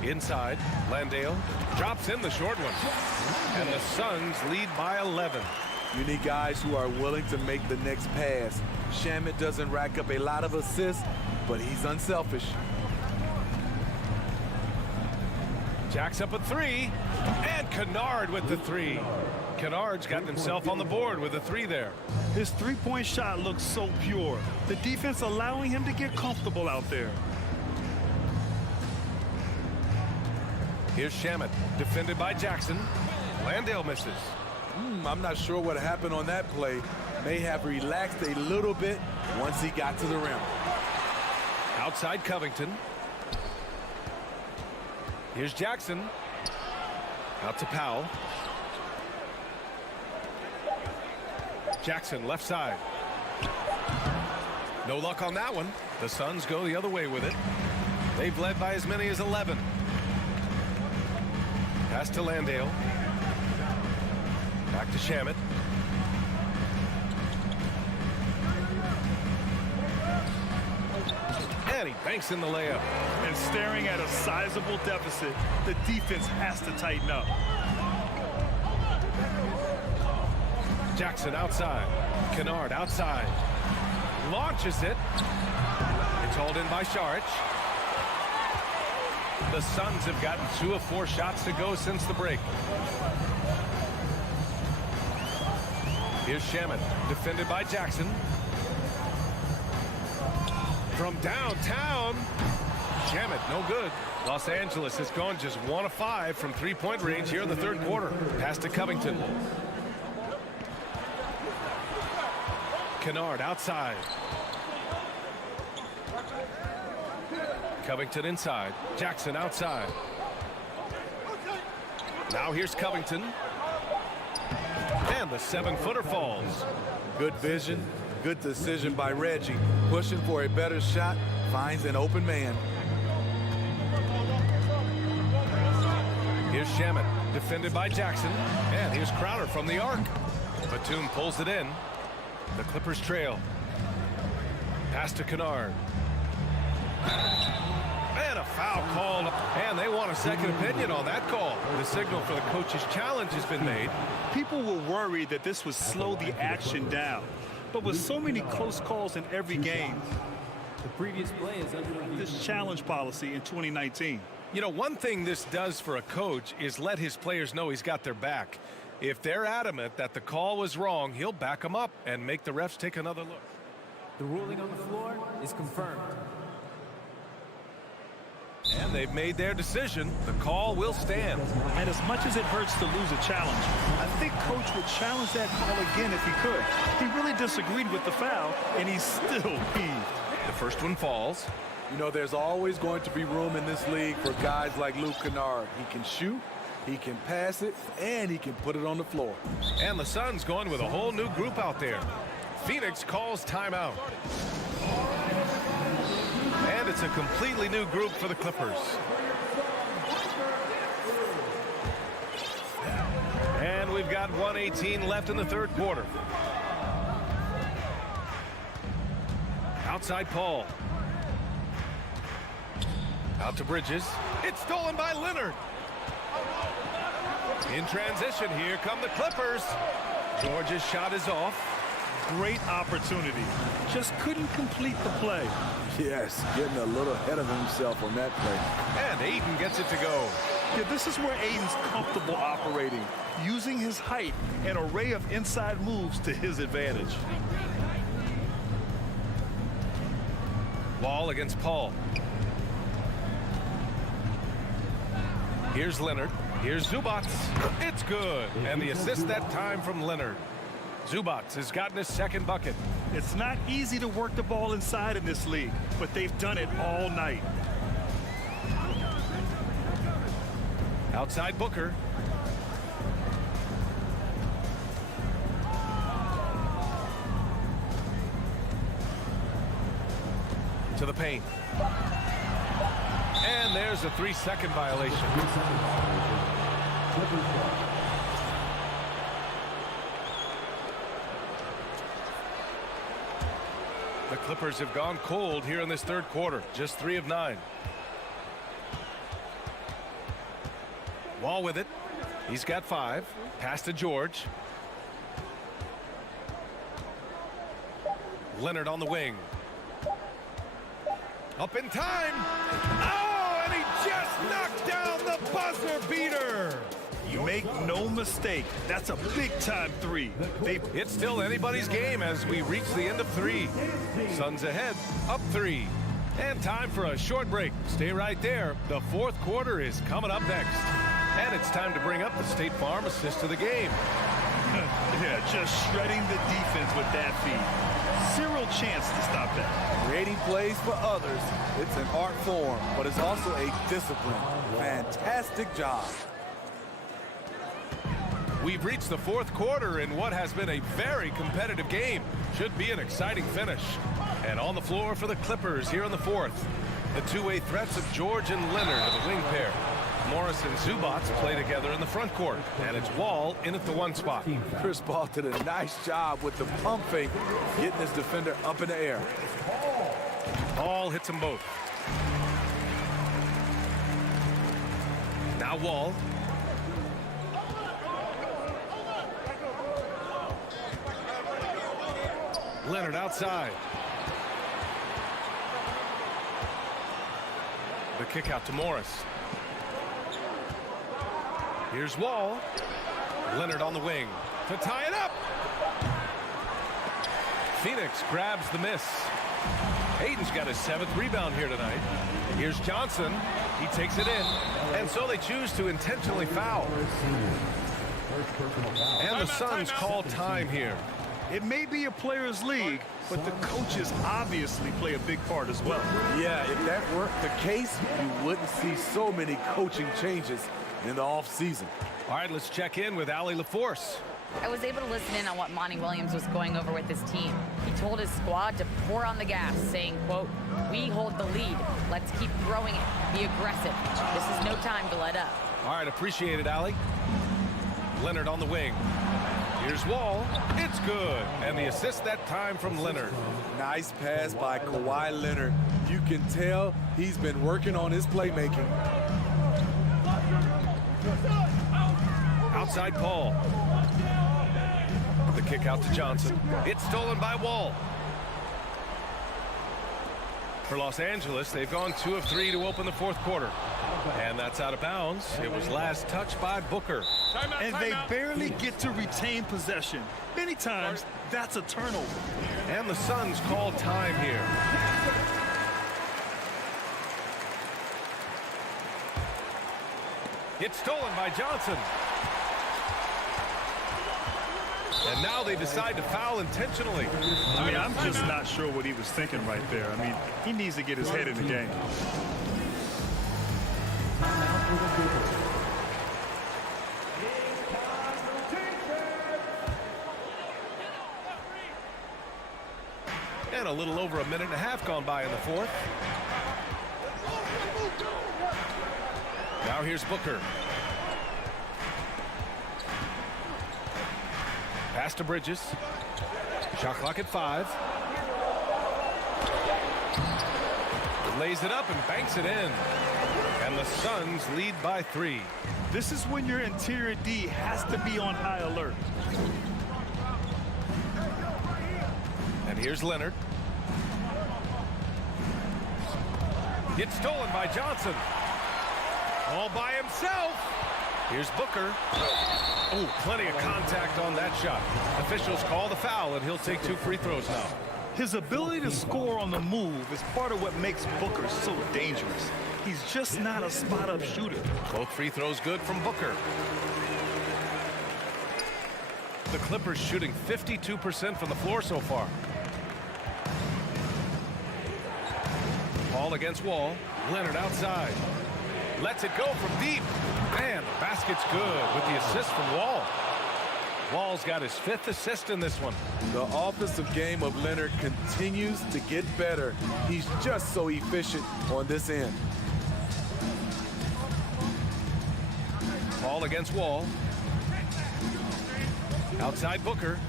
Inside, Landale drops in the short one. And the Suns lead by 11. You need guys who are willing to make the next pass. Shaman doesn't rack up a lot of assists, but he's unselfish. Jacks up a three, and Kennard with the three. Kennard's gotten himself on the board with a three there. His three-point shot looks so pure. The defense allowing him to get comfortable out there. Here's Shaman, defended by Jackson. Landale misses. I'm not sure what happened on that play. May have relaxed a little bit once he got to the rim. Outside Covington. Here's Jackson. Out to Powell. Jackson left side. No luck on that one. The Suns go the other way with it. They've led by as many as 11. Pass to Landale. Back to Shamet. And he banks in the layup. And staring at a sizable deficit, the defense has to tighten up. Jackson outside. Kennard outside. Launches it. It's hauled in by Saric. The Suns have gotten 2 of 4 shots to go since the break. Here's Shaman, defended by Jackson. From downtown, Shaman, no good. Los Angeles has gone just 1 of 5 from three-point range here in the third quarter. Pass to Covington. Kennard outside. Covington inside. Jackson outside. Now here's Covington. And the 7-footer falls. Good vision, good decision by Reggie. Pushing for a better shot, finds an open man. Here's Shaman, defended by Jackson. And here's Crowder from the arc. Batum pulls it in. The Clippers trail. Pass to Kennard. And a foul called. And they want a second opinion on that call. The signal for the coach's challenge has been made. People were worried that this would slow the action down. But with so many close calls in every game, the previous play is under review. This challenge policy in 2019. You know, one thing this does for a coach is let his players know he's got their back. If they're adamant that the call was wrong, he'll back them up and make the refs take another look. The ruling on the floor is confirmed. And they've made their decision. The call will stand. And as much as it hurts to lose a challenge, I think Coach would challenge that call again if he could. He really disagreed with the foul, and he's still peeved. The first one falls. You know, there's always going to be room in this league for guys like Luke Kennard. He can shoot, he can pass it, and he can put it on the floor. And the Suns going with a whole new group out there. Phoenix calls timeout. And it's a completely new group for the Clippers. And we've got 1:18 left in the third quarter. Outside Paul. Out to Bridges. It's stolen by Leonard. In transition, here come the Clippers. George's shot is off. Great opportunity. Just couldn't complete the play. Yes, getting a little ahead of himself on that play. And Ayton gets it to go. Yeah, this is where Ayton's comfortable operating, using his height and array of inside moves to his advantage. Wall against Paul. Here's Leonard. Here's Zubats. It's good. And the assist that time from Leonard. Zubats has gotten his second bucket. It's not easy to work the ball inside in this league, but they've done it all night. Outside Booker. To the paint. And there's a 3-second violation. The Clippers have gone cold here in this third quarter. Just 3 of 9. Wall with it. He's got 5. Pass to George. Leonard on the wing. Up in time. Oh, and he just knocked down the buzzer beater. Make no mistake, that's a big-time 3. It's still anybody's game as we reach the end of 3. Suns ahead, up 3. And time for a short break. Stay right there. The fourth quarter is coming up next. And it's time to bring up the State Farm assist of the game. Yeah, just shredding the defense with that feed. Zero chance to stop that. Creating plays for others, it's an art form, but it's also a discipline. Fantastic job. We've reached the fourth quarter in what has been a very competitive game. Should be an exciting finish. And on the floor for the Clippers here in the fourth, the two-way threats of George and Leonard of the wing pair. Morris and Zubats play together in the front court, and it's Wall in at the 1 spot. Chris Paul did a nice job with the pump fake, getting his defender up in the air. Paul hits them both. Now Wall. Leonard outside. The kick out to Morris. Here's Wall. Leonard on the wing to tie it up. Phoenix grabs the miss. Hayden's got his 7th rebound here tonight. Here's Johnson. He takes it in. And so they choose to intentionally foul. And the Suns call time here. It may be a players' league, but the coaches obviously play a big part as well. Yeah, if that weren't the case, you wouldn't see so many coaching changes in the offseason. All right, let's check in with Allie LaForce. I was able to listen in on what Monty Williams was going over with his team. He told his squad to pour on the gas, saying, quote, "We hold the lead. Let's keep throwing it. Be aggressive. This is no time to let up." All right, appreciate it, Allie. Leonard on the wing. Here's Wall. It's good. And the assist that time from Leonard. Nice pass by Kawhi Leonard. You can tell he's been working on his playmaking. Outside Paul. The kick out to Johnson. It's stolen by Wall. For Los Angeles, they've gone 2 of 3 to open the fourth quarter. And that's out of bounds. It was last touched by Booker. And they barely get to retain possession. Many times, that's a turnover. And the Suns call time here. It's stolen by Johnson. And now they decide to foul intentionally. I mean, I'm just not sure what he was thinking right there. I mean, he needs to get his head in the game. And a little over a minute and a half gone by in the fourth. Now here's Booker. Pass to Bridges. Shot clock at 5. Lays it up and banks it in. And the Suns lead by 3. This is when your interior D has to be on high alert. And here's Leonard. It's stolen by Johnson. All by himself. Here's Booker. Oh, plenty of contact on that shot. Officials call the foul, and he'll take 2 free throws now. His ability to score on the move is part of what makes Booker so dangerous. He's just not a spot-up shooter. Both free throws good from Booker. The Clippers shooting 52% from the floor so far. Ball against Wall. Leonard outside. Lets it go from deep. Man, the basket's good with the assist from Wall. Wall's got his 5th assist in this one. The offensive game of Leonard continues to get better. He's just so efficient on this end. Ball against Wall. Outside Booker.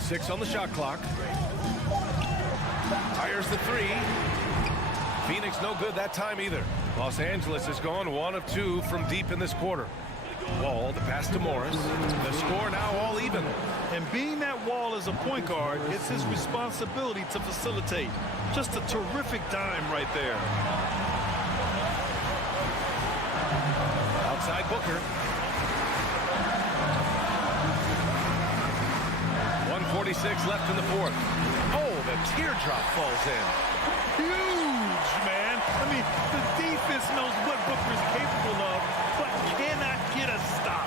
6 on the shot clock. Fires the 3. Phoenix no good that time either. Los Angeles has gone 1 of 2 from deep in this quarter. Wall, the pass to Morris. The score now all even. And being that Wall is a point guard, it's his responsibility to facilitate. Just a terrific dime right there. Outside Booker. 1:46 left in the fourth. Oh, the teardrop falls in. Huge, man. I mean, the defense knows what Booker's capable of, but cannot get a stop.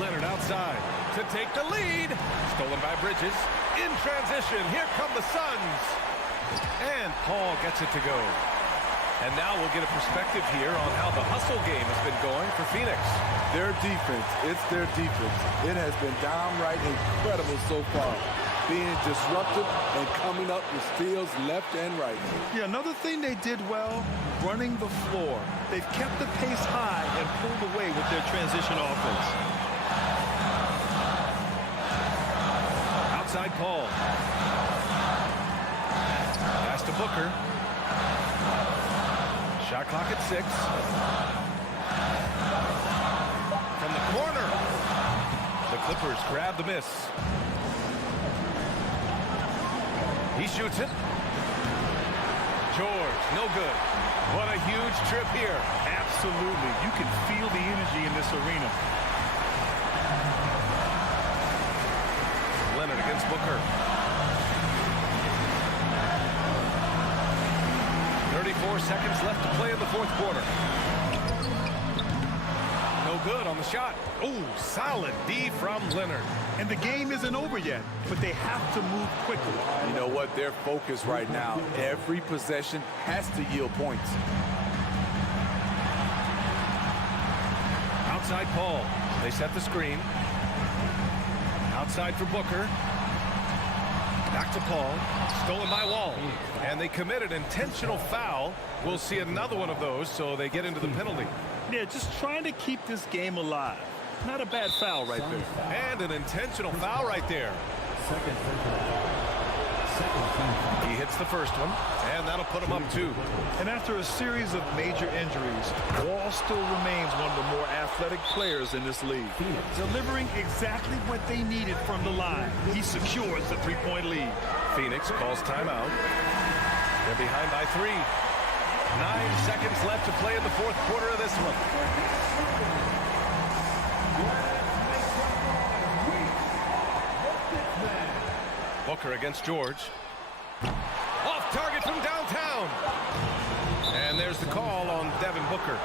Leonard outside to take the lead. Stolen by Bridges. In transition, here come the Suns. And Paul gets it to go. And now we'll get a perspective here on how the hustle game has been going for Phoenix. Their defense, it's their defense. It has been downright incredible so far. Being disruptive and coming up with steals left and right. Yeah, another thing they did well, running the floor. They've kept the pace high and pulled away with their transition offense. Outside Paul. Pass to Booker. Shot clock at 6. From the corner. The Clippers grab the miss. He shoots it. George, no good. What a huge trip here. Absolutely. You can feel the energy in this arena. Leonard against Booker. 34 seconds left to play in the fourth quarter. No good on the shot. Oh, solid D from Leonard. And the game isn't over yet, but they have to move quickly. You know what? They're focused right now. Every possession has to yield points. Outside Paul. They set the screen. Outside for Booker. Back to Paul. Stolen by Wall. And they committed intentional foul. We'll see another one of those, so they get into the penalty. Yeah, just trying to keep this game alive. Not a bad foul right there. And an intentional foul right there. He hits the first one, and that'll put him up 2. And after a series of major injuries, Wall still remains one of the more athletic players in this league. Delivering exactly what they needed from the line. He secures the 3-point lead. Phoenix calls timeout. They're behind by 3. 9 seconds left to play in the fourth quarter of this one. Booker against George. Off target from downtown. And there's the call on Devin Booker.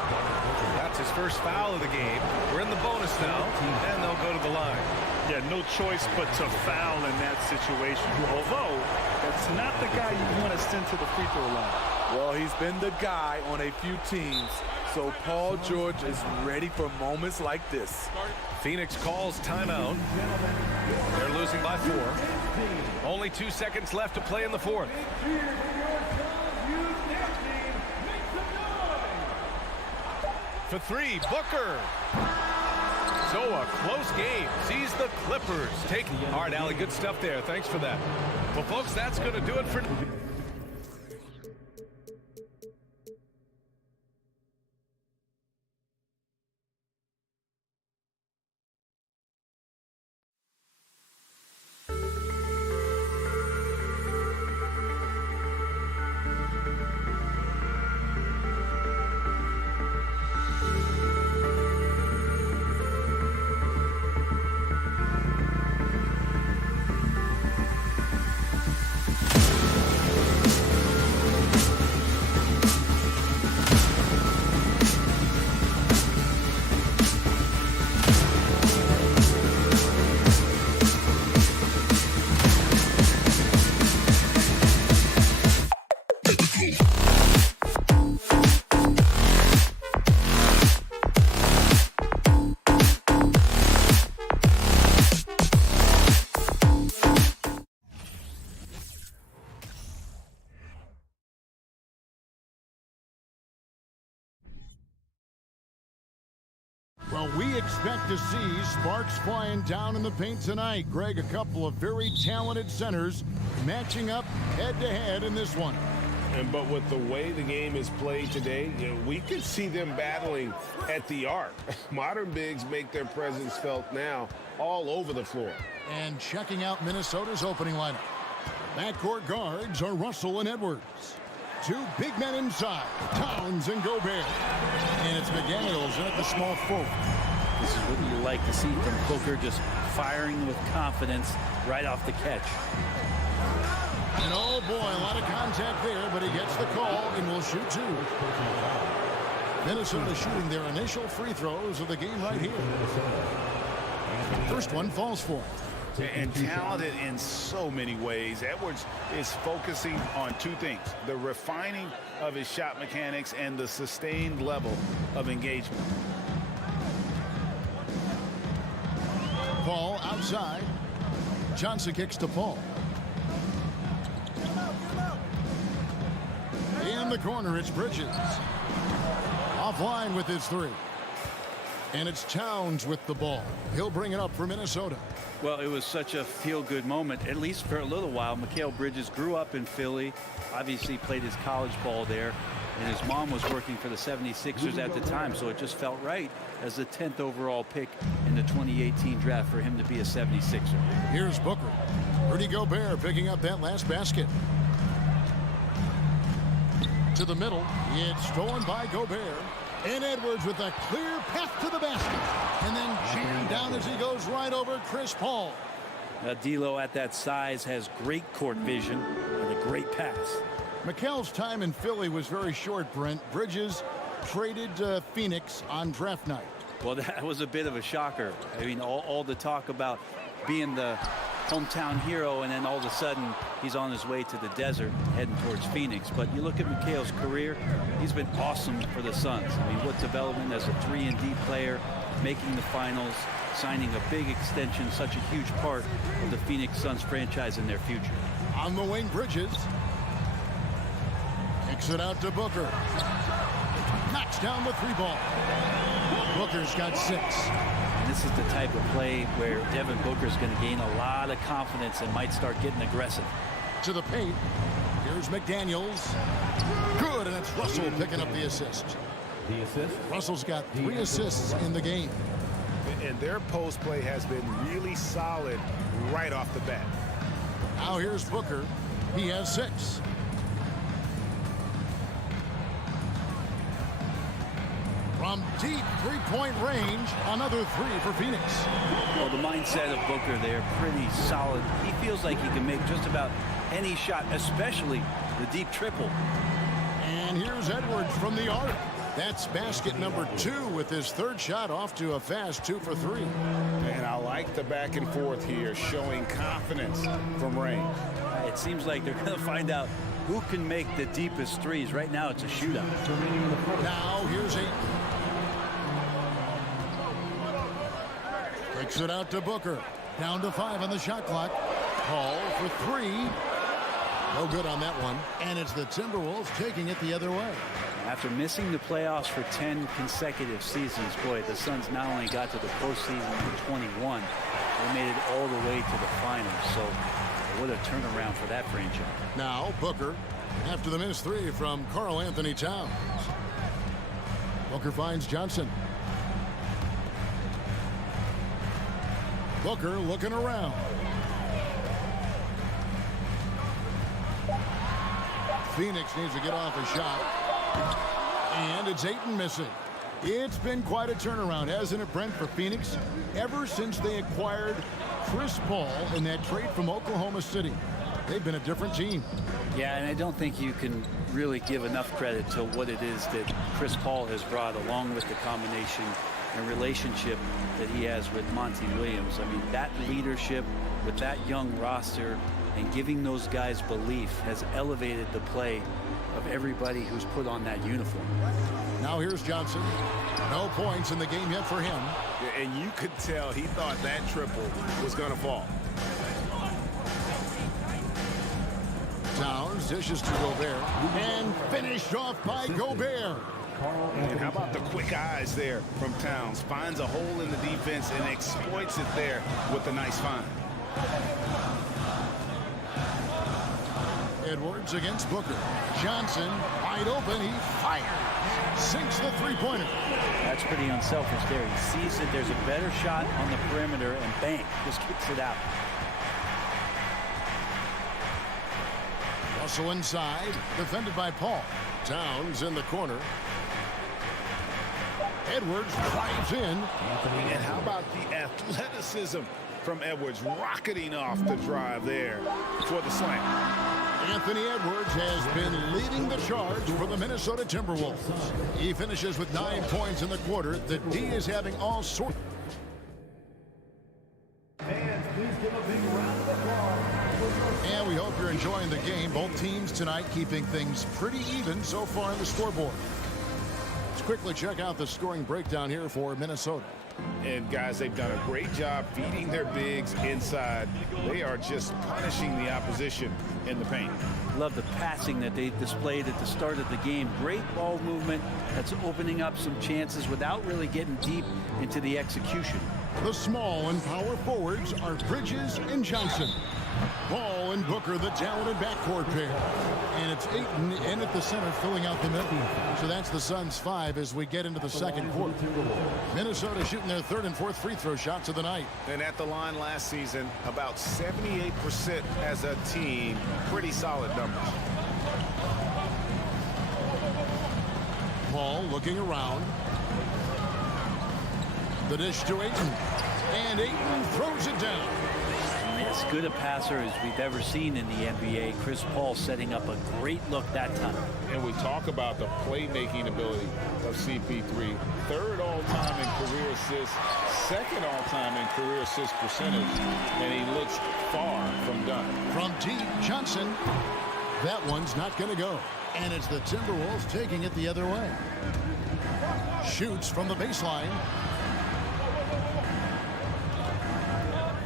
That's his first foul of the game. We're in the bonus now, and they'll go to the line. Yeah, no choice but to foul in that situation. Although, that's not the guy you want to send to the free throw line. Well, he's been the guy on a few teams, so Paul George is ready for moments like this. Phoenix calls timeout. They're losing by 4. Only 2 seconds left to play in the fourth. For 3, Booker. So a close game sees the Clippers taking. All right, Allie, good stuff there. Thanks for that. Well, folks, that's going to do it for... to see sparks flying down in the paint tonight. Greg, a couple of very talented centers matching up head-to-head in this one. But with the way the game is played today, we could see them battling at the arc. Modern bigs make their presence felt now all over the floor. And checking out Minnesota's opening lineup. Backcourt guards are Russell and Edwards. Two big men inside, Towns and Gobert. And it's McDaniels at the small forward. This is what you like to see from Booker, just firing with confidence right off the catch. And oh boy, a lot of contact there, but he gets the call and will shoot two. Minnesota shooting their initial free throws of the game right here. First one falls for him. And talented in so many ways. Edwards is focusing on two things: the refining of his shot mechanics and the sustained level of engagement. Paul outside. Johnson kicks to Paul. In the corner, it's Bridges. Offline with his three. And it's Towns with the ball. He'll bring it up for Minnesota. Well, it was such a feel-good moment, at least for a little while. Mikal Bridges grew up in Philly, obviously played his college ball there, and his mom was working for the 76ers at the time, so it just felt right as the 10th overall pick in the 2018 draft for him to be a 76er. Here's Booker. Rudy Gobert picking up that last basket. To the middle, it's stolen by Gobert. And Edwards with a clear path to the basket. And then jammed down as he goes right over Chris Paul. D'Lo at that size has great court vision and a great pass. Mikal's time in Philly was very short, Brent. Bridges traded Phoenix on draft night. Well, that was a bit of a shocker. I mean, all the talk about being the hometown hero, and then all of a sudden he's on his way to the desert heading towards Phoenix. But you look at Mikal's career, he's been awesome for the Suns. I mean, what development as a 3-and-D player, making the finals, signing a big extension, such a huge part of the Phoenix Suns franchise in their future. On the wing, Bridges kicks it out to Booker. Knocks down the three ball. Booker's got 6. This is the type of play where Devin Booker's going to gain a lot of confidence and might start getting aggressive. To the paint. Here's McDaniels. Good, and it's Russell picking up the assist. The assist. Russell's got 3 assists in the game. And their post play has been really solid right off the bat. Now here's Booker. He has 6. From deep three-point range, another 3 for Phoenix. Well, the mindset of Booker there, pretty solid. He feels like he can make just about any shot, especially the deep triple. And here's Edwards from the arc. That's basket number 2 with his 3rd shot off to a fast 2 for 3. And I like the back and forth here, showing confidence from range. It seems like they're going to find out who can make the deepest threes. Right now, it's a shootout. Now here's 8. Kicks it out to Booker. Down to 5 on the shot clock. Paul for 3. No good on that one. And it's the Timberwolves taking it the other way. After missing the playoffs for 10 consecutive seasons, boy, the Suns not only got to the postseason in 21, they made it all the way to the finals. So what a turnaround for that franchise. Now Booker after the missed 3 from Karl Anthony Towns. Booker finds Johnson. Booker looking around. Phoenix needs to get off a shot. And it's Ayton missing. It's been quite a turnaround, hasn't it, Brent, for Phoenix? Ever since they acquired Chris Paul in that trade from Oklahoma City, they've been a different team. Yeah, and I don't think you can really give enough credit to what it is that Chris Paul has brought, along with the combination and relationship that he has with Monty Williams. I mean, that leadership with that young roster and giving those guys belief has elevated the play of everybody who's put on that uniform. Now here's Johnson. No points in the game yet for him. And you could tell he thought that triple was going to fall. Towns dishes to Gobert. And finished off by Gobert. And how about the quick eyes there from Towns? Finds a hole in the defense and exploits it there with a nice find. Edwards against Booker. Johnson wide open. He fires. Sinks the three-pointer. That's pretty unselfish there. He sees that there's a better shot on the perimeter and bang, just kicks it out. Russell inside, defended by Paul. Towns in the corner. Edwards drives in. And how about the athleticism from Edwards, rocketing off the drive there for the slam. Anthony Edwards has been leading the charge for the Minnesota Timberwolves. He finishes with 9 points in the quarter. The D is having all sorts. And we hope you're enjoying the game. Both teams tonight keeping things pretty even so far on the scoreboard. Let's quickly check out the scoring breakdown here for Minnesota. And guys, they've done a great job feeding their bigs inside. They are just punishing the opposition in the paint. Love the passing that they displayed at the start of the game. Great ball movement that's opening up some chances without really getting deep into the execution. The small and power forwards are Bridges and Johnson. Ball and Booker, the talented backcourt pair. And it's Ayton in at the center, filling out the middle. So that's the Suns' 5 as we get into the second quarter. Minnesota shooting their third and fourth free throw shots of the night. And at the line last season, about 78% as a team. Pretty solid numbers. Paul looking around. The dish to Ayton. And Ayton throws it down. As good a passer as we've ever seen in the NBA. Chris Paul setting up a great look that time. And we talk about the playmaking ability of CP3. Third all-time in career assists, second all-time in career assist percentage, and he looks far from done. From T. Johnson. That one's not going to go. And it's the Timberwolves taking it the other way. Shoots from the baseline.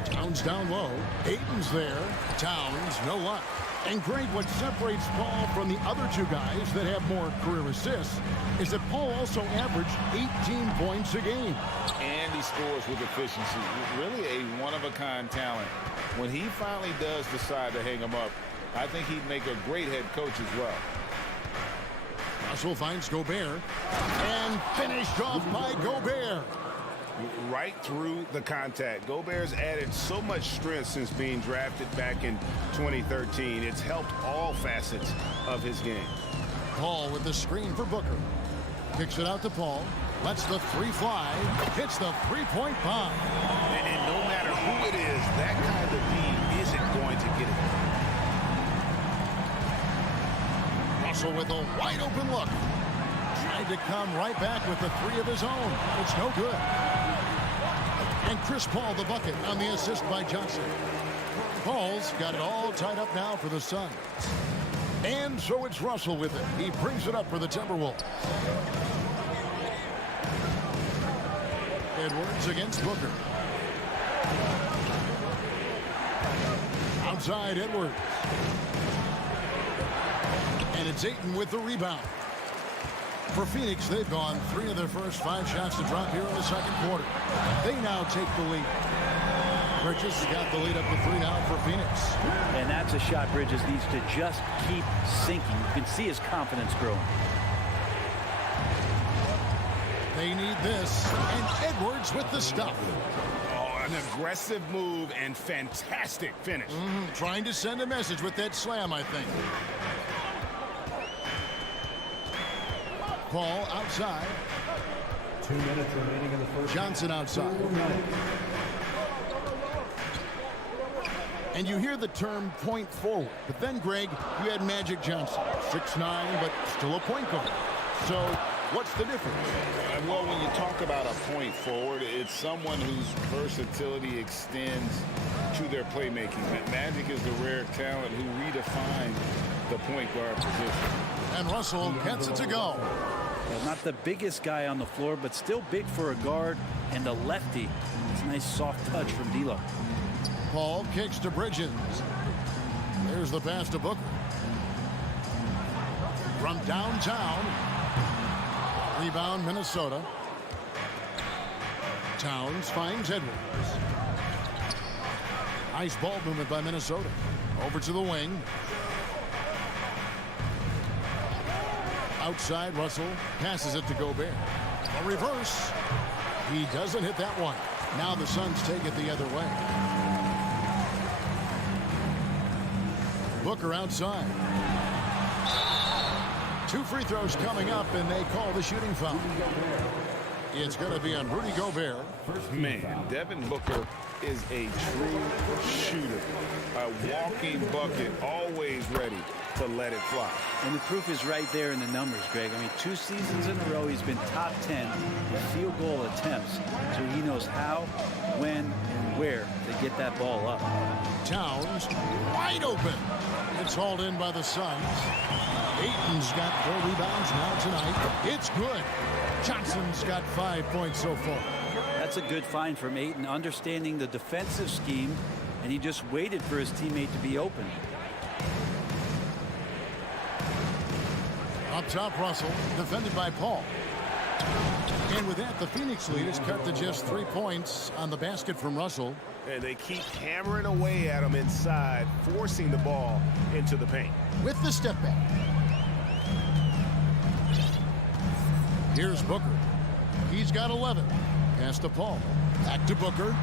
Towns down low. Ayton's there. Towns, no luck. And Greg, what separates Paul from the other two guys that have more career assists is that Paul also averaged 18 points a game. And he scores with efficiency. Really a one-of-a-kind talent. When he finally does decide to hang him up, I think he'd make a great head coach as well. Russell finds Gobert. And finished off by Gobert. Right through the contact. Gobert's added so much strength since being drafted back in 2013. It's helped all facets of his game. Paul with the screen for Booker. Kicks it out to Paul. Lets the three fly. Hits the three-point bomb. And no matter who it is, that kind of lead isn't going to get it. Russell with a wide open look. Tried to come right back with the three of his own. It's no good. And Chris Paul the bucket on the assist by Johnson. Paul's got it all tied up now for the Suns. And so it's Russell with it. He brings it up for the Timberwolves. Edwards against Booker. Outside Edwards. And it's Ayton with the rebound. For Phoenix, they've gone 3 of their first 5 shots to drop here in the second quarter. They now take the lead. Bridges has got the lead up to 3 now for Phoenix. And that's a shot Bridges needs to just keep sinking. You can see his confidence growing. They need this. And Edwards with the stuff. Oh, an aggressive move and fantastic finish. Trying to send a message with that slam, I think. Paul outside. 2 minutes remaining in the first. Johnson outside. And you hear the term point forward. But then, Greg, you had Magic Johnson. 6'9", but still a point guard. So what's the difference? Well, when you talk about a point forward, it's someone whose versatility extends to their playmaking. Magic is the rare talent who redefined the point guard position. And Russell gets it to go. Well, not the biggest guy on the floor, but still big for a guard and a lefty. It's a nice soft touch from D'Lo. Paul kicks to Bridges. There's the pass to Booker. From downtown. Rebound, Minnesota. Towns finds Edwards. Nice ball movement by Minnesota. Over to the wing. Outside, Russell passes it to Gobert. A reverse. He doesn't hit that one. Now the Suns take it the other way. Booker outside. 2 free throws coming up, and they call the shooting foul. It's going to be on Rudy Gobert. Man, Devin Booker is a true shooter. A walking bucket, always ready to let it fly. And the proof is right there in the numbers, Greg. I mean, 2 seasons in a row, he's been top 10 in field goal attempts. So he knows how, when, and where to get that ball up. Towns wide open. It's hauled in by the Suns. Ayton's got 4 rebounds now tonight. It's good. Johnson's got 5 points so far. That's a good find from Ayton, understanding the defensive scheme, and he just waited for his teammate to be open. Up top, Russell, defended by Paul. And with that, the Phoenix lead is cut to just 3 points on the basket from Russell. And they keep hammering away at him inside, forcing the ball into the paint. With the step back. Here's Booker. He's got 11. Pass to Paul. Back to Booker.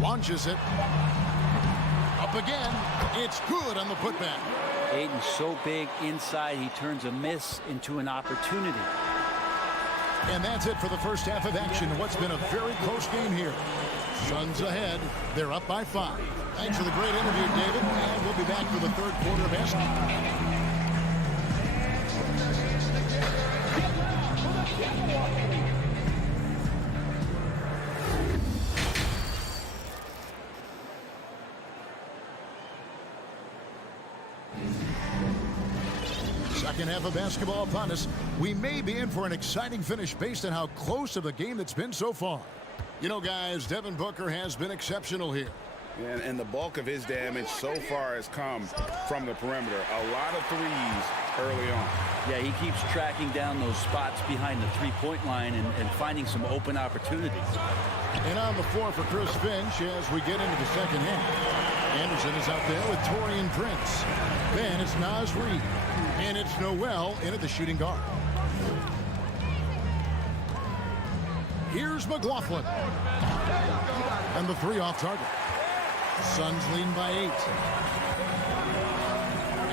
Launches it. Up again. It's good on the putback. Ayton's so big inside, he turns a miss into an opportunity. And that's it for the first half of action. What's been a very close game here. Suns ahead. They're up by 5. Thanks for the great interview, David. And we'll be back for the third quarter of basketball. Second half of basketball upon us. We may be in for an exciting finish based on how close of a game it's been so far. You know, guys, Devin Booker has been exceptional here. And the bulk of his damage so far has come from the perimeter. A lot of threes early on. Yeah, he keeps tracking down those spots behind the three-point line and finding some open opportunities. And on the floor for Chris Finch as we get into the second half. Anderson is out there with Taurean Prince. Then it's Naz Reid. And it's Noel in at the shooting guard. Here's McLaughlin. And the 3 off target. Suns leading by 8.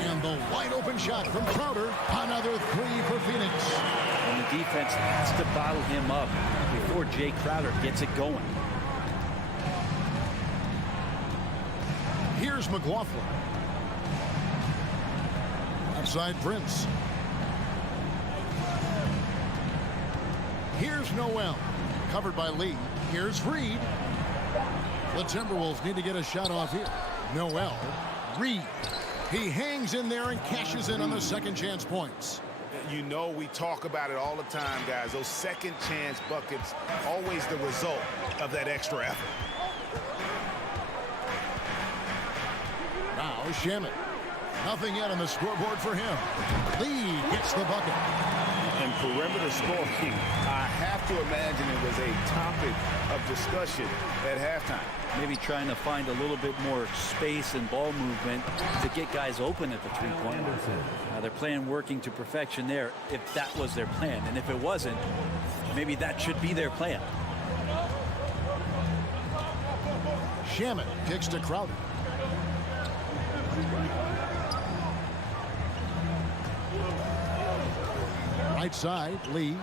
And the wide open shot from Crowder. Another 3 for Phoenix. And the defense has to bottle him up before Jay Crowder gets it going. Here's McLaughlin. Outside Prince. Here's Noel. Covered by Lee. Here's Reid. The Timberwolves need to get a shot off here. Noel. Reid. He hangs in there and cashes in on the second chance points. You know, we talk about it all the time, guys. Those second chance buckets, always the result of that extra effort. Now Shaman. Nothing yet on the scoreboard for him. Lee gets the bucket. And perimeter scoring, I have to imagine it was a topic of discussion at halftime. Maybe trying to find a little bit more space and ball movement to get guys open at the three-point line. They're playing working to perfection there if that was their plan. And if it wasn't, maybe that should be their plan. Shaman kicks to Crowder. Right side, Lee.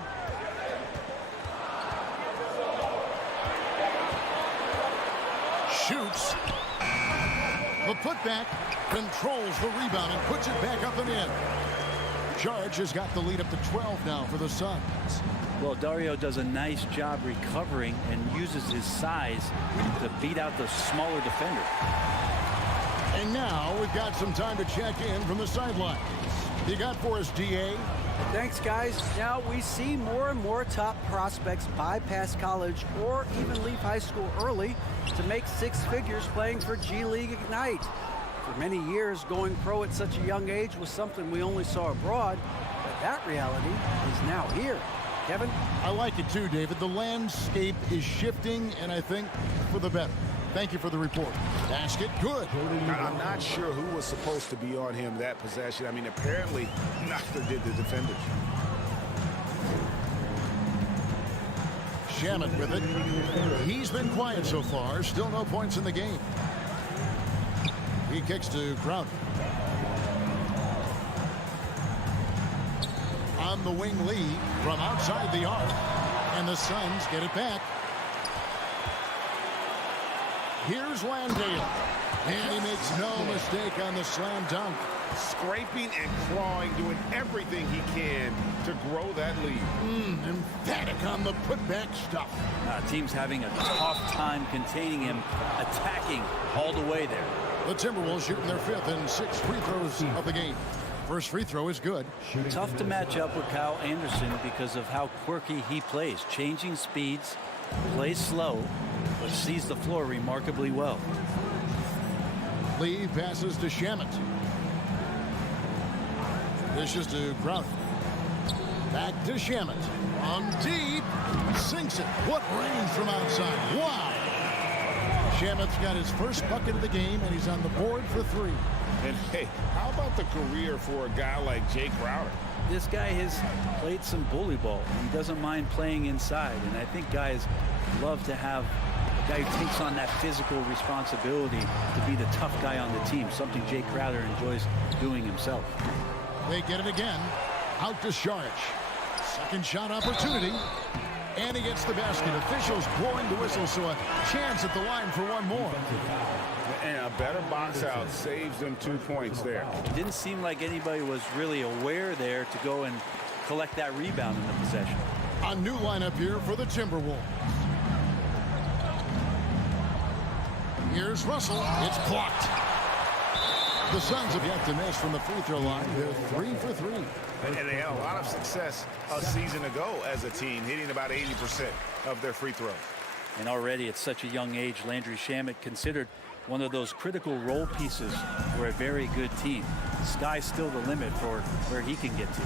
Shoots. The putback controls the rebound and puts it back up and in. Charge has got the lead up to 12 now for the Suns. Well, Dario does a nice job recovering and uses his size to beat out the smaller defender. And now we've got some time to check in from the sidelines. You got for us, DA? Thanks, guys. Now we see more and more top prospects bypass college or even leave high school early to make 6 figures playing for G League Ignite. For many years, going pro at such a young age was something we only saw abroad, but that reality is now here. Kevin? I like it too, David. The landscape is shifting, and I think for the better. Thank you for the report. Basket, good. I'm not sure who was supposed to be on him that possession. I mean, apparently, neither did the defenders. Shamet with it. He's been quiet so far. Still no points in the game. He kicks to Crowder. On the wing, Lee from outside the arc. And the Suns get it back. Here's Landale. And he makes no mistake on the slam dunk. Scraping and clawing, doing everything he can to grow that lead. Emphatic on the putback stuff. Team's having a tough time containing him, attacking all the way there. The Timberwolves shooting their 5th and 6th free throws of the game. First free throw is good. Tough to match up with Kyle Anderson because of how quirky he plays. Changing speeds, plays slow, but sees the floor remarkably well. Lee passes to Shamet. Dishes to Crowder. Back to Shamet. On deep. Sinks it. What range from outside. Wow. Shamet's got his first bucket of the game, and he's on the board for 3. And hey, how about the career for a guy like Jay Crowder? This guy has played some bully ball. He doesn't mind playing inside, and I think guys love to have a guy who takes on that physical responsibility to be the tough guy on the team, something Jay Crowder enjoys doing himself. They get it again. Out to Saric. Second shot opportunity. And he gets the basket. Officials blowing the whistle, so a chance at the line for one more. And a better box out saves them 2 points there. It didn't seem like anybody was really aware there to go and collect that rebound in the possession. A new lineup here for the Timberwolves. Here's Russell. It's blocked. The Suns have yet to miss from the free throw line. They're 3 for 3. And they had a lot of success a season ago as a team, hitting about 80% of their free throws. And already at such a young age, Landry Shamet considered one of those critical role pieces for a very good team. The sky's still the limit for where he can get to.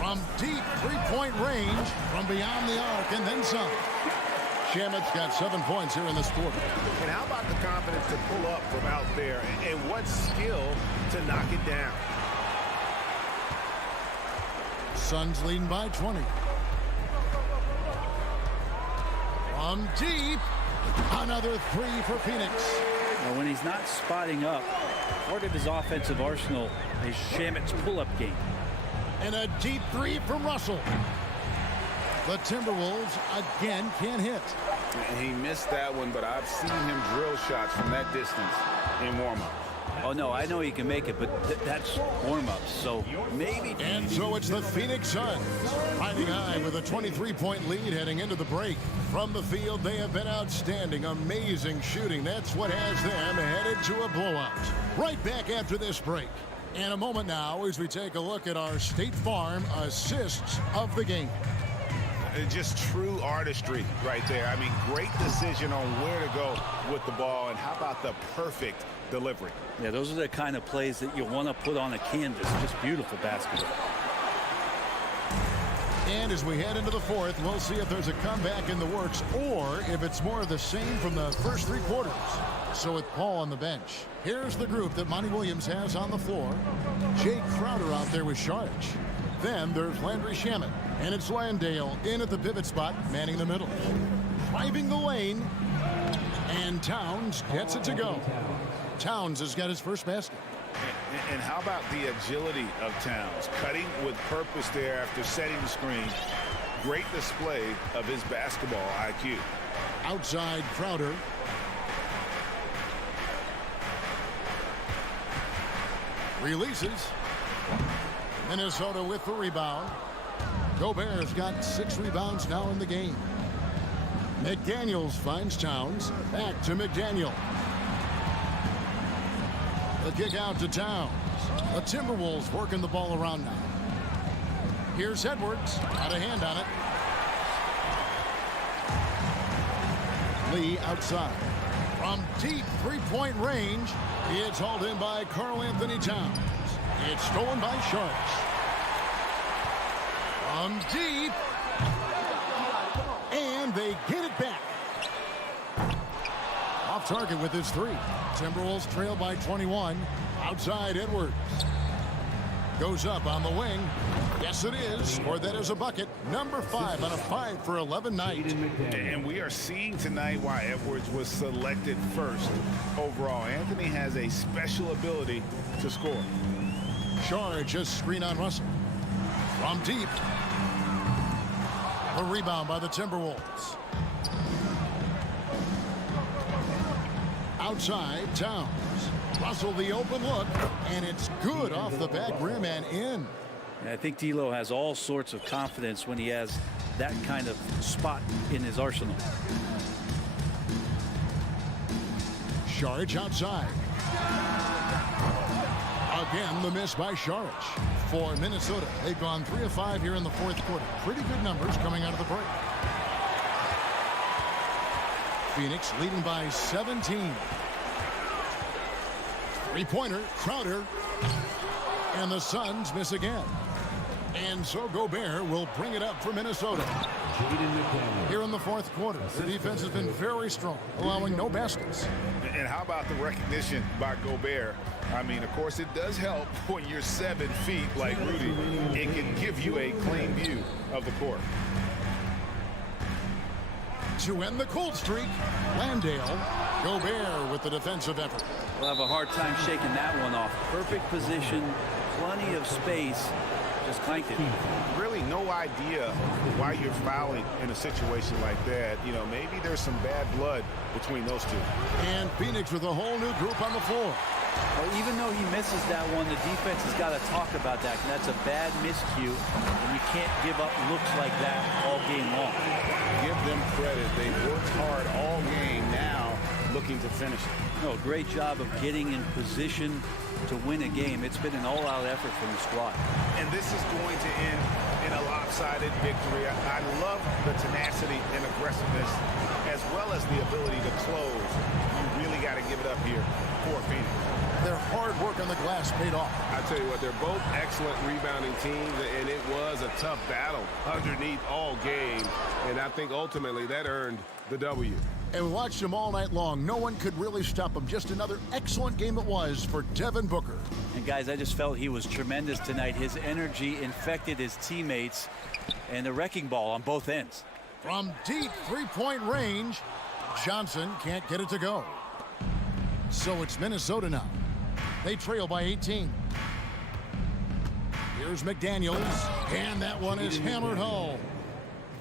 From deep three-point range, from beyond the arc, and then some. Shamet's got 7 points here in this quarter. And how about the confidence to pull up from out there, and what skill to knock it down? Suns leading by 20. From deep, another 3 for Phoenix. Now, when he's not spotting up, part of his offensive arsenal is Shamet's pull-up game. And a deep 3 from Russell. The Timberwolves again can't hit. And he missed that one, but I've seen him drill shots from that distance in warm-up. Oh, no, I know he can make it, but that's warm-ups, so maybe. And so it's the Phoenix Suns riding high with a 23-point lead heading into the break. From the field, they have been outstanding, amazing shooting. That's what has them headed to a blowout. Right back after this break. In a moment now as we take a look at our State Farm assists of the game. Just true artistry right there. I mean, great decision on where to go with the ball, and how about the perfect delivery? Yeah, those are the kind of plays that you want to put on a canvas. Just beautiful basketball. And as we head into the fourth, we'll see if there's a comeback in the works or if it's more of the same from the first 3 quarters. So with Paul on the bench, here's the group that Monty Williams has on the floor. Jay Crowder out there with Saric. Then there's Landry Shamet. And it's Landale in at the pivot spot, manning the middle. Driving the lane. And Towns gets it to go. Towns has got his first basket. And how about the agility of Towns? Cutting with purpose there after setting the screen. Great display of his basketball IQ. Outside Crowder. Releases. Minnesota with the rebound. Gobert's got 6 rebounds now in the game. McDaniels finds Towns. Back to McDaniel. The kick out to Towns. The Timberwolves working the ball around now. Here's Edwards. Got a hand on it. Lee outside. From deep three-point range, it's hauled in by Karl-Anthony Towns. It's stolen by Sharks. From deep, and they get it back. Off target with his three. Timberwolves trail by 21. Outside Edwards. Goes up on the wing. Yes, it is. Or that is a bucket. Number 5 on a 5 for 11 night. And we are seeing tonight why Edwards was selected first overall. Anthony has a special ability to score. Shard just screen on Russell. From deep. A rebound by the Timberwolves. Outside, Towns. Russell the open look, and it's good off the back rim and in. I think D'Lo has all sorts of confidence when he has that kind of spot in his arsenal. Sharge outside. Again, the miss by Sharge. For Minnesota, they've gone 3 of 5 here in the fourth quarter. Pretty good numbers coming out of the break. Phoenix leading by 17. Three-pointer, Crowder. And the Suns miss again. And so Gobert will bring it up for Minnesota. Here in the fourth quarter, the defense has been very strong, allowing no baskets. And how about the recognition by Gobert? I mean, of course, it does help when you're 7 feet like Rudy. It can give you a clean view of the court. To end the cold streak, Landale. Gobert with the defensive effort. We'll have a hard time shaking that one off. Perfect position, plenty of space. Just clanked it. Really no idea why you're fouling in a situation like that. You know, maybe there's some bad blood between those two. And Phoenix with a whole new group on the floor. Well, even though he misses that one, the defense has got to talk about that. That's a bad miscue, and you can't give up looks like that all game long. Give them credit. They've worked hard all game, now looking to finish it. No, great job of getting in position to win a game. It's been an all-out effort from the squad. And this is going to end in a lopsided victory. I love the tenacity and aggressiveness, as well as the ability to close. You really got to give it up here for Phoenix. Their hard work on the glass paid off. I tell you what, they're both excellent rebounding teams, and it was a tough battle underneath all game. And I think ultimately that earned the W. And we watched him all night long. No one could really stop him. Just another excellent game it was for Devin Booker. And guys, I just felt he was tremendous tonight. His energy infected his teammates, and the wrecking ball on both ends. From deep three-point range, Johnson can't get it to go. So it's Minnesota now. They trail by 18. Here's McDaniels, and that one is hammered home.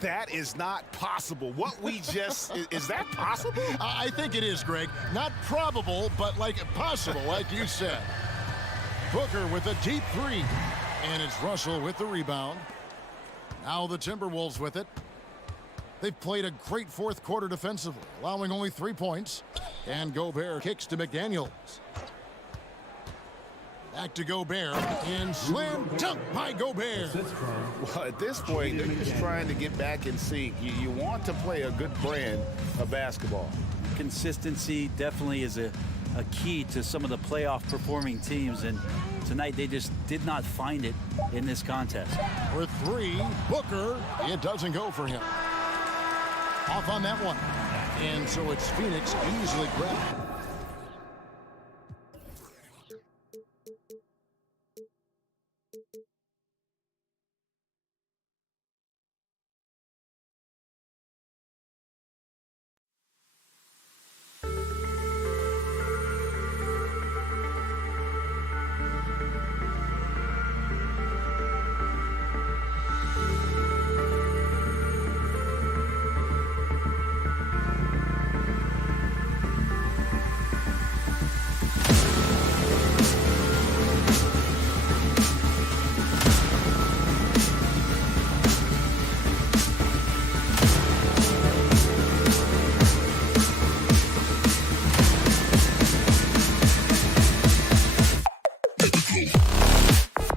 That is not possible. What we just, is that possible? I think it is, Greg. Not probable, but like possible, like you said. Booker with a deep three. And it's Russell with the rebound. Now the Timberwolves with it. They've played a great fourth quarter defensively, allowing only 3 points. And Gobert kicks to McDaniels. Back to Gobert, and slam dunk by Gobert. Well, at this point, they're just trying to get back in sync. You want to play a good brand of basketball. Consistency definitely is a key to some of the playoff performing teams, and tonight they just did not find it in this contest. For three, Booker, it doesn't go for him. Off on that one. And so it's Phoenix easily grabbed.